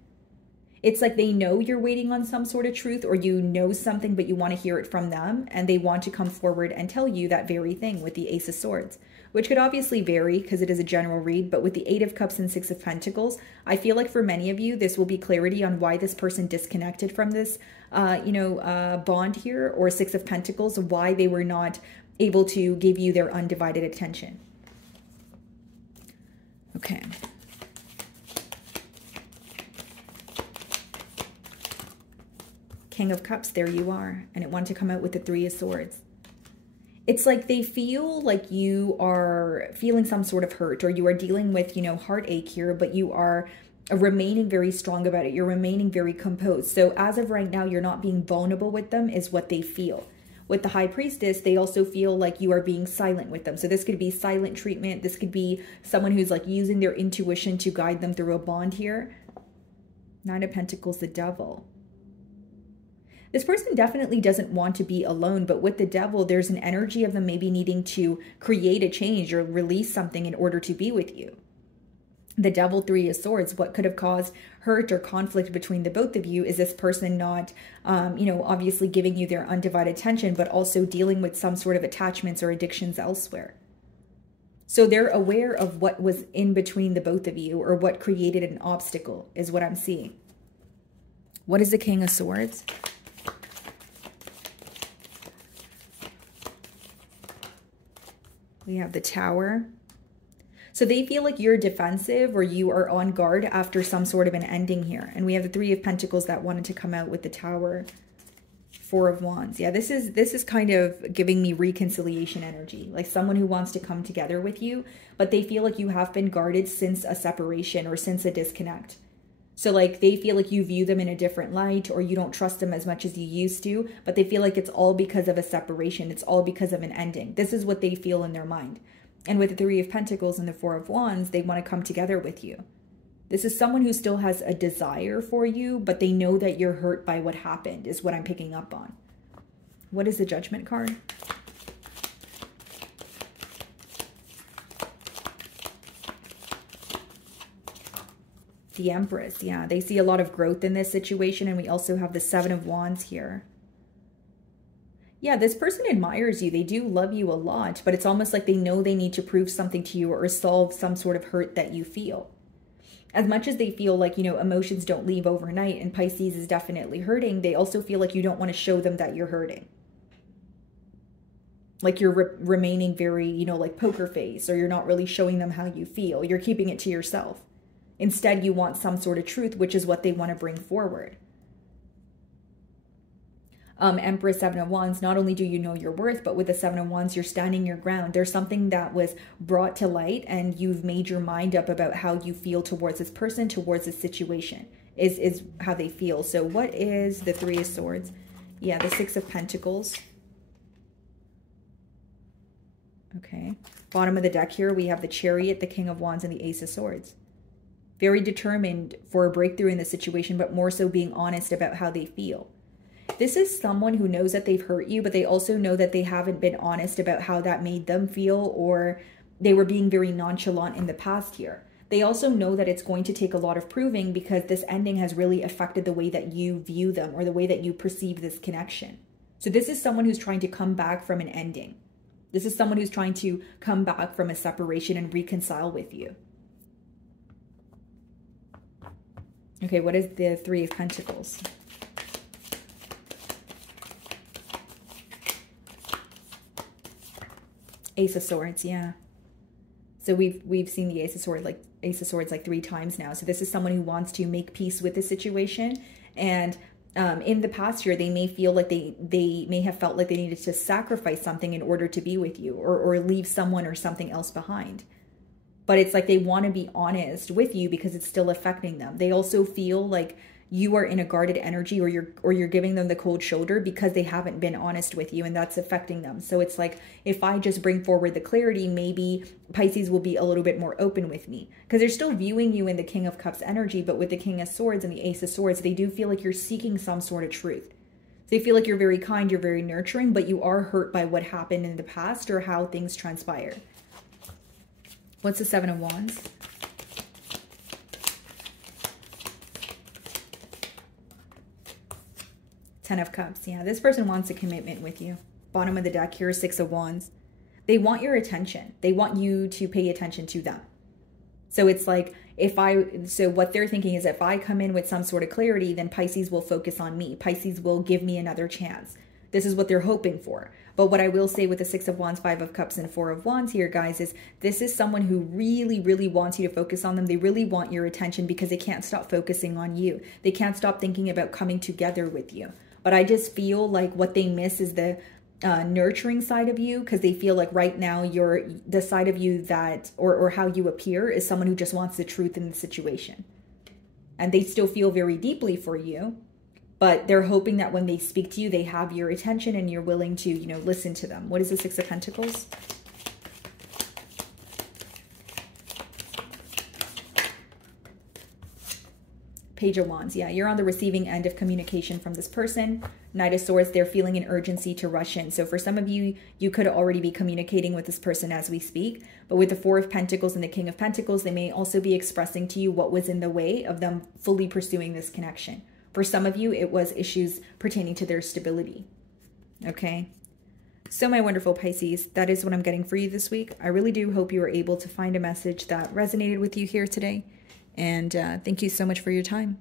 It's like they know you're waiting on some sort of truth, or you know something, but you want to hear it from them, and they want to come forward and tell you that very thing with the Ace of Swords, which could obviously vary because it is a general read, but with the Eight of Cups and Six of Pentacles, I feel like for many of you, this will be clarity on why this person disconnected from this, bond here, or Six of Pentacles, why they were not able to give you their undivided attention. Okay. King of Cups, there you are. And it wanted to come out with the Three of Swords. It's like they feel like you are feeling some sort of hurt, or you are dealing with, you know, heartache here, but you are remaining very strong about it. You're remaining very composed. So as of right now, you're not being vulnerable with them is what they feel. With the High Priestess, they also feel like you are being silent with them. So this could be silent treatment. This could be someone who's like using their intuition to guide them through a bond here. Nine of Pentacles, the Devil. This person definitely doesn't want to be alone, but with the Devil, there's an energy of them maybe needing to create a change or release something in order to be with you. The Devil, Three of Swords, what could have caused hurt or conflict between the both of you is this person not, you know, obviously giving you their undivided attention, but also dealing with some sort of attachments or addictions elsewhere. So they're aware of what was in between the both of you, or what created an obstacle is what I'm seeing. What is the King of Swords? We have the Tower. So they feel like you're defensive, or you are on guard after some sort of an ending here. And we have the Three of Pentacles that wanted to come out with the Tower. Four of Wands. Yeah, this is kind of giving me reconciliation energy. Like someone who wants to come together with you, but they feel like you have been guarded since a separation or since a disconnect. So like they feel like you view them in a different light, or you don't trust them as much as you used to, but they feel like it's all because of a separation. It's all because of an ending. This is what they feel in their mind. And with the Three of Pentacles and the Four of Wands, they want to come together with you. This is someone who still has a desire for you, but they know that you're hurt by what happened, is what I'm picking up on. What is the Judgment card? The Empress, yeah. They see a lot of growth in this situation, and we also have the Seven of Wands here. Yeah, this person admires you. They do love you a lot, but it's almost like they know they need to prove something to you or solve some sort of hurt that you feel. As much as they feel like, you know, emotions don't leave overnight, and Pisces is definitely hurting, they also feel like you don't want to show them that you're hurting. Like you're remaining very, you know, like poker face, or you're not really showing them how you feel. You're keeping it to yourself. Instead, you want some sort of truth, which is what they want to bring forward. Empress, Seven of Wands, not only do you know your worth, but with the Seven of Wands, you're standing your ground. There's something that was brought to light, and you've made your mind up about how you feel towards this person, towards this situation, is how they feel. So what is the Three of Swords? Yeah, the Six of Pentacles. Okay. Bottom of the deck here, we have the Chariot, the King of Wands, and the Ace of Swords. Very determined for a breakthrough in the situation, but more so being honest about how they feel. This is someone who knows that they've hurt you, but they also know that they haven't been honest about how that made them feel, or they were being very nonchalant in the past here. They also know that it's going to take a lot of proving, because this ending has really affected the way that you view them, or the way that you perceive this connection. So this is someone who's trying to come back from an ending. This is someone who's trying to come back from a separation and reconcile with you. Okay, what is the Three of Pentacles? Ace of Swords, yeah. So we've seen the Ace of Swords like 3 times now. So this is someone who wants to make peace with the situation, and in the past year, they may feel like they may have felt like they needed to sacrifice something in order to be with you, or leave someone or something else behind. But it's like they want to be honest with you because it's still affecting them. They also feel like you are in a guarded energy, or you're giving them the cold shoulder because they haven't been honest with you, and that's affecting them. So it's like, if I just bring forward the clarity, maybe Pisces will be a little bit more open with me, because they're still viewing you in the King of Cups energy, but with the King of Swords and the Ace of Swords, they do feel like you're seeking some sort of truth. They feel like you're very kind, you're very nurturing, but you are hurt by what happened in the past or how things transpired. What's the Seven of Wands? Ten of Cups. Yeah, this person wants a commitment with you. Bottom of the deck here, Six of Wands. They want your attention. They want you to pay attention to them. So it's like, so what they're thinking is, if I come in with some sort of clarity, then Pisces will focus on me. Pisces will give me another chance. This is what they're hoping for. But what I will say with the Six of Wands, Five of Cups, and Four of Wands here, guys, is this is someone who really, really wants you to focus on them. They really want your attention because they can't stop focusing on you. They can't stop thinking about coming together with you. But I just feel like what they miss is the nurturing side of you, because they feel like right now you're the side of you that, or how you appear, is someone who just wants the truth in the situation. And they still feel very deeply for you, but they're hoping that when they speak to you, they have your attention and you're willing to, you know, listen to them. What is the Six of Pentacles? Page of Wands. Yeah, you're on the receiving end of communication from this person. Knight of Swords, they're feeling an urgency to rush in. So for some of you, you could already be communicating with this person as we speak. But with the Four of Pentacles and the King of Pentacles, they may also be expressing to you what was in the way of them fully pursuing this connection. For some of you, it was issues pertaining to their stability. Okay. So my wonderful Pisces, that is what I'm getting for you this week. I really do hope you were able to find a message that resonated with you here today. And thank you so much for your time.